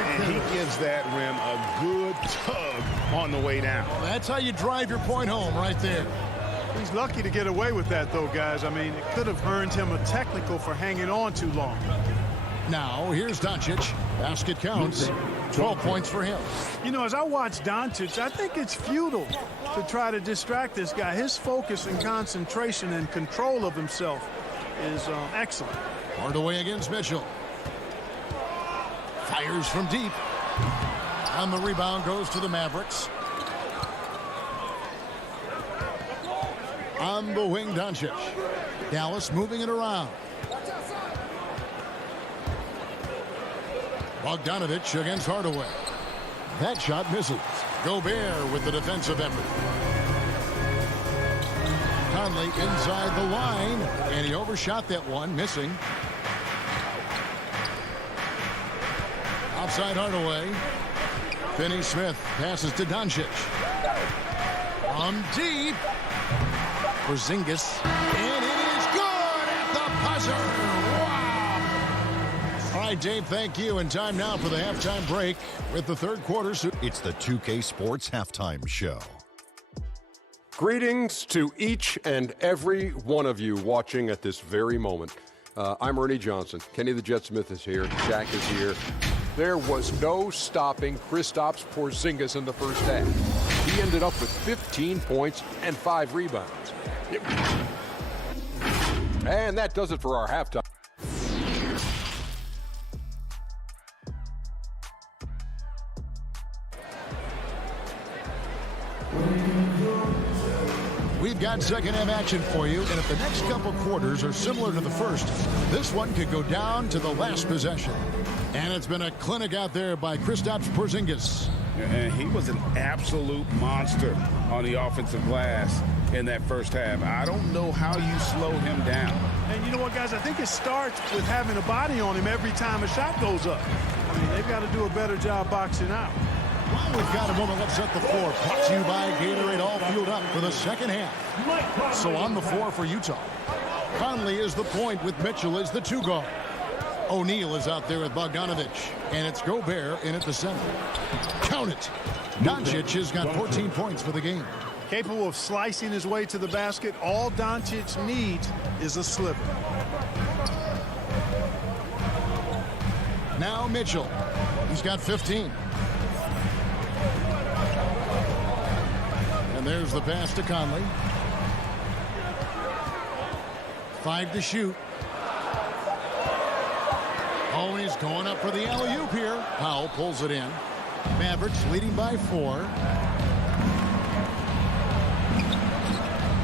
And he gives that rim a good tug on the way down. That's how you drive your point home right there. He's lucky to get away with that, though, guys. I mean, it could have earned him a technical for hanging on too long. Now, here's Doncic. Basket counts. 12 points for him. You know, as I watch Doncic, I think it's futile to try to distract this guy. His focus and concentration and control of himself is excellent. Hardaway against Mitchell. Fires from deep. And the rebound goes to the Mavericks. On the wing, Doncic. Dallas moving it around. Bogdanovich against Hardaway. That shot misses. Gobert with the defensive effort. Conley inside the line, and he overshot that one, missing. Outside Hardaway. Finney-Smith passes to Doncic. From deep. Porzingis. And it is good at the buzzer. All right, Dave, thank you. And time now for the halftime break with the third quarter. It's the 2K Sports Halftime Show. Greetings to each and every one of you watching at this very moment. I'm Ernie Johnson. Kenny the Jet Smith is here. Shaq is here. There was no stopping Kristaps Porzingis in the first half. He ended up with 15 points and 5 rebounds. And that does it for our halftime. We've got second half action for you, and if the next couple quarters are similar to the first, this one could go down to the last possession. And it's been a clinic out there by Kristaps Porzingis. And he was an absolute monster on the offensive glass in that first half. I don't know how you slow him down. And you know what, guys? I think it starts with having a body on him every time a shot goes up. I mean, they've got to do a better job boxing out. Well, we've got a moment left set the floor. Brought to you by Gatorade, all fueled up for the second half. So on the floor for Utah. Conley is the point with Mitchell as the 2 guard. O'Neal is out there with Bogdanovich, and it's Gobert in at the center. Count it. Doncic has got 14 points for the game. Capable of slicing his way to the basket. All Doncic needs is a sliver. Now Mitchell. He's got 15. And there's the pass to Conley. 5 to shoot. Oh, he's going up for the alley-oop here. Powell pulls it in. Mavericks leading by 4.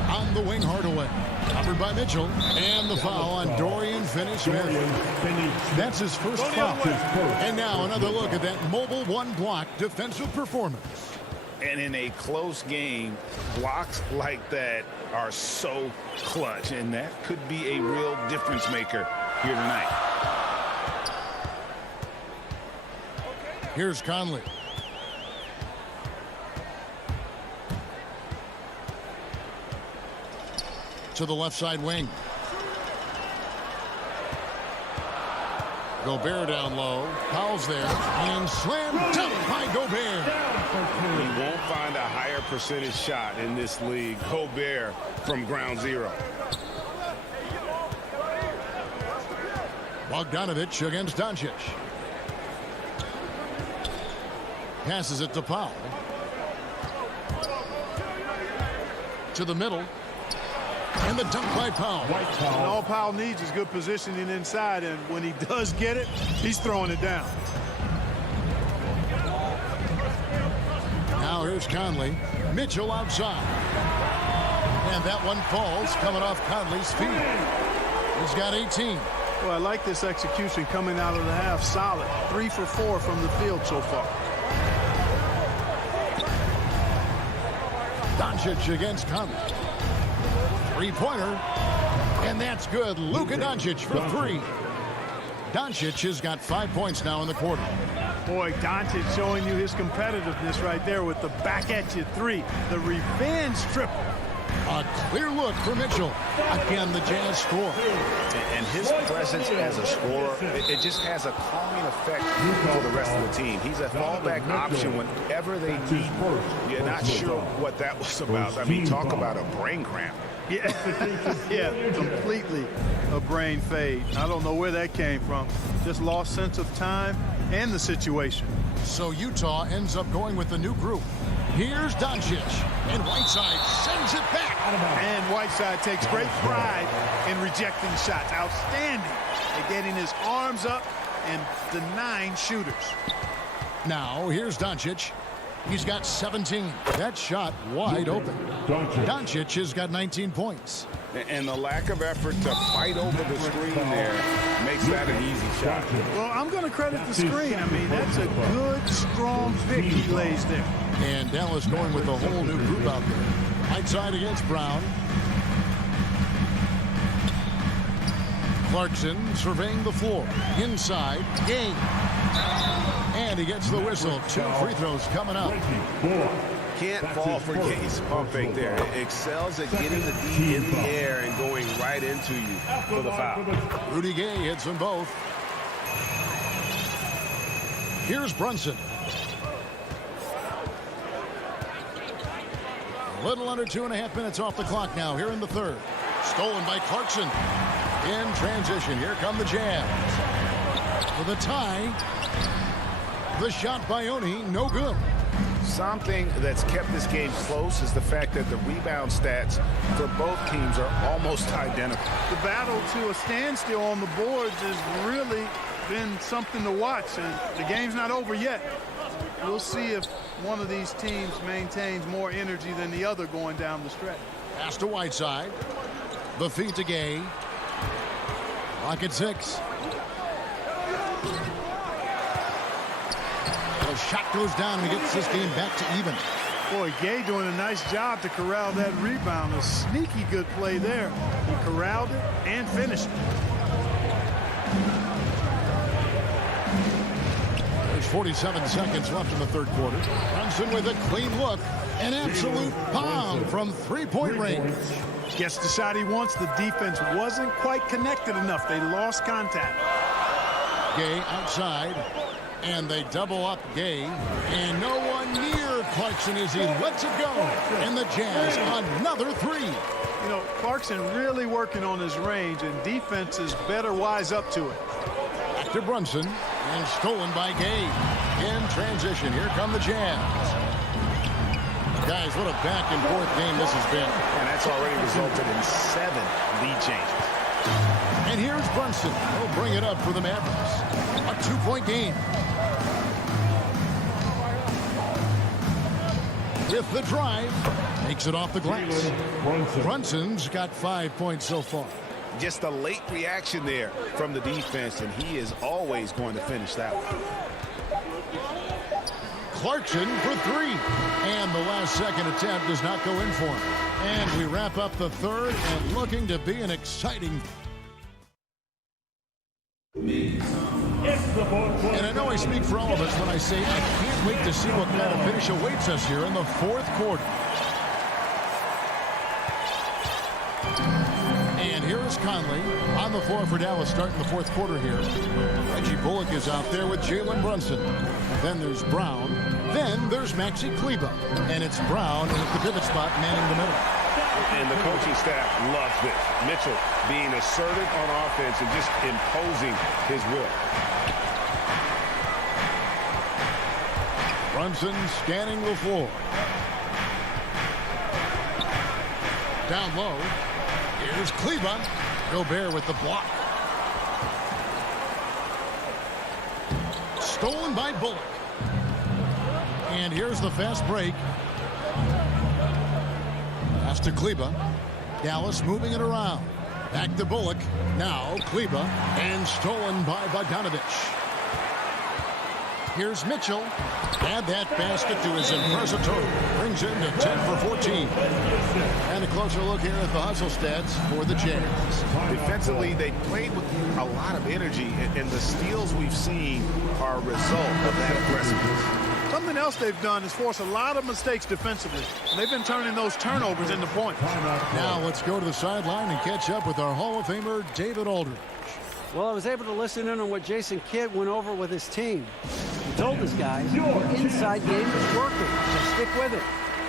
On the wing, Hardaway. Covered by Mitchell. And the foul on Dorian Finney-Smith. That's his first foul. And now another look at that mobile one-block defensive performance. And in a close game, blocks like that are so clutch. And that could be a real difference maker here tonight. Here's Conley. To the left side wing. Gobert down low. Powell's there. And slam dunk by Gobert. He won't find a higher percentage shot in this league. Gobert from ground zero. Bogdanovich against Doncic. Passes it to Powell. To the middle. And the dunk by Powell. And all Powell needs is good positioning inside, and when he does get it, he's throwing it down. Now here's Conley. Mitchell outside. And that one falls coming off Conley's feet. He's got 18. Well, I like this execution coming out of the half. Solid. 3 for 4 from the field so far. Doncic against Conley. Three-pointer. And that's good. Luka Doncic for 3. Doncic has got 5 points now in the quarter. Boy, Doncic showing you his competitiveness right there with the back-at-you 3. The revenge triple. A clear look for Mitchell. Again, the Jazz score. And his presence as a scorer, it just has a calming effect for the rest of the team. He's a fallback option whenever they need. You're not sure what that was about. I mean, talk about a brain cramp. Yeah, yeah, completely a brain fade. I don't know where that came from. Just lost sense of time and the situation. So Utah ends up going with the new group. Here's Doncic, and Whiteside sends it back. And Whiteside takes great pride in rejecting shots. Outstanding at getting his arms up and denying shooters. Now, here's Doncic. He's got 17. That shot wide open. Doncic has got 19 points. And the lack of effort to fight over the screen there makes that an easy shot. Well, I'm going to credit the screen. I mean, that's a good, strong pick he lays there. And Dallas going with a whole new group out there. Whiteside against Brown. Clarkson surveying the floor. Inside. Game. And he gets the whistle. 2 free throws coming up. Can't fall for Gay's pump fake there. Excels at getting the D in the air and going right into you for the foul. Rudy Gay hits them both. Here's Brunson. A little under 2.5 minutes off the clock now here in the third. Stolen by Clarkson. In transition, here come the Jazz. For the tie. The shot by Oni, no good. Something that's kept this game close is the fact that the rebound stats for both teams are almost identical. The battle to a standstill on the boards has really been something to watch, and the game's not over yet. We'll see if one of these teams maintains more energy than the other going down the stretch. Pass to Whiteside. The feed to Gay. Clock at 6. The shot goes down and he gets this game back to even. Boy, Gay doing a nice job to corral that rebound. A sneaky good play there. He corralled it and finished it. There's 47 seconds left in the third quarter. Brunson with a clean look. An absolute bomb from three-point range. Gets the shot he wants. The defense wasn't quite connected enough. They lost contact. Gay outside. And they double up Gay. And no one near Clarkson as he lets it go. And the Jazz another three. You know, Clarkson really working on his range, and defenses better wise up to it. Back to Brunson. And stolen by Gay. In transition, here come the Jazz. Guys, what a back-and-forth game this has been. And that's already resulted in 7 lead changes. And here's Brunson. He'll bring it up for the Mavericks. A 2-point game. With the drive, makes it off the glass. Brunson's got 5 points so far. Just a late reaction there from the defense, and he is always going to finish that one. Clarkson for three. And the last second attempt does not go in for him. And we wrap up the third, and looking to be an exciting. And I know I speak for all of us when I say I can't wait to see what kind of finish awaits us here in the fourth quarter. And here is Conley on the floor for Dallas starting the fourth quarter here. Reggie Bullock is out there with Jalen Brunson. Then there's Brown. Then there's Maxi Kleber. And it's Brown at the pivot spot manning the middle. And the coaching staff loves this. Mitchell being assertive on offense and just imposing his will. Brunson scanning the floor. Down low. Here's Kleber. Gobert with the block. Stolen by Bullock. And here's the fast break. Pass to Kleber. Dallas moving it around. Back to Bullock. Now Kleber. And stolen by Bogdanovich. Here's Mitchell. Add that basket to his impressive total. Brings him to 10 for 14. And a closer look here at the hustle stats for the Jazz. Defensively, they played with a lot of energy, and the steals we've seen are a result of that aggressiveness. Something else they've done is force a lot of mistakes defensively. And they've been turning those turnovers into points. Now let's go to the sideline and catch up with our Hall of Famer, David Aldridge. Well, I was able to listen in on what Jason Kidd went over with his team. He told his guys the inside game is working, so stick with it.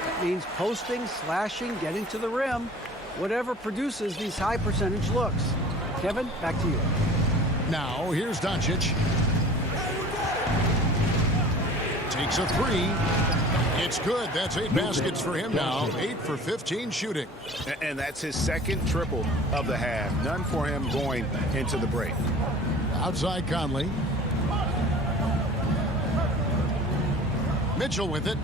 That means posting, slashing, getting to the rim, whatever produces these high percentage looks. Kevin, back to you. Now here's Doncic. Takes a three. It's good. That's 8 baskets for him now. 8 for 15 shooting. And that's his second triple of the half. None for him going into the break. Outside Conley. Mitchell with it.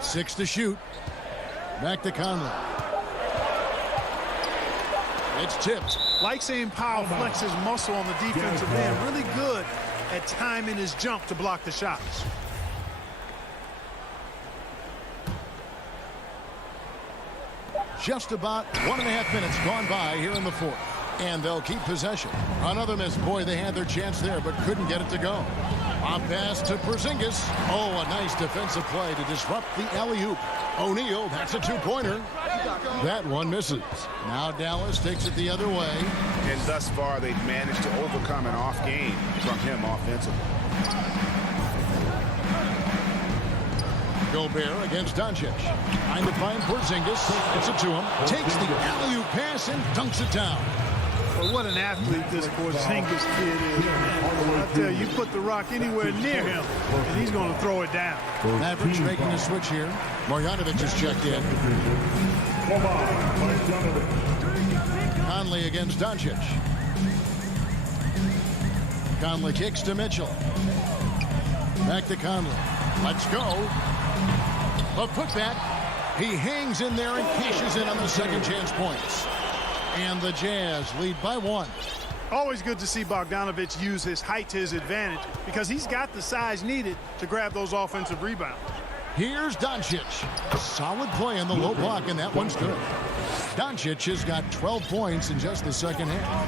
Six to shoot. Back to Conley. It's tipped. Like seeing Powell flex his muscle on the defensive end. Really good at timing his jump to block the shots. Just about 1.5 minutes gone by here in the fourth. And they'll keep possession. Another miss. Boy, they had their chance there, but couldn't get it to go. A pass to Porzingis. Oh, a nice defensive play to disrupt the alley-oop. O'Neal, that's a two-pointer. That one misses. Now Dallas takes it the other way. And thus far, they've managed to overcome an off game from him offensively. Gobert against Doncic. Trying to find Porzingis. It's it to him. Takes the alley-oop pass and dunks it down. Well, what an athlete this Porzingis kid is. I tell you, you put the rock anywhere near him, and he's going to throw it down. Mavericks making a switch here. Marjanovic has checked in. Conley against Doncic. Conley kicks to Mitchell. Back to Conley. Let's go. A putback. He hangs in there and cashes in on the second chance points. And the Jazz lead by 1. Always good to see Bogdanovich use his height to his advantage because he's got the size needed to grab those offensive rebounds. Here's Doncic. Solid play in the low block, and that one's good. Doncic has got 12 points in just the second half.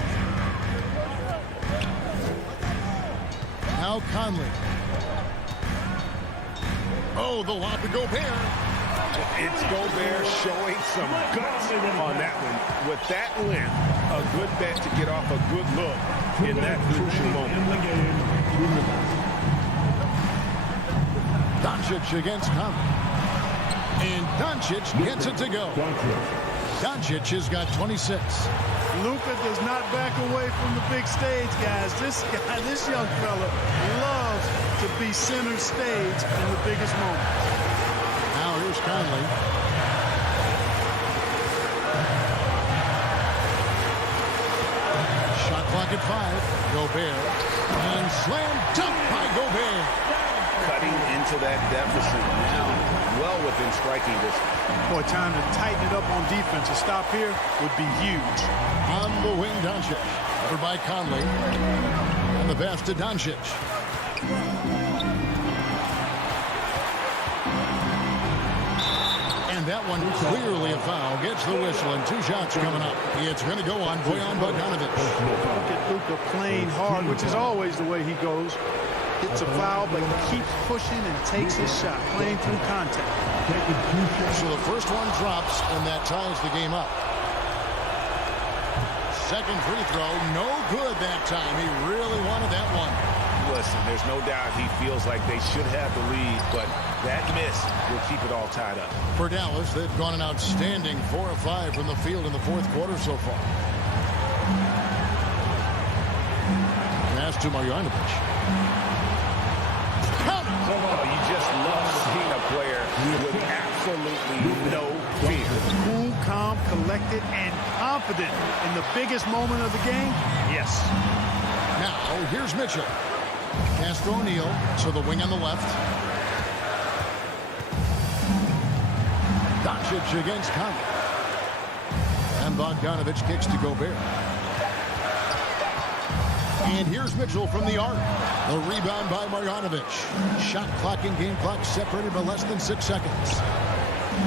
Now Conley. Oh, the lob to Gobert. It's Gobert showing some guts on that one. With that length, a good bet to get off a good look in that crucial moment. Doncic against Conley. And Doncic gets it to go. Doncic has got 26. Luka does not back away from the big stage, guys. This young fella loves to be center stage in the biggest moment. Now here's Conley. Shot clock at 5. Gobert. And slam dunk by Gobert. Cutting into that deficit now, well within striking distance. Boy, time to tighten it up on defense. A stop here would be huge. On the wing, Doncic. Covered by Conley. And the pass to Doncic. And that one clearly a foul. Gets the whistle and 2 shots coming up. It's going to go on Bojan Bogdanovic. Look at Luka playing hard, which is always the way he goes. Hits a foul, but he keeps pushing and takes his shot, playing through contact. So the first one drops, and that ties the game up. Second free throw, no good that time. He really wanted that one. Listen, there's no doubt he feels like they should have the lead, but that miss will keep it all tied up. For Dallas, they've gone an outstanding 4 of 5 from the field in the fourth quarter so far. Pass to Marjanovic. Oh, you just love seeing a player with absolutely no fear. Cool, calm, collected, and confident in the biggest moment of the game. Yes. Now, here's Mitchell. Castro O'Neal to the wing on the left. Doncic against Conley. And Bogdanovic kicks to Gobert. And here's Mitchell from the arc. The rebound by Marjanovic. Shot clock and game clock separated by less than 6 seconds.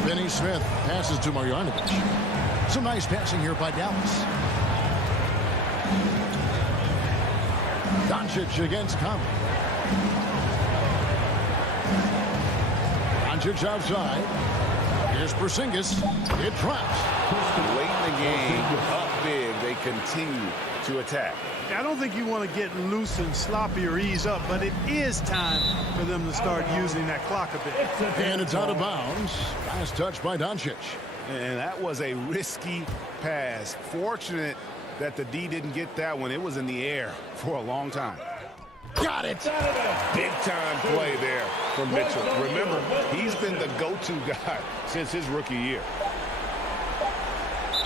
Finney Smith passes to Marjanovic. Some nice passing here by Dallas. Doncic against Conley. Doncic outside. Here's Porzingis. It drops. Late in the game, up big, they continue to attack. I don't think you want to get loose and sloppy or ease up, but it is time for them to start using that clock a bit. And it's out of bounds. Last touch by Doncic. And that was a risky pass. Fortunate that the D didn't get that one. It was in the air for a long time. Got it. Big time play there from Mitchell. Remember, he's been the go-to guy since his rookie year.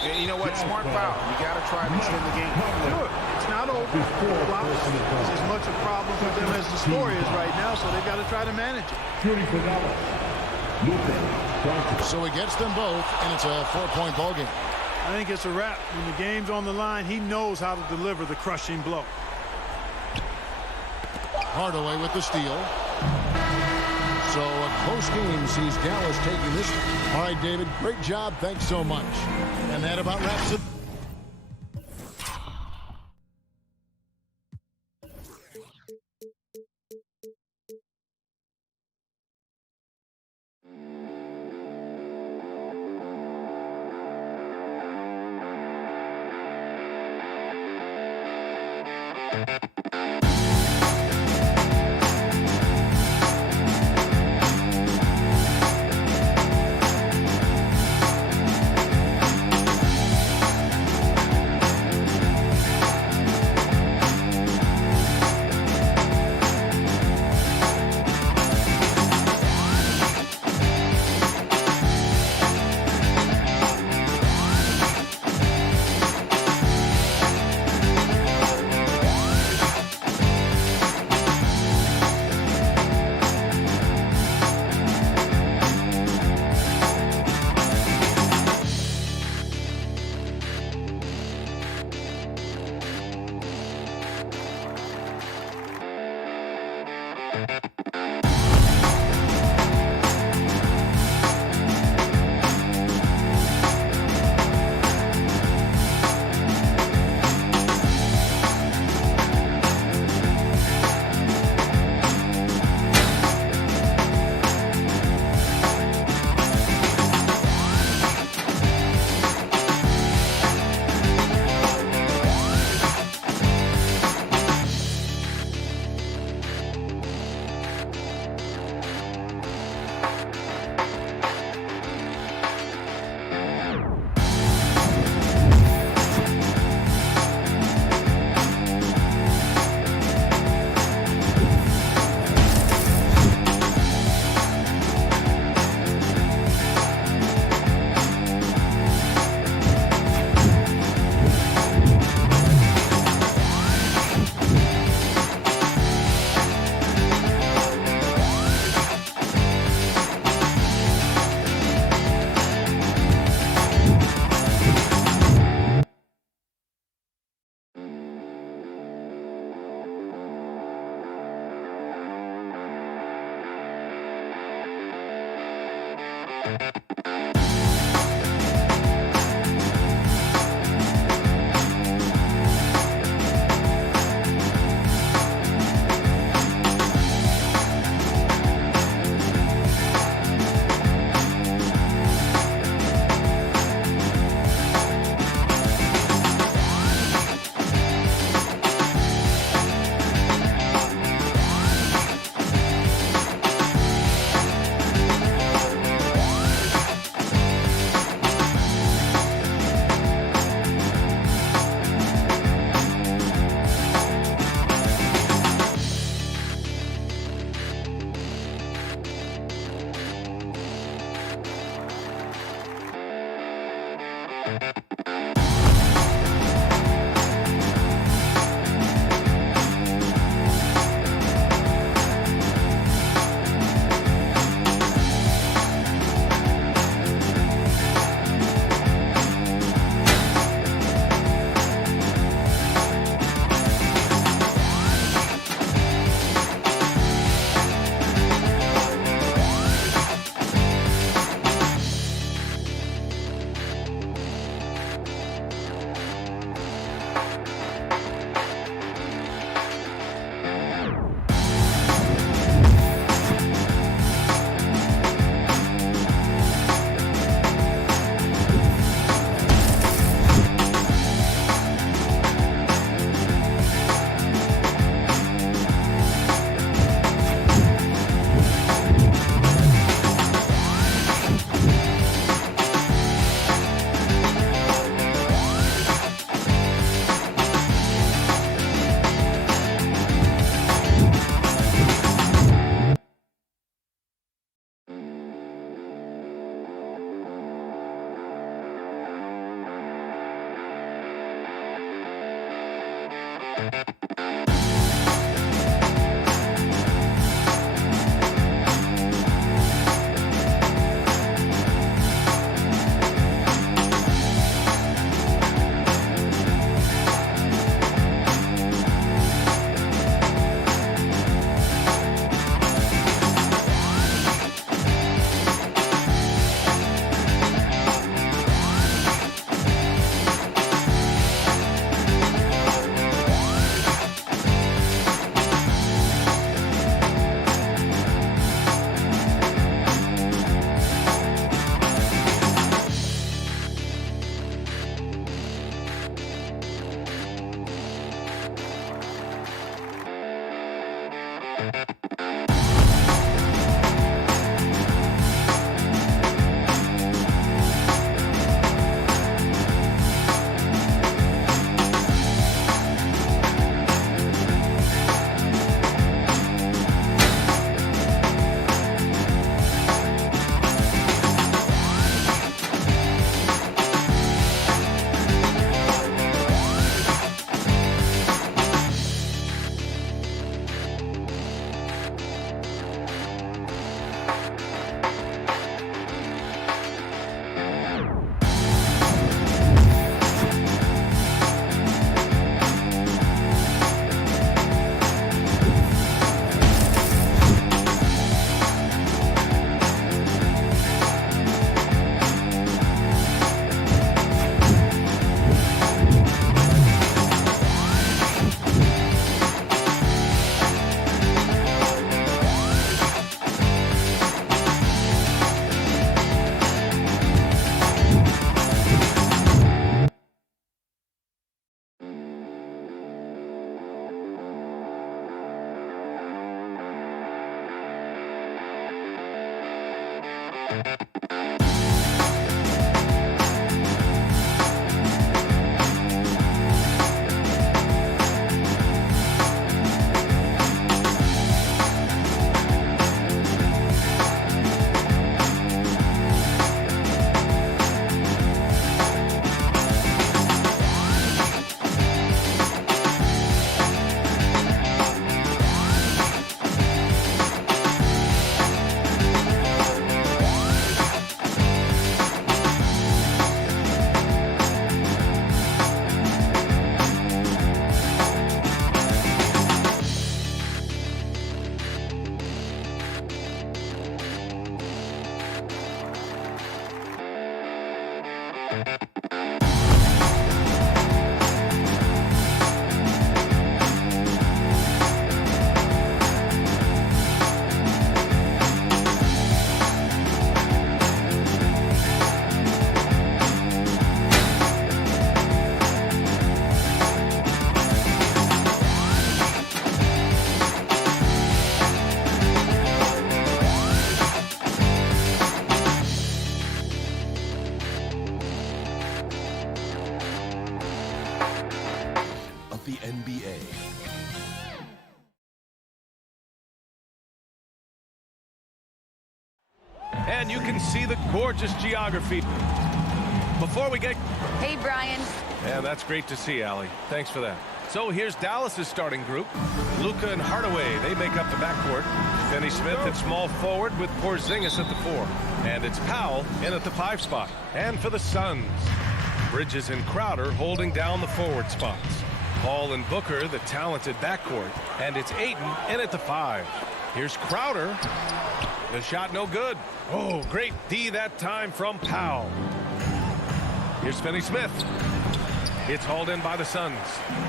And you know what? Smart foul. You got to try to extend the game. Sure. It's not over. It's as much a problem for them as the score is right now, so they've got to try to manage it. So he gets them both, and it's a 4-point ball game. I think it's a wrap. When the game's on the line, he knows how to deliver the crushing blow. Hardaway with the steal. So a close game sees Dallas taking this one. All right, David, great job. Thanks so much. And that about wraps it. And you can see the gorgeous geography. Before we get... Hey, Brian. And that's great to see, Allie. Thanks for that. So here's Dallas's starting group. Luka and Hardaway, they make up the backcourt. Finney Smith at small forward with Porzingis at the 4. And it's Powell in at the 5 spot. And for the Suns, Bridges and Crowder holding down the forward spots. Paul and Booker, the talented backcourt. And it's Ayton in at the 5. Here's Crowder. The shot no good. Oh, great D that time from Powell. Here's Finney Smith. It's hauled in by the Suns.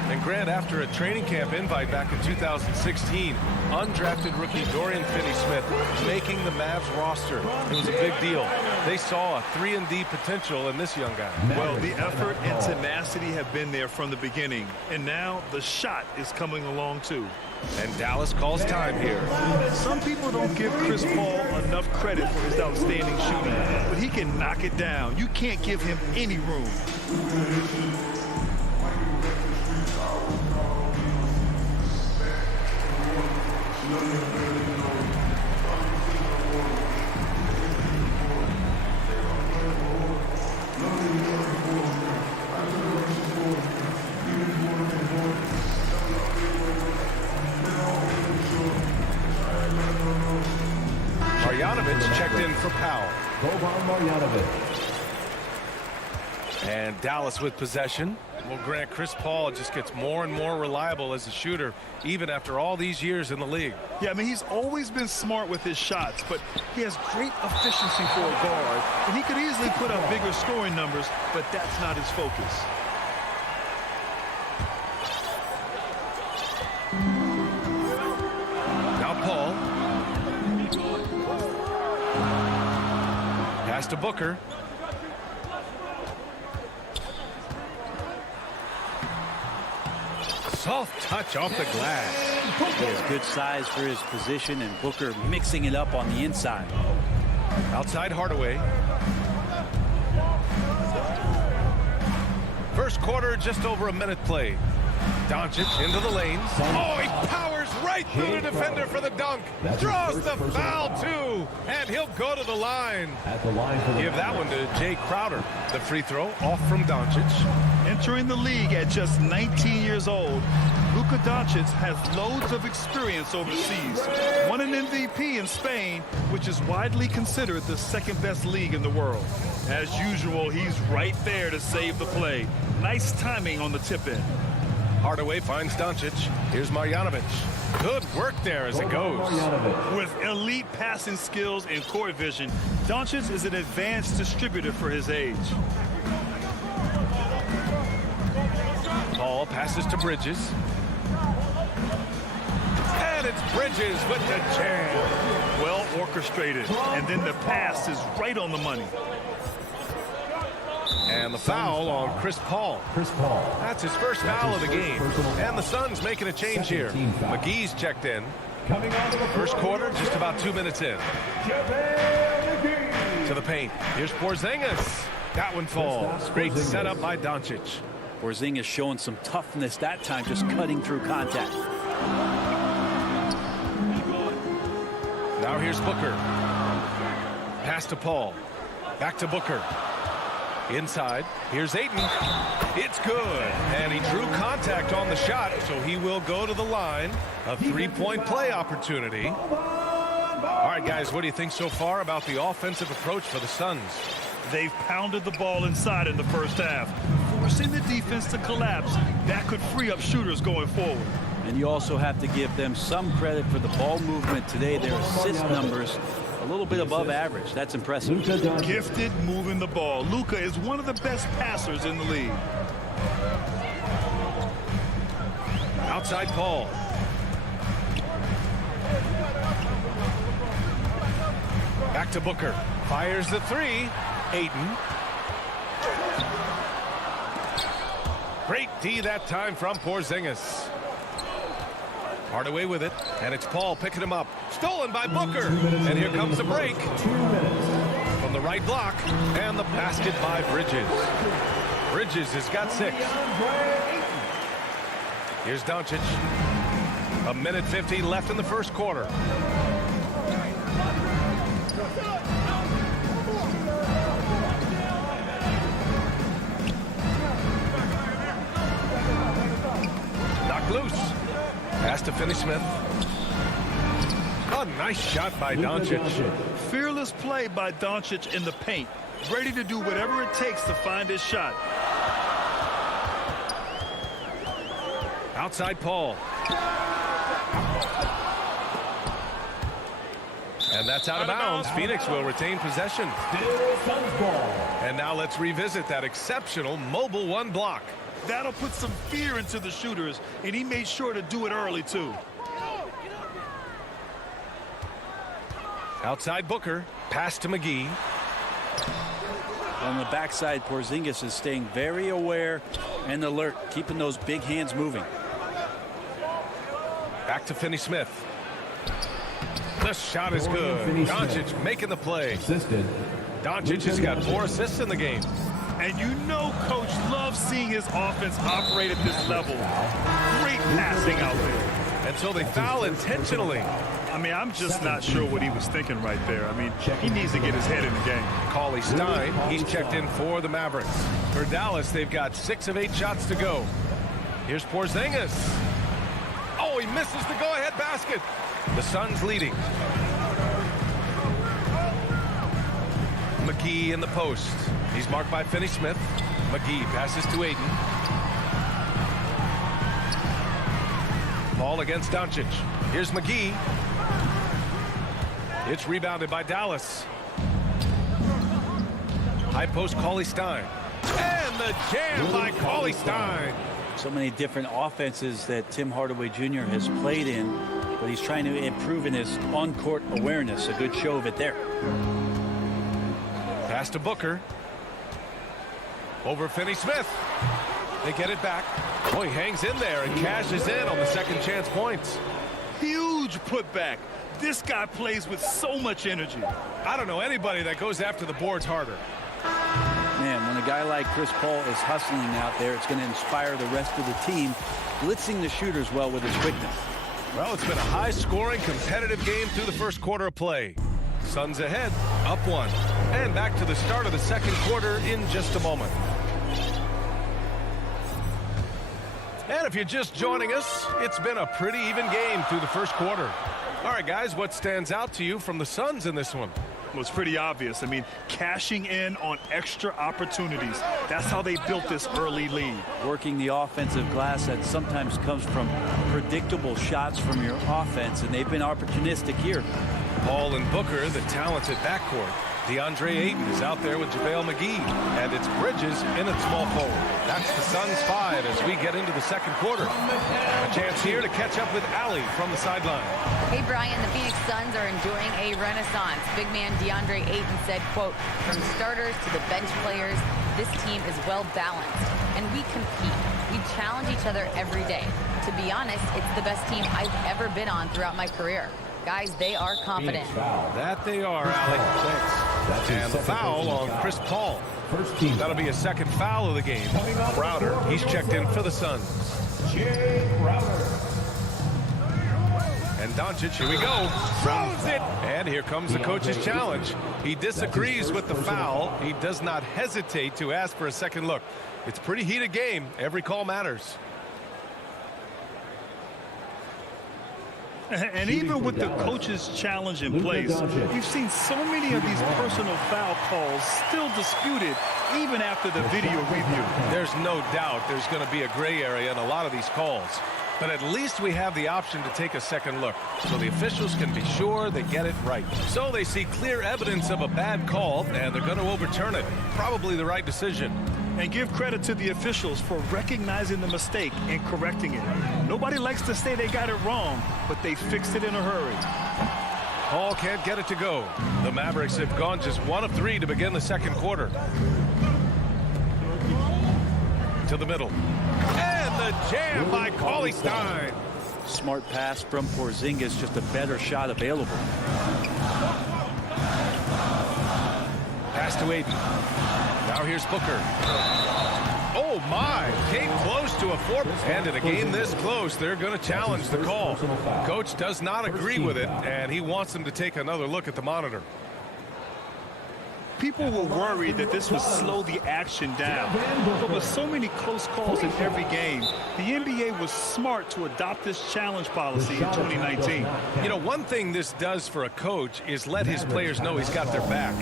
And Grant, after a training camp invite back in 2016, undrafted rookie Dorian Finney-Smith making the Mavs roster. It was a big deal. They saw a 3-and-D potential in this young guy. Well, the effort and tenacity have been there from the beginning. And now the shot is coming along, too. And Dallas calls time here. Some people don't give Chris Paul enough credit for his outstanding shooting, but he can knock it down. You can't give him any room. Marjanovic checked in for Powell. And Dallas with possession. Well, Grant, Chris Paul just gets more and more reliable as a shooter, even after all these years in the league. Yeah, I mean, he's always been smart with his shots, but he has great efficiency for a guard, and he could easily put up bigger scoring numbers, but that's not his focus. Now Paul. Pass to Booker. Soft touch off the glass. He has good size for his position, and Booker mixing it up on the inside. Outside Hardaway. First quarter, just over a minute played. Doncic into the lanes. Oh, he powers right through the defender for the dunk. Draws the foul, too. And he'll go to the line. Give that one to Jay Crowder. The free throw off from Doncic. Entering the league at just 19 years old, Luka Doncic has loads of experience overseas. Won an MVP in Spain, which is widely considered the second-best league in the world. As usual, he's right there to save the play. Nice timing on the tip-in. Hardaway finds Doncic. Here's Marjanovic. Good work there as it goes. With elite passing skills and court vision, Doncic is an advanced distributor for his age. Paul passes to Bridges. And it's Bridges with the jam. Well orchestrated. And then the pass is right on the money. And the foul on Chris Paul. That's his first foul of the game. And the Suns making a change here. McGee's checked in. First quarter, just about 2 minutes in. To the paint. Here's Porzingis. That one falls. Great setup by Doncic. Porzingis showing some toughness that time, just cutting through contact. Now here's Booker. Pass to Paul. Back to Booker. Inside, here's Ayton. It's good, and he drew contact on the shot, so he will go to the line. A three-point play opportunity. All right, guys, what do you think so far about the offensive approach for the Suns? They've pounded the ball inside in the first half, forcing the defense to collapse. That could free up shooters going forward. And you also have to give them some credit for the ball movement today. Their assist numbers a little bit above average. That's impressive. Gifted moving the ball. Luka is one of the best passers in the league. Outside Paul. Back to Booker. Fires the three. Ayton. Great D that time from Porzingis. Hardaway with it, and it's Paul picking him up. Stolen by Booker, and here comes the break. From the right block, and the basket by Bridges. Bridges has got 6. Here's Doncic. 1:50 left in the first quarter. loose. Pass to Finney-Smith. A nice shot by Doncic. Fearless play by Doncic in the paint. Ready to do whatever it takes to find his shot. Outside Paul. And that's out of bounds. Phoenix will retain possession. And now let's revisit that exceptional mobile one block. That'll put some fear into the shooters, and he made sure to do it early, too. Outside Booker. Pass to McGee. On the backside, Porzingis is staying very aware and alert, keeping those big hands moving. Back to Finney-Smith. The shot is good. Doncic making the play. Doncic has got 4 assists in the game. And you know Coach loves seeing his offense operate at this level. Great passing out there. Until they foul intentionally. I mean, I'm just not sure what he was thinking right there. I mean, he needs to get his head in the game. Cauley Stein, he's checked in for the Mavericks. For Dallas, they've got 6 of 8 shots to go. Here's Porzingis. Oh, he misses the go-ahead basket. The Suns leading. McGee in the post. He's marked by Finney-Smith. McGee passes to Aiden. Ball against Doncic. Here's McGee. It's rebounded by Dallas. High post Cauley Stein. And the jam by Cauley Stein. So many different offenses that Tim Hardaway Jr. has played in, but he's trying to improve in his on-court awareness. A good show of it there. Pass to Booker. Over Finney-Smith. They get it back. Oh, he hangs in there and cashes in on the second chance points. Huge putback. This guy plays with so much energy. I don't know anybody that goes after the boards harder. Man, when a guy like Chris Paul is hustling out there, it's going to inspire the rest of the team, blitzing the shooters well with his quickness. Well, it's been a high-scoring, competitive game through the first quarter of play. Suns ahead, up 1. And back to the start of the second quarter in just a moment. And if you're just joining us, it's been a pretty even game through the first quarter. All right, guys, what stands out to you from the Suns in this one? Well, it's pretty obvious. I mean, cashing in on extra opportunities. That's how they built this early lead. Working the offensive glass that sometimes comes from predictable shots from your offense, and they've been opportunistic here. Paul and Booker, the talented backcourt. DeAndre Ayton is out there with JaVale McGee, and it's Bridges in at small forward. That's the Suns 5 as we get into the second quarter. A chance here to catch up with Allie from the sideline. Hey, Brian, the Phoenix Suns are enjoying a renaissance. Big man DeAndre Ayton said, quote, from starters to the bench players, this team is well balanced, and we compete. We challenge each other every day. To be honest, it's the best team I've ever been on throughout my career. Guys, they are confident. That they are, Allie. And the foul on Chris Paul. That'll be a second foul of the game. Crowder, he's checked in for the Suns. And Doncic, here we go. Throws it. And here comes the coach's challenge. He disagrees with the foul. He does not hesitate to ask for a second look. It's a pretty heated game. Every call matters. And even with the coach's challenge in place, you've seen so many of these personal foul calls still disputed even after the video review. There's no doubt there's going to be a gray area in a lot of these calls. But at least we have the option to take a second look, so the officials can be sure they get it right. So they see clear evidence of a bad call, and they're going to overturn it. Probably the right decision. And give credit to the officials for recognizing the mistake and correcting it. Nobody likes to say they got it wrong, but they fixed it in a hurry. Paul can't get it to go. The Mavericks have gone just 1 of 3 to begin the second quarter. To the middle. And the jam by Cauley Stein. Smart pass from Porzingis, just a better shot available. Pass to Aiden. Now here's Booker. Oh my, came close to a 4. And in a game this close, they're going to challenge the call. Coach does not agree with it, and he wants them to take another look at the monitor. people were worried that this would slow the action down. But with so many close calls in every game, the NBA was smart to adopt this challenge policy in 2019. You know, one thing this does for a coach is let his players know he's got their back.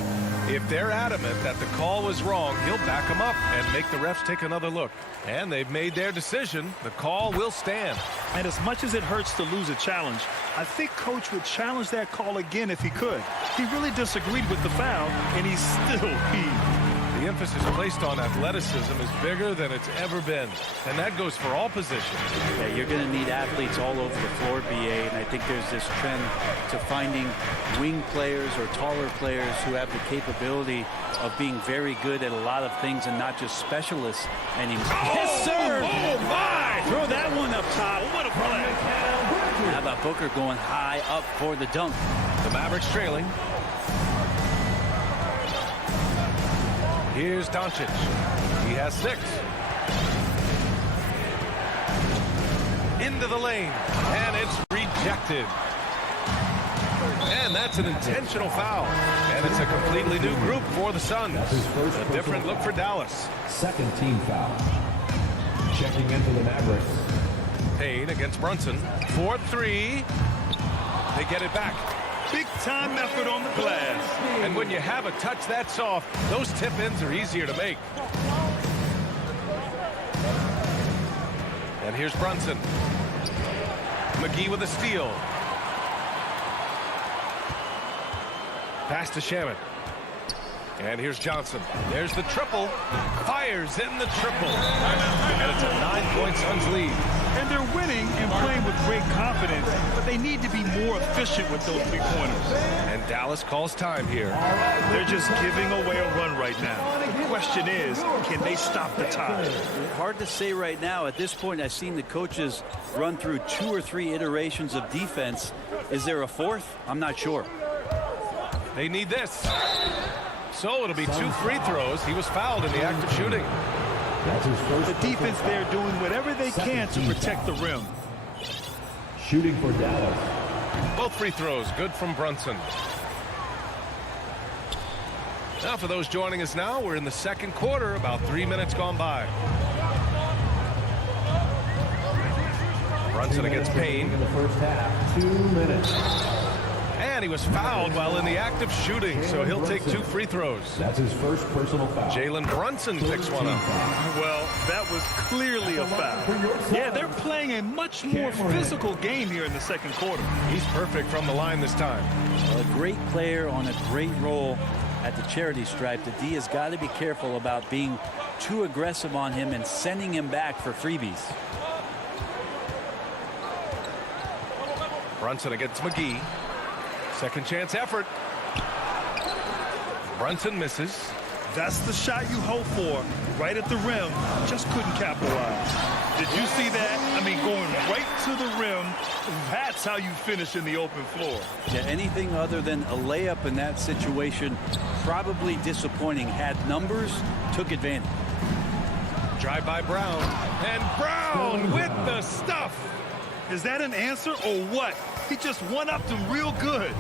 If they're adamant that the call was wrong, he'll back them up and make the refs take another look. And they've made their decision. The call will stand. And as much as it hurts to lose a challenge, I think Coach would challenge that call again if he could. He really disagreed with the foul, and he still heaved. The emphasis placed on athleticism is bigger than it's ever been, and that goes for all positions. Yeah, you're going to need athletes all over the floor, BA, and I think there's this trend to finding wing players or taller players who have the capability of being very good at a lot of things and not just specialists anymore. Yes, sir! Oh, my! Throw that one up top. What a play! How about Booker going high up for the dunk? The Mavericks trailing. Here's Doncic. He has 6. Into the lane, and it's rejected. And that's an intentional foul. And it's a completely new group for the Suns. A different look for Dallas. Second team foul. Checking into the Mavericks. Payne against Brunson. 4-3. They get it back. Big time effort on the glass. And when you have a touch that soft, those tip-ins are easier to make. And here's Brunson. McGee with a steal. Pass to Shaman. And here's Johnson. There's the triple. Fires in the triple. And it's a 9-point Suns lead. And they're winning and playing with great confidence, but they need to be more efficient with those three-pointers. And Dallas calls time here. They're just giving away a run right now. The question is, can they stop the tide? Hard to say right now. At this point, I've seen the coaches run through 2 or 3 iterations of defense. Is there a fourth? I'm not sure. They need this. So it'll be 2 free throws. He was fouled in the act of shooting. The defense there doing whatever they can to protect the rim. Shooting for Dallas. Both free throws good from Brunson. Now for those joining us now, we're in the second quarter, about 3 minutes gone by. Brunson against Payne. In the first half, 2 minutes. And he was fouled while in the act of shooting, so he'll take 2 free throws. That's his first personal foul. Jalen Brunson picks one up. Well, that was clearly a foul. Yeah, they're playing a much more physical game here in the second quarter. He's perfect from the line this time. Well, a great player on a great role at the charity stripe. The D has got to be careful about being too aggressive on him and sending him back for freebies. Brunson against McGee. Second chance effort. Brunson misses. That's the shot you hope for. Right at the rim. Just couldn't capitalize. Did you see that? I mean, going right to the rim. That's how you finish in the open floor. Yeah, anything other than a layup in that situation, probably disappointing. Had numbers, took advantage. Drive by Brown. And Brown with the stuff. Is that an answer or what? He just one-upped him real good.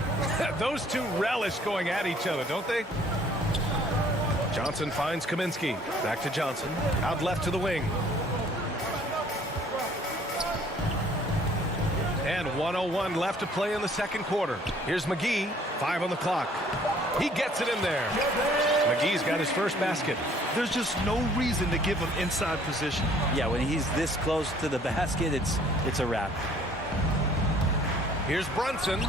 Those two relish going at each other, don't they? Johnson finds Kaminsky. Back to Johnson. Out left to the wing. And 1:01 left to play in the second quarter. Here's McGee. 5 on the clock. He gets it in there. McGee's got his first basket. There's just no reason to give him inside position. Yeah, when he's this close to the basket, it's a wrap. Here's Brunson.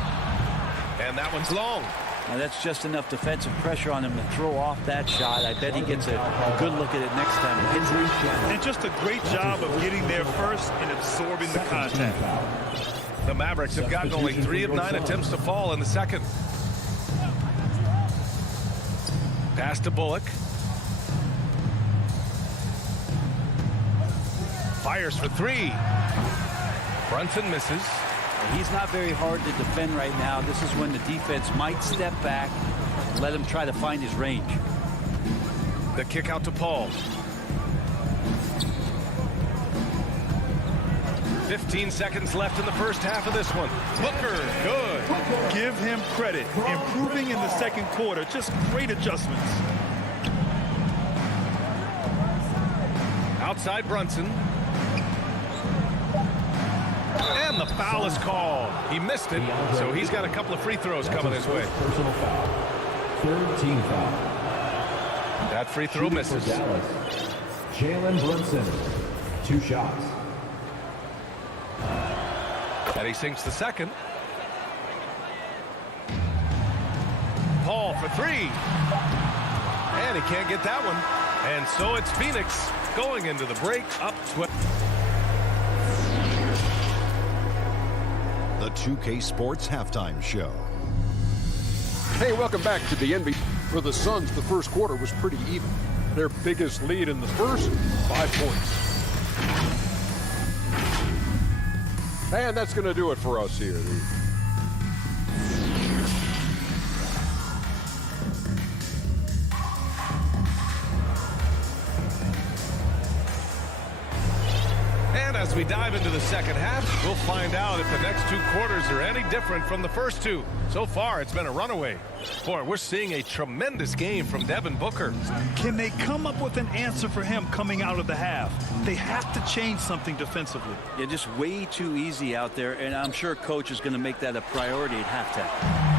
And that one's long. Now that's just enough defensive pressure on him to throw off that shot. I bet he gets a good look at it next time he hits it. And just a great job of getting there first and absorbing the contact. The Mavericks have gotten only 3 of 9 attempts to fall in the second. Pass to Bullock. Fires for 3. Brunson misses. He's not very hard to defend right now. This is when the defense might step back and let him try to find his range. The kick out to Paul. 15 seconds left in the first half of this one. Booker, good. Give him credit. Improving in the second quarter. Just great adjustments. Outside Brunson. And the foul is called. He missed it, so he's got a couple of free throws coming his way. Personal foul. Third team foul. That free throw misses. Jalen Brunson. 2 shots. And he sinks the second. Paul for 3. And he can't get that one. And so it's Phoenix going into the break up 12. The 2K Sports Halftime Show. Hey, welcome back to the NBA. For the Suns, the first quarter was pretty even. Their biggest lead in the first, 5 points. And that's going to do it for us here. And as we dive into the second half, we'll find out if the next 2 quarters are any different from the first 2. So far, it's been a runaway. Boy, we're seeing a tremendous game from Devin Booker. Can they come up with an answer for him coming out of the half? They have to change something defensively. Yeah, just way too easy out there, and I'm sure coach is going to make that a priority at halftime.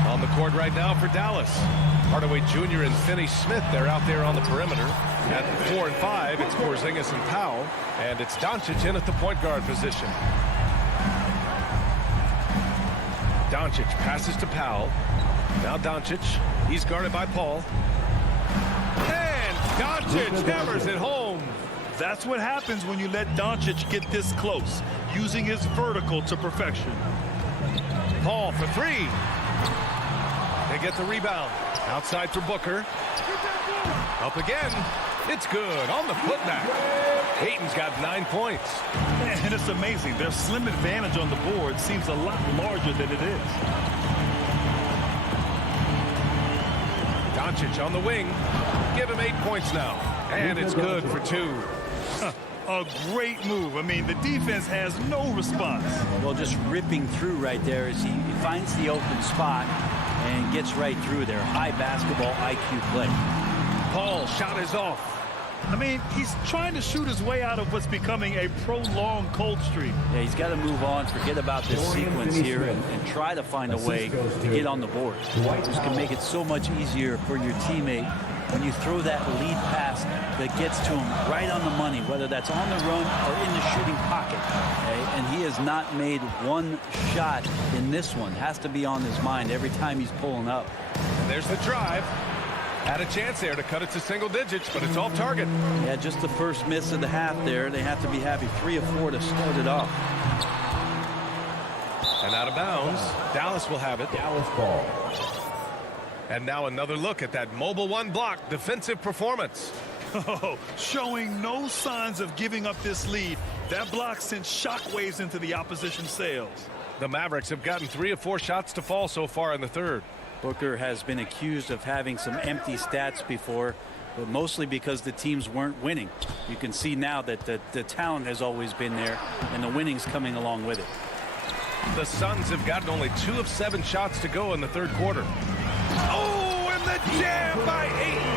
On the court right now for Dallas. Hardaway Jr. and Finney Smith, they're out there on the perimeter. At 4 and 5, it's Porzingis and Powell, and it's Doncic in at the point guard position. Doncic passes to Powell. Now Doncic, he's guarded by Paul. And Doncic hammers it home. That's what happens when you let Doncic get this close, using his vertical to perfection. Paul for 3. They get the rebound. Outside for Booker. Up again. It's good on the putback. Ayton's got 9 points. And it's amazing. Their slim advantage on the board seems a lot larger than it is. Doncic on the wing. Give him 8 points now. And it's good for 2. A great move. I mean, the defense has no response. Well, just ripping through right there as he finds the open spot and gets right through there. High basketball IQ play. Paul shot is off. I mean, he's trying to shoot his way out of what's becoming a prolonged cold streak. Yeah, he's got to move on, forget about this sequence here, and try to find a way to get on the board. This can make it so much easier for your teammate when you throw that lead pass that gets to him right on the money, whether that's on the run or in the shooting pocket. Okay? And he has not made one shot in this one. Has to be on his mind every time he's pulling up. And there's the drive. Had a chance there to cut it to single digits, but it's off target. Yeah, just the first miss of the half there. They have to be happy. 3 of 4 to start it off. And out of bounds. Dallas will have it. Dallas ball. And now another look at that mobile 1 block defensive performance. Oh, showing no signs of giving up this lead. That block sent shockwaves into the opposition sails. The Mavericks have gotten 3 of 4 shots to fall so far in the third. Booker has been accused of having some empty stats before, but mostly because the teams weren't winning. You can see now that the talent has always been there, and the winning's coming along with it. The Suns have gotten only 2 of 7 shots to go in the third quarter. Oh, and the jam by Ayton.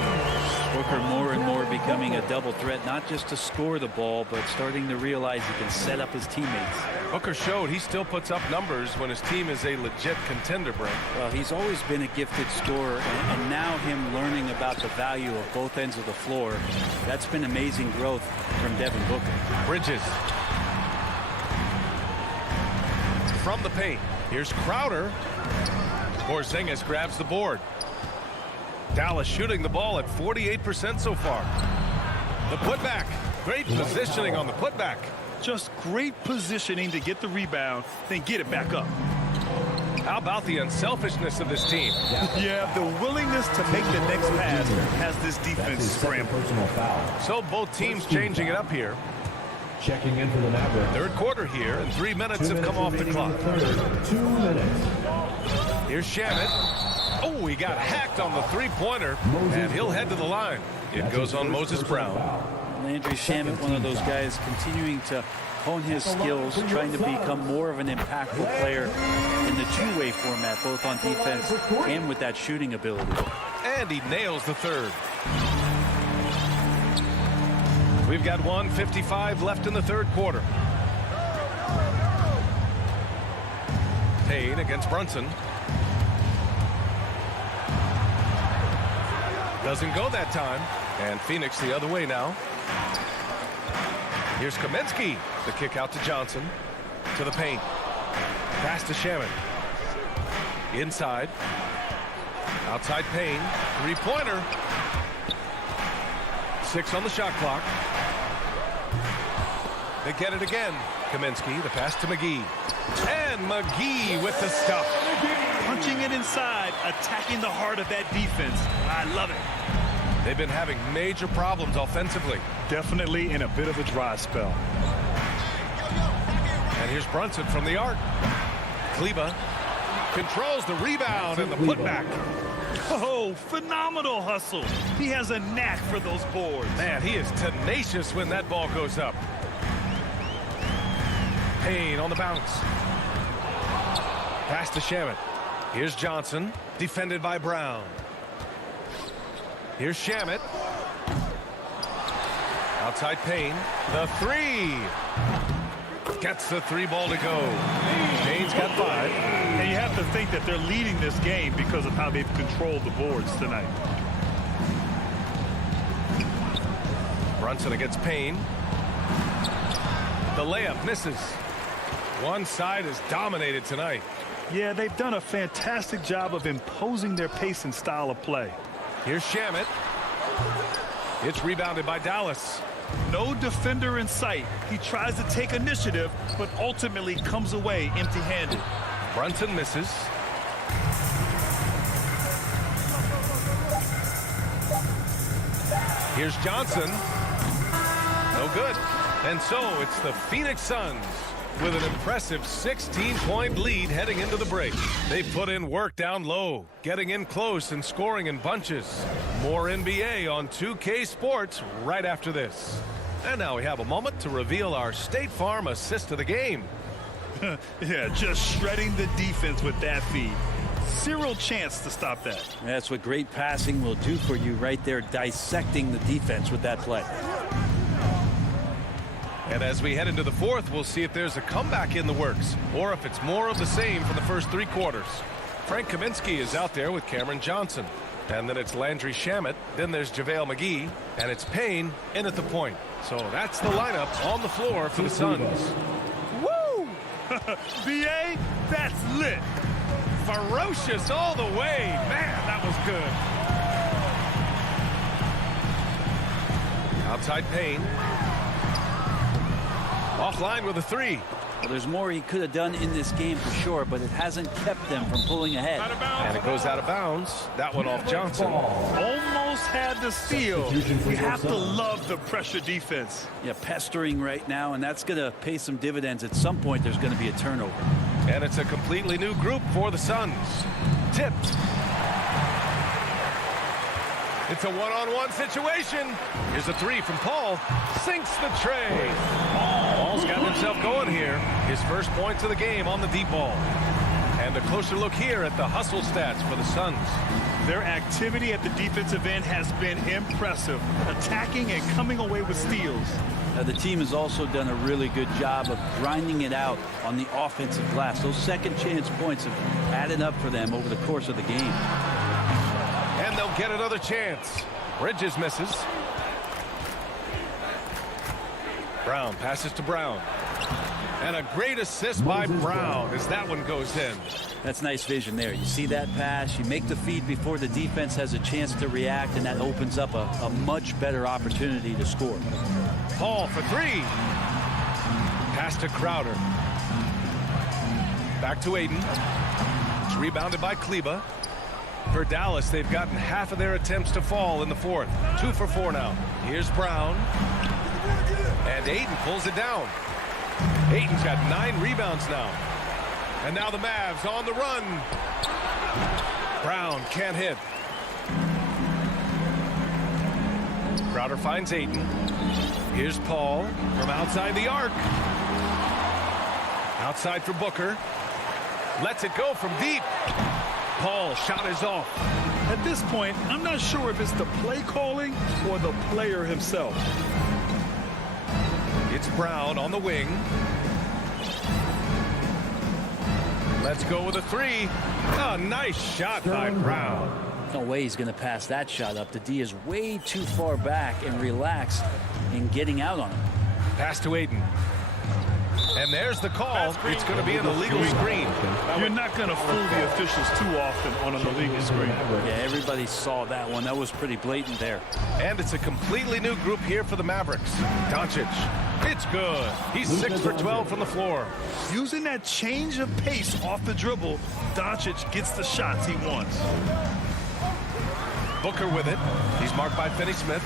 Booker more and more becoming a double threat, not just to score the ball, but starting to realize he can set up his teammates. Booker showed he still puts up numbers when his team is a legit contender, Brent. Well, he's always been a gifted scorer, and now him learning about the value of both ends of the floor, that's been amazing growth from Devin Booker. Bridges. From the paint, here's Crowder. Porzingis grabs the board. Dallas shooting the ball at 48% so far. The putback. Great positioning on the putback. Just great positioning to get the rebound, then get it back up. How about the unselfishness of this team? Yeah, the willingness to make the next pass has this defense scrambled. So both teams changing it up here. Checking in for the Mavericks. Third quarter here, and 3 minutes have come off the clock. 2 minutes. Here's Shamet. Oh, he got hacked on the three-pointer, and he'll head to the line. It goes on Moses Brown. Landry Shamet, one of those guys continuing to hone his skills, trying to become more of an impactful player in the two-way format, both on defense and with that shooting ability. And he nails the third. We've got 1:55 left in the third quarter. Payne against Brunson. Doesn't go that time. And Phoenix the other way now. Here's Kaminsky. The kick out to Johnson. To the paint. Pass to Shaman. Inside. Outside Payne. Three-pointer. 6 on the shot clock. They get it again. Kaminsky, the pass to McGee. And McGee with the stuff. Punching it inside, attacking the heart of that defense. I love it. They've been having major problems offensively. Definitely in a bit of a dry spell. And here's Brunson from the arc. Kleba controls the rebound and the putback. Oh, phenomenal hustle. He has a knack for those boards. Man, he is tenacious when that ball goes up. Payne on the bounce. Pass to Shaman. Here's Johnson, defended by Brown. Here's Shamet. Outside Payne. The three. Gets the three ball to go. Payne's got 5. And you have to think that they're leading this game because of how they've controlled the boards tonight. Brunson against Payne. The layup misses. One side is dominated tonight. Yeah, they've done a fantastic job of imposing their pace and style of play. Here's Shamet. It's rebounded by Dallas. No defender in sight. He tries to take initiative, but ultimately comes away empty-handed. Brunson misses. Here's Johnson. No good. And so it's the Phoenix Suns with an impressive 16-point lead heading into the break. They put in work down low, getting in close and scoring in bunches. More NBA on 2K Sports right after this. And now we have a moment to reveal our State Farm assist of the game. Yeah, just shredding the defense with that feed. Zero chance to stop that. That's what great passing will do for you right there, dissecting the defense with that play. And as we head into the fourth, we'll see if there's a comeback in the works or if it's more of the same for the first 3 quarters. Frank Kaminsky is out there with Cameron Johnson. And then it's Landry Shamet. Then there's JaVale McGee. And it's Payne in at the point. So that's the lineup on the floor for the Suns. Woo! BA, that's lit. Ferocious all the way. Man, that was good. Outside Payne. Offline with a 3. Well, there's more he could have done in this game for sure, but it hasn't kept them from pulling ahead. And it goes out of bounds. That one off Johnson. Almost had the steal. You have to love the pressure defense. Yeah, pestering right now, and that's going to pay some dividends. At some point, there's going to be a turnover. And it's a completely new group for the Suns. Tipped. It's a one-on-one situation. Here's a 3 from Paul. Sinks the tray. Paul's got himself going here. His first points of the game on the deep ball. And a closer look here at the hustle stats for the Suns. Their activity at the defensive end has been impressive. Attacking and coming away with steals. The team has also done a really good job of grinding it out on the offensive glass. Those second chance points have added up for them over the course of the game. And they'll get another chance. Bridges misses. Brown passes to Brown. And a great assist by Brown as that one goes in. That's nice vision there. You see that pass, you make the feed before the defense has a chance to react, and that opens up a much better opportunity to score. Paul for 3. Pass to Crowder. Back to Aiden. It's rebounded by Kleba. For Dallas, they've gotten half of their attempts to fall in the fourth. 2 for 4 now. Here's Brown. And Aiden pulls it down. Aiden's got 9 rebounds now. And now the Mavs on the run. Brown can't hit. Crowder finds Aiden. Here's Paul from outside the arc. Outside for Booker. Lets it go from deep. Paul shot is off. At this point, I'm not sure if it's the play calling or the player himself. It's Brown on the wing. Let's go with a three. A nice shot by Brown. No way he's going to pass that shot up. The D is way too far back and relaxed in getting out on him. Pass to Ayton. And there's the call. It's going to be an illegal screen. You're not going to fool the officials too often on an illegal screen. Yeah, everybody saw that one. That was pretty blatant there. And it's a completely new group here for the Mavericks. Doncic. It's good. He's 6 for 12 from the floor. Using that change of pace off the dribble, Doncic gets the shots he wants. Booker with it. He's marked by Finney-Smith.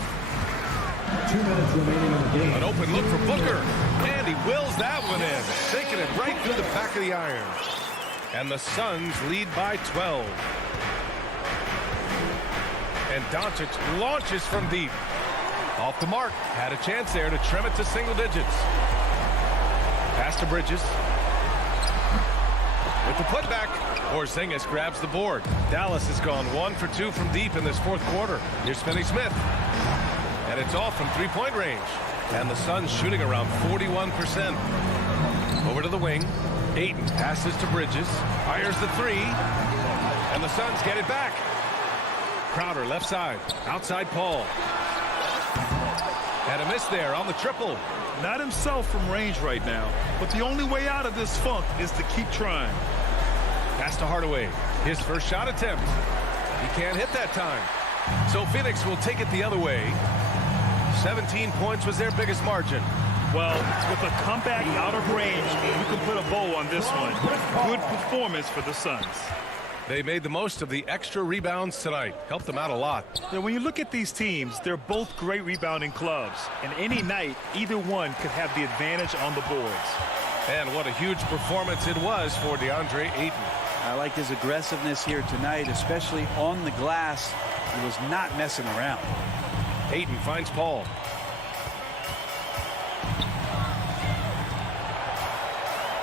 2 minutes remaining in the game. An open look for Booker. And he wills that one in. Taking it right through the back of the iron. And the Suns lead by 12. And Doncic launches from deep. Off the mark. Had a chance there to trim it to single digits. Pass to Bridges. With the putback, Porzingis grabs the board. Dallas has gone 1 for 2 from deep in this fourth quarter. Here's Finney-Smith. And it's off from three-point range. And the Suns shooting around 41%. Over to the wing. Ayton passes to Bridges. Fires the three. And the Suns get it back. Crowder left side. Outside Paul. And a miss there on the triple. Not himself from range right now, but the only way out of this funk is to keep trying. Pass to Hardaway. His first shot attempt. He can't hit that time. So Phoenix will take it the other way. 17 points was their biggest margin. Well, with a comeback out of range, you can put a bow on this one. Good performance for the Suns. They made the most of the extra rebounds tonight. Helped them out a lot. Now, when you look at these teams, they're both great rebounding clubs. And any night, either one could have the advantage on the boards. And what a huge performance it was for DeAndre Ayton. I like his aggressiveness here tonight, especially on the glass. He was not messing around. Ayton finds Paul.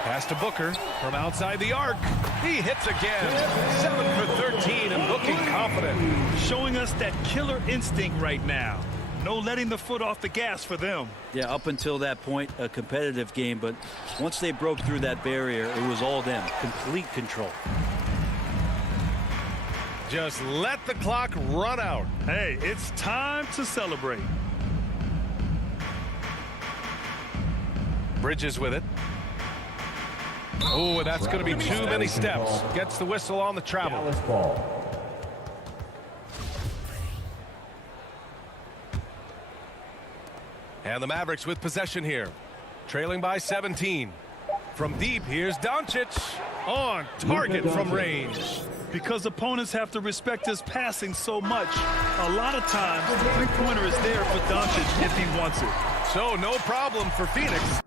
Pass to Booker from outside the arc. He hits again. 7 for 13 and looking confident. Showing us that killer instinct right now. No letting the foot off the gas for them. Yeah, up until that point, a competitive game. But once they broke through that barrier, it was all them. Complete control. Just let the clock run out. Hey, it's time to celebrate. Bridges with it. Oh, that's going to be too many steps. Gets the whistle on the travel. Dallas ball. And the Mavericks with possession here. Trailing by 17. From deep, here's Doncic. On target from range. Because opponents have to respect his passing so much, a lot of times the three-pointer is there for Doncic if he wants it. So no problem for Phoenix.